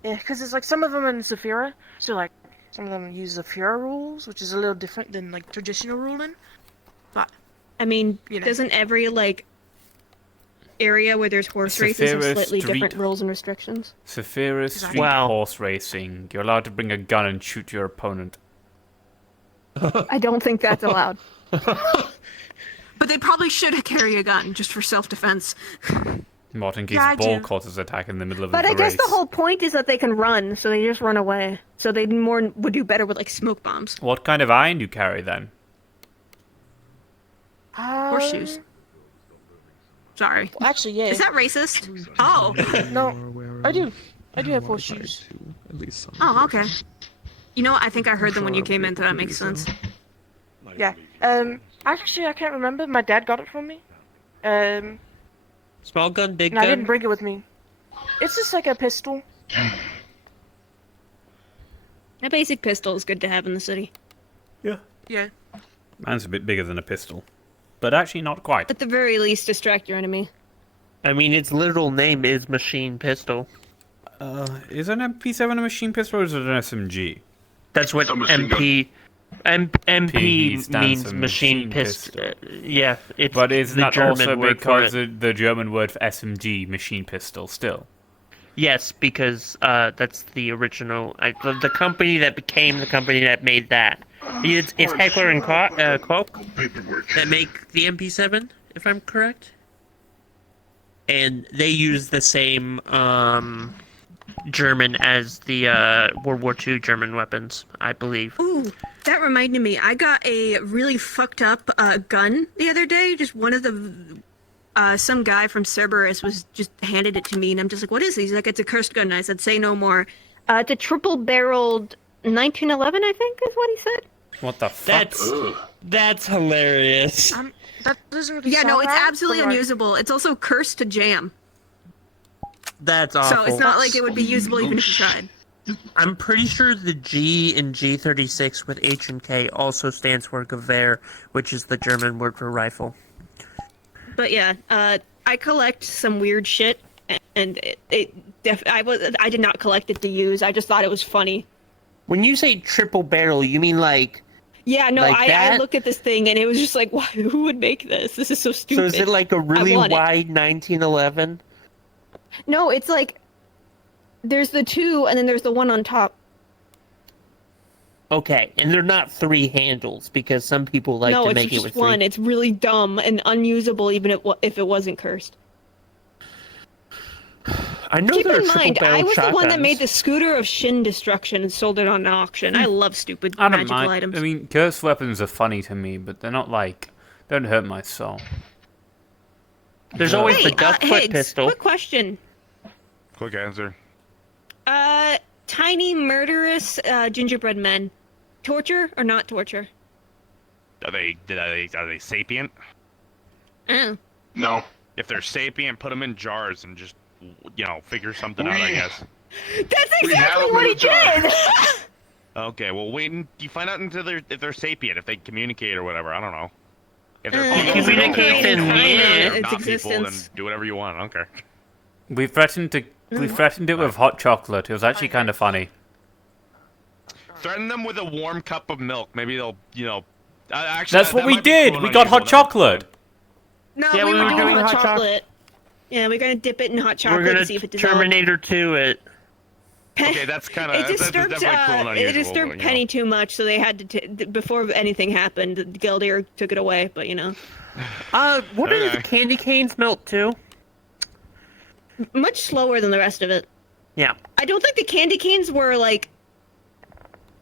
yeah, because it's like some of them are in Zafira, so like some of them use Zafira rules, which is a little different than like traditional ruling. But I mean, you know. doesn't every like area where there's horse races have Saphira slightly Street- different rules and restrictions? Saphira Street Wow. horse racing. You're allowed to bring a gun and shoot your opponent. I don't think that's allowed. But they probably should carry a gun just for self-defense. Not in case Yeah, I ball do. causers attack in the middle of But the I guess race. the whole point is that they can run, so they just run away. So they would do better with like smoke bombs. What kind of iron do you carry then? Horseshoes. Sorry. Well, actually, yeah. Is that racist? Oh. No, I do. I do have horseshoes. At least some. Oh, okay. You know what? I think I heard them when you came in, so that makes sense. Yeah. Actually, I can't remember. My dad got it from me. Small gun, big And I didn't gun. bring it with me. It's just like a pistol. A basic pistol is good to have in the city. Yeah. Yeah. Mine's a bit bigger than a pistol. But actually not quite. At the very least, distract your enemy. I mean, its literal name is machine pistol. Is an MP7 a machine pistol or is it an SMG? That's what MP stands means for machine machine pistol. Yeah, it's But isn't the that German also word for because it. the German word for SMG, machine pistol, still? Yes, because that's the original. The company that became the company that made that. It's Heckler and Koch that make the MP7, if I'm correct. And they use the same German as the World War II German weapons, I believe. Ooh, that reminded me. I got a really fucked up gun the other day. Just one of the some guy from Cerberus was just handed it to me, and I'm just like, "What is this?" He's like, "It's a cursed gun." And I said, "Say no more." It's a triple-barreled 1911, I think, is what he said. What the fuck? That's hilarious. That doesn't really Yeah, sound no, it's right, absolutely but, like, unusable. It's also cursed to jam. That's awful. So it's not like it would be usable even if you tried. I'm pretty sure the G in G36 with H and K also stands for Gewehr, which is the German word for rifle. But yeah, I collect some weird shit, and I did not collect it to use. I just thought it was funny. When you say triple barrel, you mean like... Yeah, no, like I that? looked at this thing and it was just like, why, who would make this? This is so stupid. So is it like a really I want it. wide 1911? No, it's like there's the two and then there's the one on top. Okay, and they're not three handles because some people like no, to it's make it just with one. three. It's really dumb and unusable even if it wasn't cursed. I know Keep there in are mind, triple-barreled I was the one that shotguns. made the scooter of Shin Destruction and sold it on an auction. I love stupid I don't magical mind. items. I mean, cursed weapons are funny to me, but they're not like... don't hurt my soul. There's always Hey, the duckfoot Higgs, pistol. quick question. Quick answer. Tiny murderous gingerbread men. Torture or not torture? Are they sapient? Oh. No. If they're sapient, put them in jars and just, figure something out, I guess. That's exactly what he did! Okay, well, wait and you find out if they're sapient, if they communicate or whatever. I don't know. If they're They communicate, then yeah. Its not people, then existence. do whatever you want. I don't care. We threatened it with hot chocolate. It was actually kind of funny. Threaten them with a warm cup of milk. Maybe they'll, actually. That's what that we might be did! cool We and got hot unusual. chocolate! No, Yeah, we we were were doing doing hot hot chocolate. Yeah, we're gonna dip it in hot chocolate We're and gonna see if it dissolves. Terminator 2 it. Okay, that's kind of It that's disturbed, definitely cool and unusual. it disturbed but, Penny too much, so they had to before anything happened. Geldir took it away, but What do the candy canes melt too? much slower than the rest of it. Yeah. I don't think the candy canes were like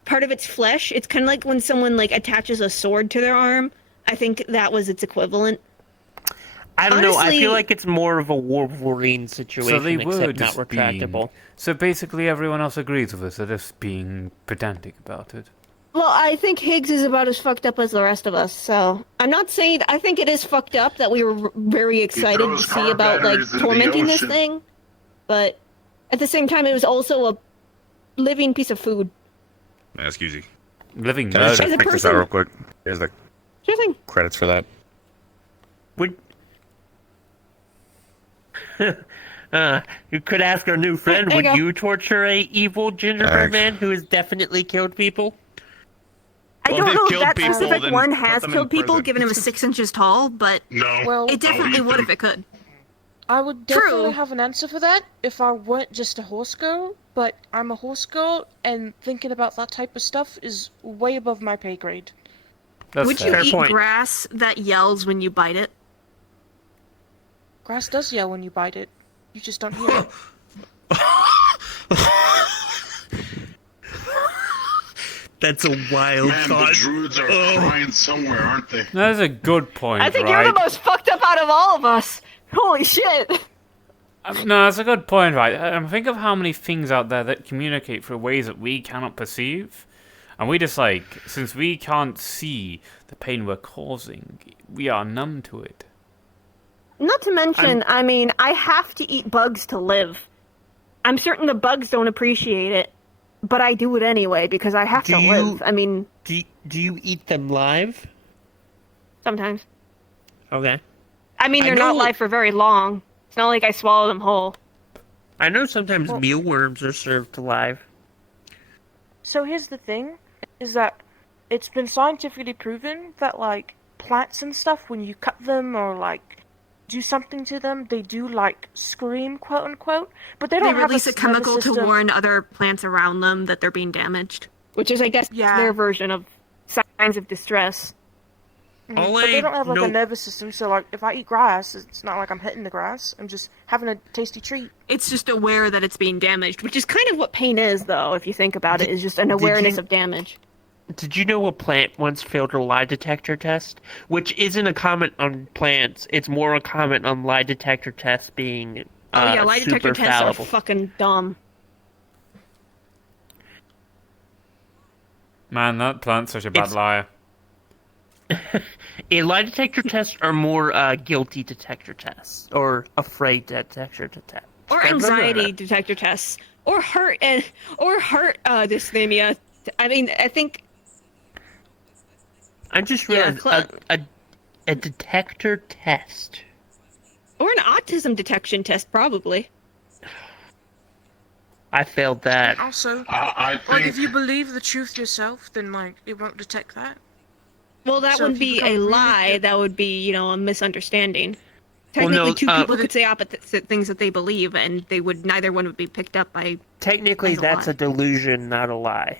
part of its flesh. It's kind of like when someone like attaches a sword to their arm. I think that was its equivalent. I don't know. I Honestly- feel like it's more of a Wolverine situation, So they were except not just retractable. being. So basically, everyone else agrees with us. They're just being pedantic about it. Well, I think Higgs is about as fucked up as the rest of us, so I'm not saying I think it is fucked up that we were very excited to see about like tormenting this thing, but at the same time, it was also a living piece of food. Excuse you. Living Can I just As a check this out person- real quick? Here's the Sure thing. credits for that. Would you could ask our new friend, There you would go. you torture a evil gingerbread man who has definitely killed people? I Well, don't if know they've if that killed people, specific then one put has them in killed people, prison. given him 6 inches tall, but No. it definitely would if it could. I would True. definitely have an answer for that if I weren't just a horse girl, but I'm a horse girl, and thinking about that type of stuff is way above my pay grade. Would you eat grass that yells when you bite it? Grass does yell when you bite it. You just don't hear it. That's a wild Man, thought. the druids are trying somewhere, aren't they? That's a good point, I think right? you're the most fucked up out of all of us. Holy shit. No, that's a good point, right? Think of how many things out there that communicate through ways that we cannot perceive. And we just like, since we can't see the pain we're causing, we are numb to it. Not to mention, I mean, I have to eat bugs to live. I'm certain the bugs don't appreciate it, but I do it anyway because I have to live. I mean, do you eat them live? Sometimes. Okay. I mean, they're not live for very long. It's not like I swallow them whole. I know sometimes mealworms are served live. So here's the thing, is that it's been scientifically proven that, like, plants and stuff, when you cut them or, like, do something to them, they do, like, scream, quote-unquote, but they don't have release a chemical nervous to system. warn other plants around them that they're being damaged. Which is, I guess, their version of signs of distress. But they don't have, like, a nervous system, so, like, if I eat grass, it's not like I'm hitting the grass. I'm just having a tasty treat. It's just aware that it's being damaged, Which is kind of what pain is, though, if you think about it, is just an awareness of damage. Did you know a plant once failed a lie detector test? Which isn't a comment on plants, it's more a comment on lie detector tests being Oh yeah, lie detector super tests fallible. are fucking dumb. Man, that plant's such a bad liar. A lie detector tests are more guilty detector tests, or afraid detector tests. Or anxiety detector tests. Or heart dysthymia. I mean, I think I just realized a detector test. or an autism detection test, probably. I failed that. Also, I like, think- if you believe the truth yourself, then, like, it won't detect that. Well, that So wouldn't if you be a become really lie. good- That would be, a misunderstanding. Well, Technically, no, two people could say opposite things that they believe, and neither one would be picked up by. Technically, as a that's lie. a delusion, not a lie.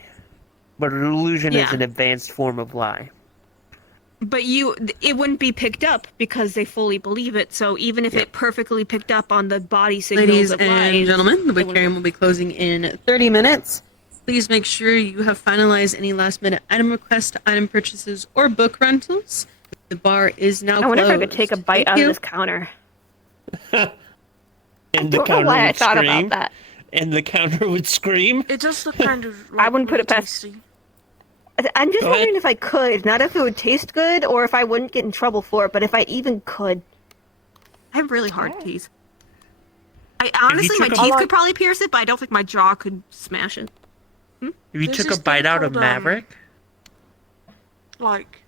But a delusion is Yeah. an advanced form of lie. But it wouldn't be picked up because they fully believe it. So even if it perfectly picked up on the body signals Ladies of and lies, gentlemen, the it wouldn't- Wiccarium will be closing in 30 minutes. Please make sure you have finalized any last-minute item requests, item purchases, or book rentals. The bar is now I wonder if I could closed. take a bite Thank out you. of this counter. And I the don't know counter why I would thought scream. about that. And the counter would scream. It does look kind of. I wouldn't put it past. I'm just Go ahead. wondering if I could. Not if it would taste good or if I wouldn't get in trouble for it, but if I even could. I have really hard teeth. Honestly, my took a- teeth could probably pierce it, but I don't think my jaw could smash it. If you There's took a this bite thing out of called, Maverick, Like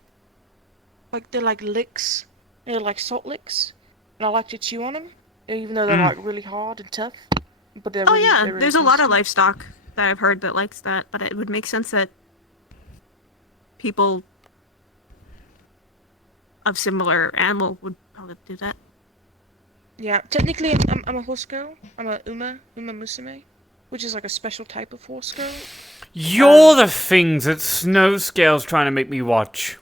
they're like licks. They're like salt licks, and I like to chew on them, even though they're like really hard and tough. But they're Oh really, yeah, they're really there's a lot of tasty. livestock that I've heard that likes that, but it would make sense that people of similar animal would probably do that. Yeah, technically I'm a horse girl. I'm a Uma Musume, which is like a special type of horse girl. You're the things that Snowscale's trying to make me watch.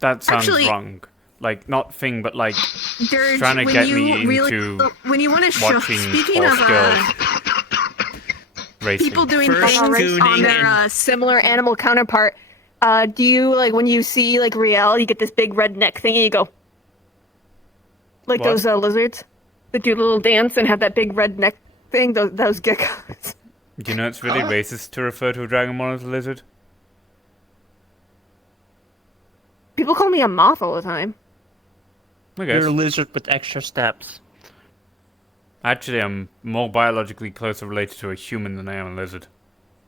That sounds Actually- wrong. Like, not thing, but like, Dirge, trying to when get you me really- into when you want to show, watching speaking horse of girls racing. People doing First things on gooning their and- similar animal counterpart. Do you, like, when you see, like, Riel, you get this big redneck thing and you go, Like What? those lizards that do a little dance and have that big red neck thing. Those geckos. Do you know it's really racist to refer to a dragonborn as a lizard? People call me a moth all the time. I guess. You're a lizard with extra steps. Actually, I'm more biologically closer related to a human than I am a lizard.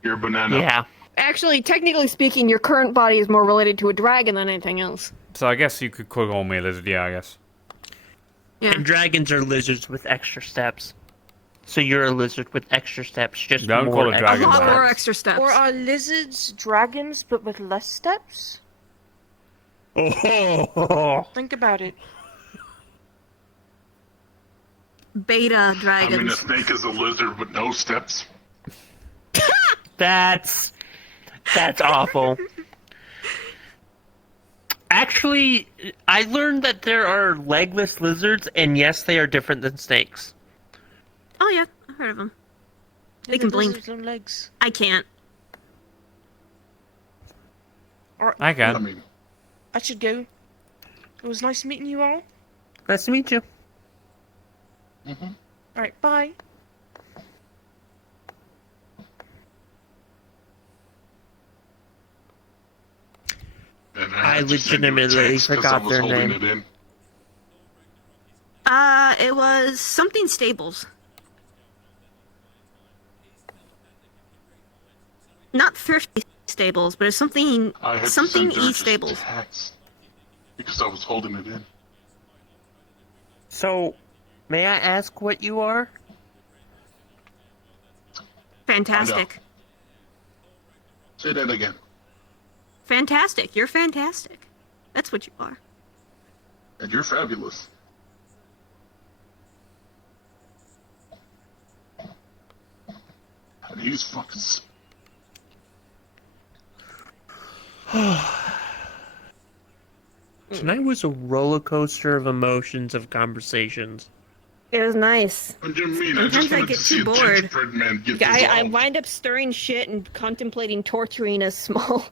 You're a banana. Yeah. Actually, technically speaking, your current body is more related to a dragon than anything else. So I guess you could call me a lizard, yeah, I guess. Yeah. And dragons are lizards with extra steps. So you're a lizard with extra steps, just Don't more call it extra dragon, steps. though. More extra steps. Or are lizards dragons but with less steps? Oh. Think about it. Beta I mean, a dragons. snake is a lizard with no steps. That's awful. Actually, I learned that there are legless lizards, and yes, they are different than snakes. Oh yeah, I've heard of them. They can blink. Lizards on legs. I can't. I can. I mean, I should go. It was nice meeting you all. Nice to meet you. Alright, bye. and I had to send you a legitimately text 'cause I forgot was their holding name. it in. It was something stables. Not thrifty stables, but it's something I had to something send Dirk e stables. a text because I was holding it in. So, may I ask what you are? Fantastic. Say that again. Fantastic. You're fantastic. That's what you are. And you're fabulous. And he's fucking. Tonight was a roller coaster of emotions, of conversations. It was nice. What do you mean? I just Sometimes I wanted get to see too a bored. gingerbread man get I dissolved. wind up stirring shit and contemplating torturing a small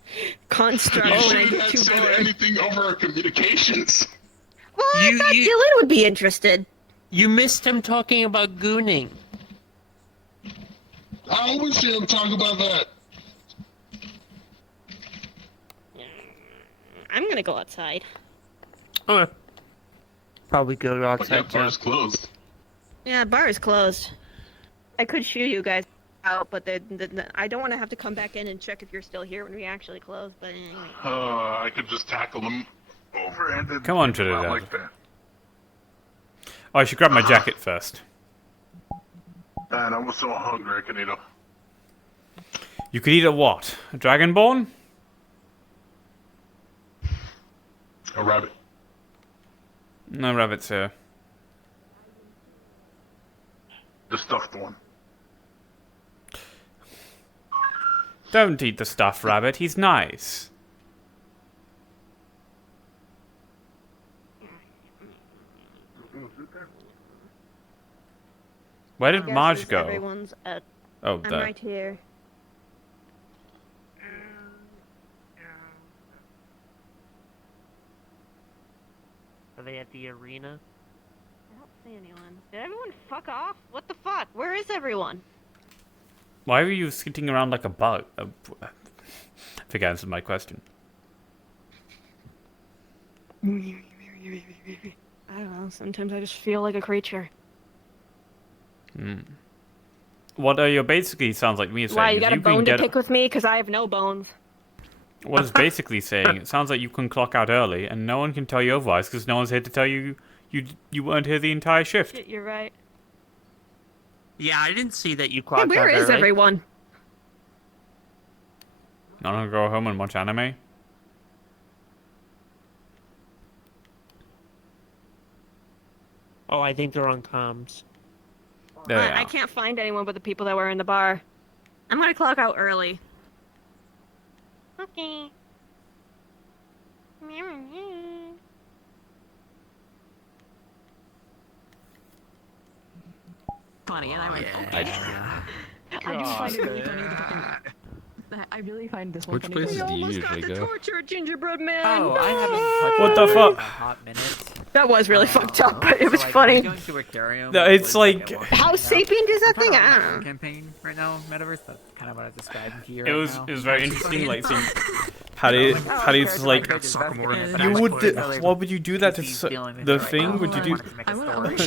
construct You when I shouldn't get have too said bored. anything over our communications. Well, I thought Dylan would be interested. You missed him talking about gooning. I always hear him talk about that. I'm gonna go outside. Okay. Probably go outside But that bar's closed. Yeah, bar is closed. I could shoo you guys out, but I don't want to have to come back in and check if you're still here when we actually close. But anyway. I could just tackle him overhanded. Come on, Trinidad. I like that. Oh, I should grab my jacket first. Man, I was so hungry I could eat a. You could eat a what? A dragonborn? A rabbit. No rabbits here. The stuffed one. Don't eat the stuffed rabbit, he's nice. Where did Marge go? Everyone's at. Oh, I'm there. right here. Are they at the arena? I don't see anyone. Did everyone fuck off? What the fuck? Where is everyone? Why were you skipping around like a bug? I think I answered my question. I don't know. Sometimes I just feel like a creature. Hmm. What are you basically sounds like me saying? Why, you is got a can bone to get- pick with me? Because I have no bones. What it's basically saying, it sounds like you can clock out early, and no one can tell you otherwise, because no one's here to tell you you weren't here the entire shift. Shit, you're right. Yeah, I didn't see that you Hey, clocked where out is early. everyone? Not gonna go home and watch anime. Oh, I think they're on comms. There they I are. can't find anyone but the people that were in the bar. I'm gonna clock out early. Okay. Funny, and I went. I really find this one Which funny. places We do you almost usually got to go? torture gingerbread man. Oh, I haven't touched What the it fuck? in a hot minute. That was really fucked up, but it was funny. Going to Wiccarium, No, it's like How sapient is that thing? I I'm don't know. campaign right now, Metaverse. That's kind of what I described to you. it was very interesting, like seeing Patty's like, you would why would you do that to the thing? Would you do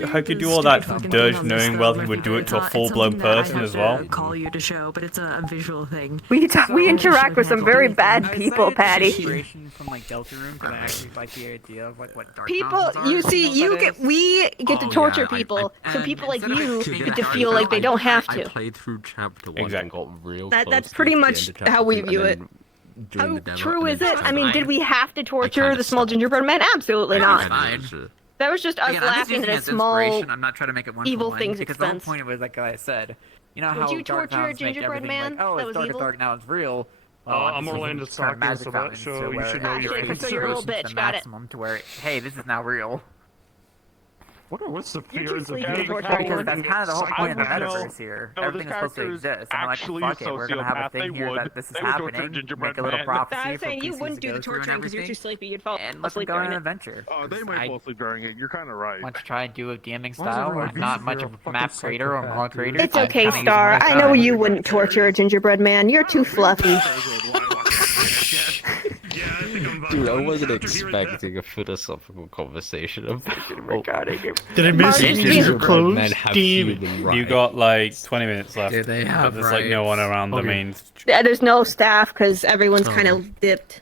how could you do all that dirge knowing well he would do it to a full blown person as well? Call you to show, but it's a visual thing. We interact with some very bad people, Patty. Inspiration from like Delta Room, because I actually like the idea of like what dark People, houses are you and see, what we get to torture people, so people like you get to feel like they don't have to. I played through chapter 1 and got real That's pretty much how we view it. How true is it? I mean, did we have to torture the small gingerbread man? Absolutely not. That was just us Again, I'm just laughing using at a it as small inspiration. I'm not trying to make it one evil for one, thing's because the whole expense. point of it was like I said, you know Would how you dark torture a fountains make gingerbread everything man like, oh, that it's was dark, evil? it's dark, now it's real. I'm this is Orlando just kind of Stalker, magic so fountains so to you where should know your it so you're a little reaches bitch, the got it. maximum to where, hey, this is now real. What's the You're too fears of sleepy to being torture Because anyone. that's kind of the whole point of the I know- metaverse here. no, this Everything is supposed to character is exist. And I'm like, actually fuck it, we're gonna have a sociopath. thing They here would. that this is They would torture happening. gingerbread Make a little man. prophecy I was for saying you PCs wouldn't to do the go through and torturing because you're too everything. sleepy. You'd fall And let's asleep go on during an it. adventure. Oh, they might fall asleep during it. You're kind of right. Want to try and do a DMing Why is style, everyone and not busy much for of a a fucking map creator or mod creator. It's okay, Star. I know you wouldn't torture a gingerbread man. You're too fluffy. Dude, I wasn't expecting a philosophical conversation about it. Did I miss it? Gingerbread men have human You rights. got like 20 minutes left. Do they but have there's like no one around the Okay. main. Yeah, there's no staff because everyone's kind of dipped.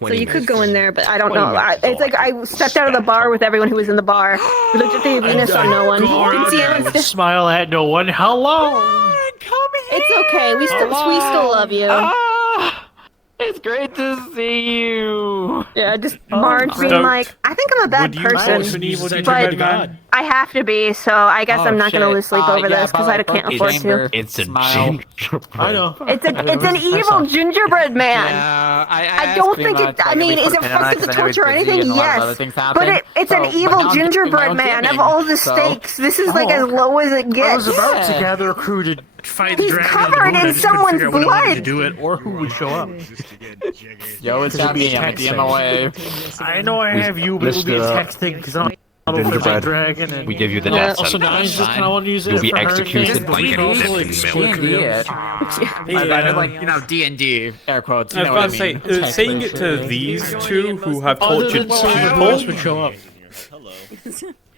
So you could go in there, but I don't know. It's like I stepped out of the bar with everyone who was in the bar. We looked at the arena, saw no one. Didn't see anyone. Smile at no one. Hello. It's okay. We still love you. It's great to see you. Yeah, just Marge being Stoked. like, I think I'm a bad person, but I have to be, so I guess I'm not going to lose sleep over this because I can't afford to. It's a gingerbread. I know. It's an evil gingerbread man. Yeah, I don't think it. I mean, is it fucked up to torture or anything? Yes, but it's an evil gingerbread man. Of all the stakes, this is like as low as it gets. I was about to gather a crew to fight the He's dragon. covered on the moon. in I just couldn't someone's figure out when I wanted blood. to do it or who would show up. Yo, it's not me. I'm a DM away. I know I have you, but it will be a texting because I'm not over the dragon. And We give you the death also, now I sentence. just kind of want to use it You'll be for executed hurricanes, by but we can also dipping expand milk. it. I like, you know, D&D, air quotes. I You know was what I about mean. to say, saying it to these two who have Other tortured than Silver people. Bulls would show up.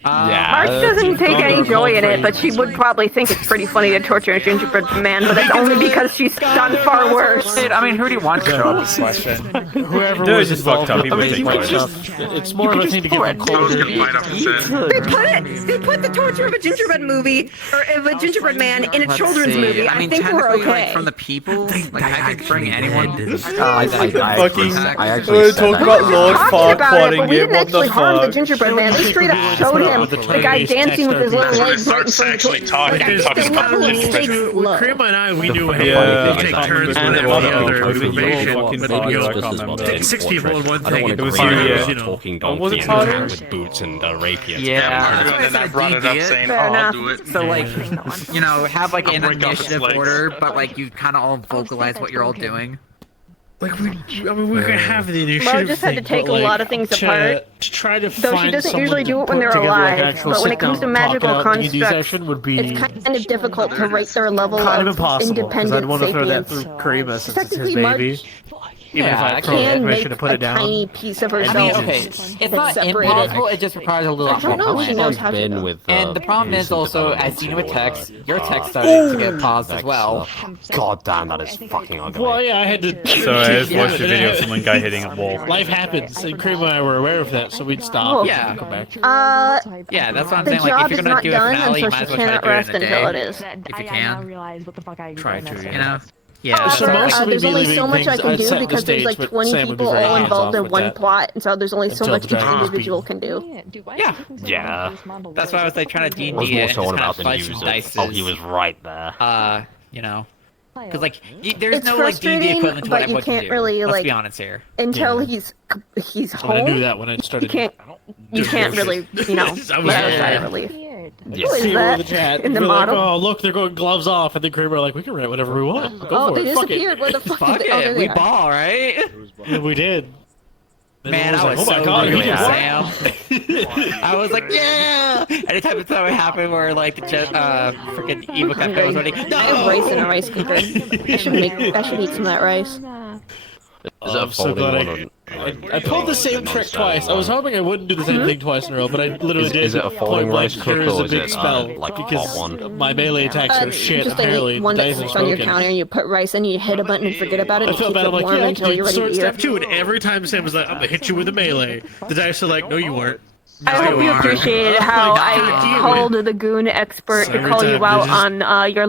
Marge doesn't take any joy in it, but she would probably think it's pretty funny to torture a gingerbread man, but that's only because she's done far worse. I mean, who do you want to show up this question? Whoever They're was just fucked up. People take involved. part. It's more of a thing to get them closer. They put the torture of a gingerbread movie or of a gingerbread man in a children's movie. I mean, think we're technically, okay. like, from the people, like, I could bring anyone. I Fucking. actually We're said talking that. about Lord Talked Farquaad about it, but we it. didn't What the actually harm the fuck? gingerbread man. They straight up showed him the guy dancing with his little legs right in front of the toilet. Like, I just think that little stakes low. Krima and I, we knew funny how thing to is, take I turns remember with the every other other motivation. fucking But video, you know, I can't remember. take 6 people in one I don't thing want and to do bring fires, a you know. talking Oh, was donkey it and harder? man with boots and rapier. Yeah, And then I brought it up saying, Fair I'll enough. do it. So like, you know, have like an Break off his initiative legs. order, but like you kind of all vocalize what you're all doing. Like we could have the initiative. Well, just had to thing, take but, a like, lot of things apart. To try to Though she find doesn't someone usually to do it when put they're together, like, alive, actual but when it sit comes to down, talk it magical out in the D constructs, session would be it's kind of difficult to rate their level kind of of impossible. Because I'd independent want to throw that sapience. through Krima since it's his Technically, baby. Marge Even if I throw can permission make to put a it down. tiny piece of I herself. mean, okay, it's not separated. impossible. It just requires a little I don't know if she planning. knows how to. Been though. with, And the problem is also, as seen with text, your text started to get paused as well. God damn, that is fucking ugly. Well, yeah, I had to. So I just watched a video of someone guy hitting a wall. Life happens, and Krima and I were aware of that, so we'd Oh. stop. Yeah. and come back. Yeah, that's what I'm The saying. Like, job if you're is gonna not do a done, finale, you and so might as she well try to cannot do it rest in a until it day, is. if you can. realize what the fuck I Try to, You know? Yeah. So Also, most of there's me only leaving so much I things can I'd do set the because there's stage, like but 20 Sam would be people very all involved hands-off in with one that. plot, and so there's only so Until much the each dragon's individual can do. Yeah. Yeah. That's why I was like trying to D&D I was it more and just so on kind about of the slice and news. dice. Oh, he was right there. You know. Because like, there's It's no like D&D frustrating, equivalent to but what you everyone can can't do. really, Let's like, be honest here. Until Yeah. he's So home. I knew that when I started. You can't really, you know, I was let there. outside of relief. Yes. Who is See that in the chat. in the We're like, model? oh, look, they're going gloves off, and then Kramer like, we can write whatever we want. Go Oh, for they it. Fuck disappeared. it. Where the fuck Fuck did they? Oh, it, there we they are. ball, right? Yeah, we did. Man, I was oh my so god, really he Sam. I was like, yeah! Anytime it's something happened where like the freaking evil cafe was running. No! I have rice in a rice cooker. I should eat some of that rice. Is that a I'm so folding glad one? I pulled the same trick twice. I was hoping I wouldn't do the same thing twice in a row, but I literally did. Is it a folding rice cooker Here's or a is big it spell like a because hot one? my melee attacks are shit. Just Apparently, like one the that dice are sits on your broken. counter and you put rice in, you hit a button and forget about it. I And felt keep bad. it I'm like, warm yeah, until you're ready sword to eat step it. 2, and every time Sam was like, I'm gonna hit you with a melee, the dice are like, no, you weren't. I hope you appreciated how I called the goon expert to call you out on your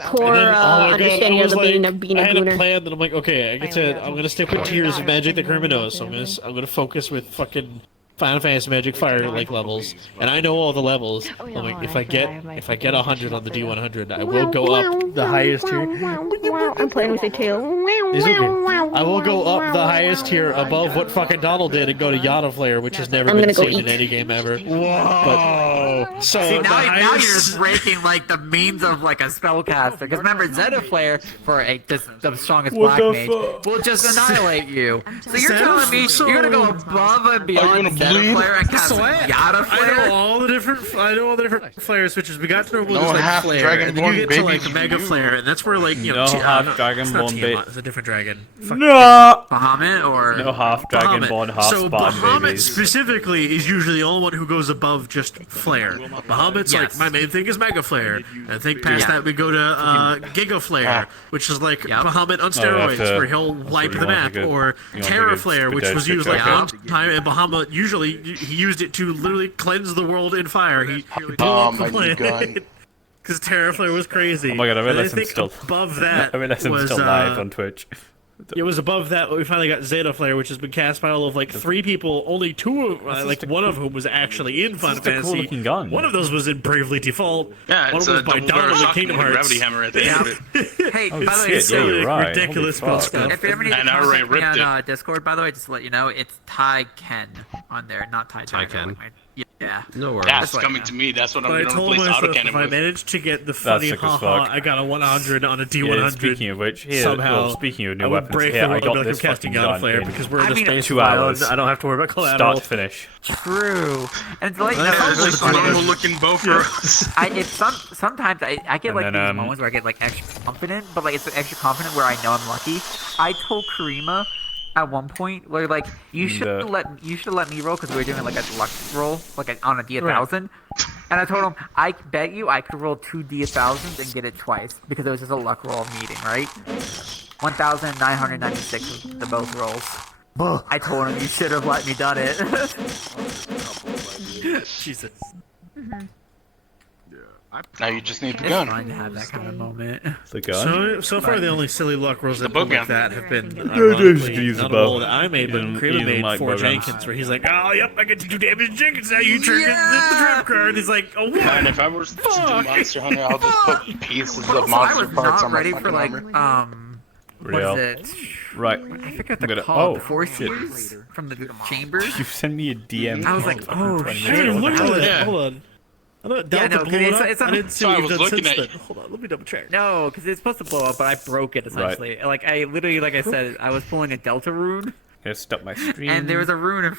poor understanding of the meaning of being a I had a gooner. plan that I'm like, okay, I'm gonna stick with tiers of magic that Kermit knows. So I'm gonna focus with fucking Final Fantasy Magic Fire like levels, and I know all the levels. I'm like, if I get 100 on the D100, I will go up the highest tier. I'm playing with your tail. It's okay. I will go up the highest tier above what fucking Donald did and go to Yada Flare, which has never been seen in any game ever. Whoa! But, so see, now you're highest... just breaking like the means of like a spellcaster. Because remember, Zeta Flare for the strongest black mage will just annihilate you. So you're telling me you're gonna go above and beyond Zeta Flare and cast Yada Flare? I know all the different flare switches. We got to normal, No just like half flare, and then you get to like Dragonborn Mega Flare, and that's where like you know No half it's not Dragonborn Tiamat, it's a different dragon. No! Bahamut or No half Dragonborn, half So Spartan Bahamut babies. specifically is usually the only one who goes above just flare. Bahamut's like my main thing is Mega Flare. I think past that we go to Giga Flare, which is like Bahamut on steroids, where he'll wipe the map, or Terra Flare, which was used like one time, and Bahamut usually he used it to literally cleanse the world in fire. He blew up the planet. Because Terra Flare was crazy. Oh my god, I realize And I'm still above that. I realize I'm was, still live on Twitch. It was above that we finally got Zeta Flare, which has been cast by all of like 3 people. Only 2 of like one of whom was actually in Final Fantasy. Cool looking gun. One of those was in Bravely Default. Yeah, one it's of a them was by double-barrel Donald in Kingdom shotgun with a Hearts. gravity hammer at the end of it. Hey, Oh, by the way, shit, yeah, you're right. ridiculous Holy fuck. stuff. If you ever need to And I already contact me ripped on it. Discord, by the way, just to let you know, it's Ty Ken on there, not Ty Ken. Yeah. No worries. That's coming to me. That's what I'm But I going to told replace myself autocannon if I with. managed to get the funny sick as haha, fuck. I got a 100 on a D100. Yeah, speaking of which, here, somehow, well, speaking of new I would weapons, break here, the I world got like this I'm casting fucking Yada gun Flare in because we're in a mean, space 2 world, hours. I don't have to worry about collateral. Start to finish. True. And like, There's a normal looking bow for us. Sometimes I get like And then, these moments where I get like extra confident, but like it's extra confident where I know I'm lucky. I told Karima at one point where like you should let me roll because we were doing like a luck roll on a D1000, and I told him I bet you I could roll 2 D1000s and get it twice because it was just a luck roll meeting, right? 1,996 was the both rolls. I told him you should have let me done it. Jesus. Now you just need the It's gun. fun to have that kind of moment. The gun? So far, the only silly luck rolls that bow gun. like that have been just ironically use the not a bow. roll that I made, but Use Kramer the made mic for bow gun. Jenkins, where he's like, "Oh, yep, I get to do damage to Jenkins now. You trigger the trap card." He's like, "Oh, what?" And if I was to do Monster Hunter, I'll just put pieces of Also, I monster was parts not on my ready fucking for like armor. Real. what is it? Right. I forget I'm the gonna- call. oh, The Force shit. Years from the chambers. You send me a DM. I was like, oh, fucking 20 shit. minutes Hey, ago. look What at the that. hell? Hold on. I thought Yeah, Delta no, blew it up. it's I didn't see So I what was you've done looking since at- then. Hold on, let me double check. No, because it's supposed to blow up, but I broke it essentially. Like I literally, like I said, I was pulling a Delta rune, Gonna stop my stream. and there was a rune in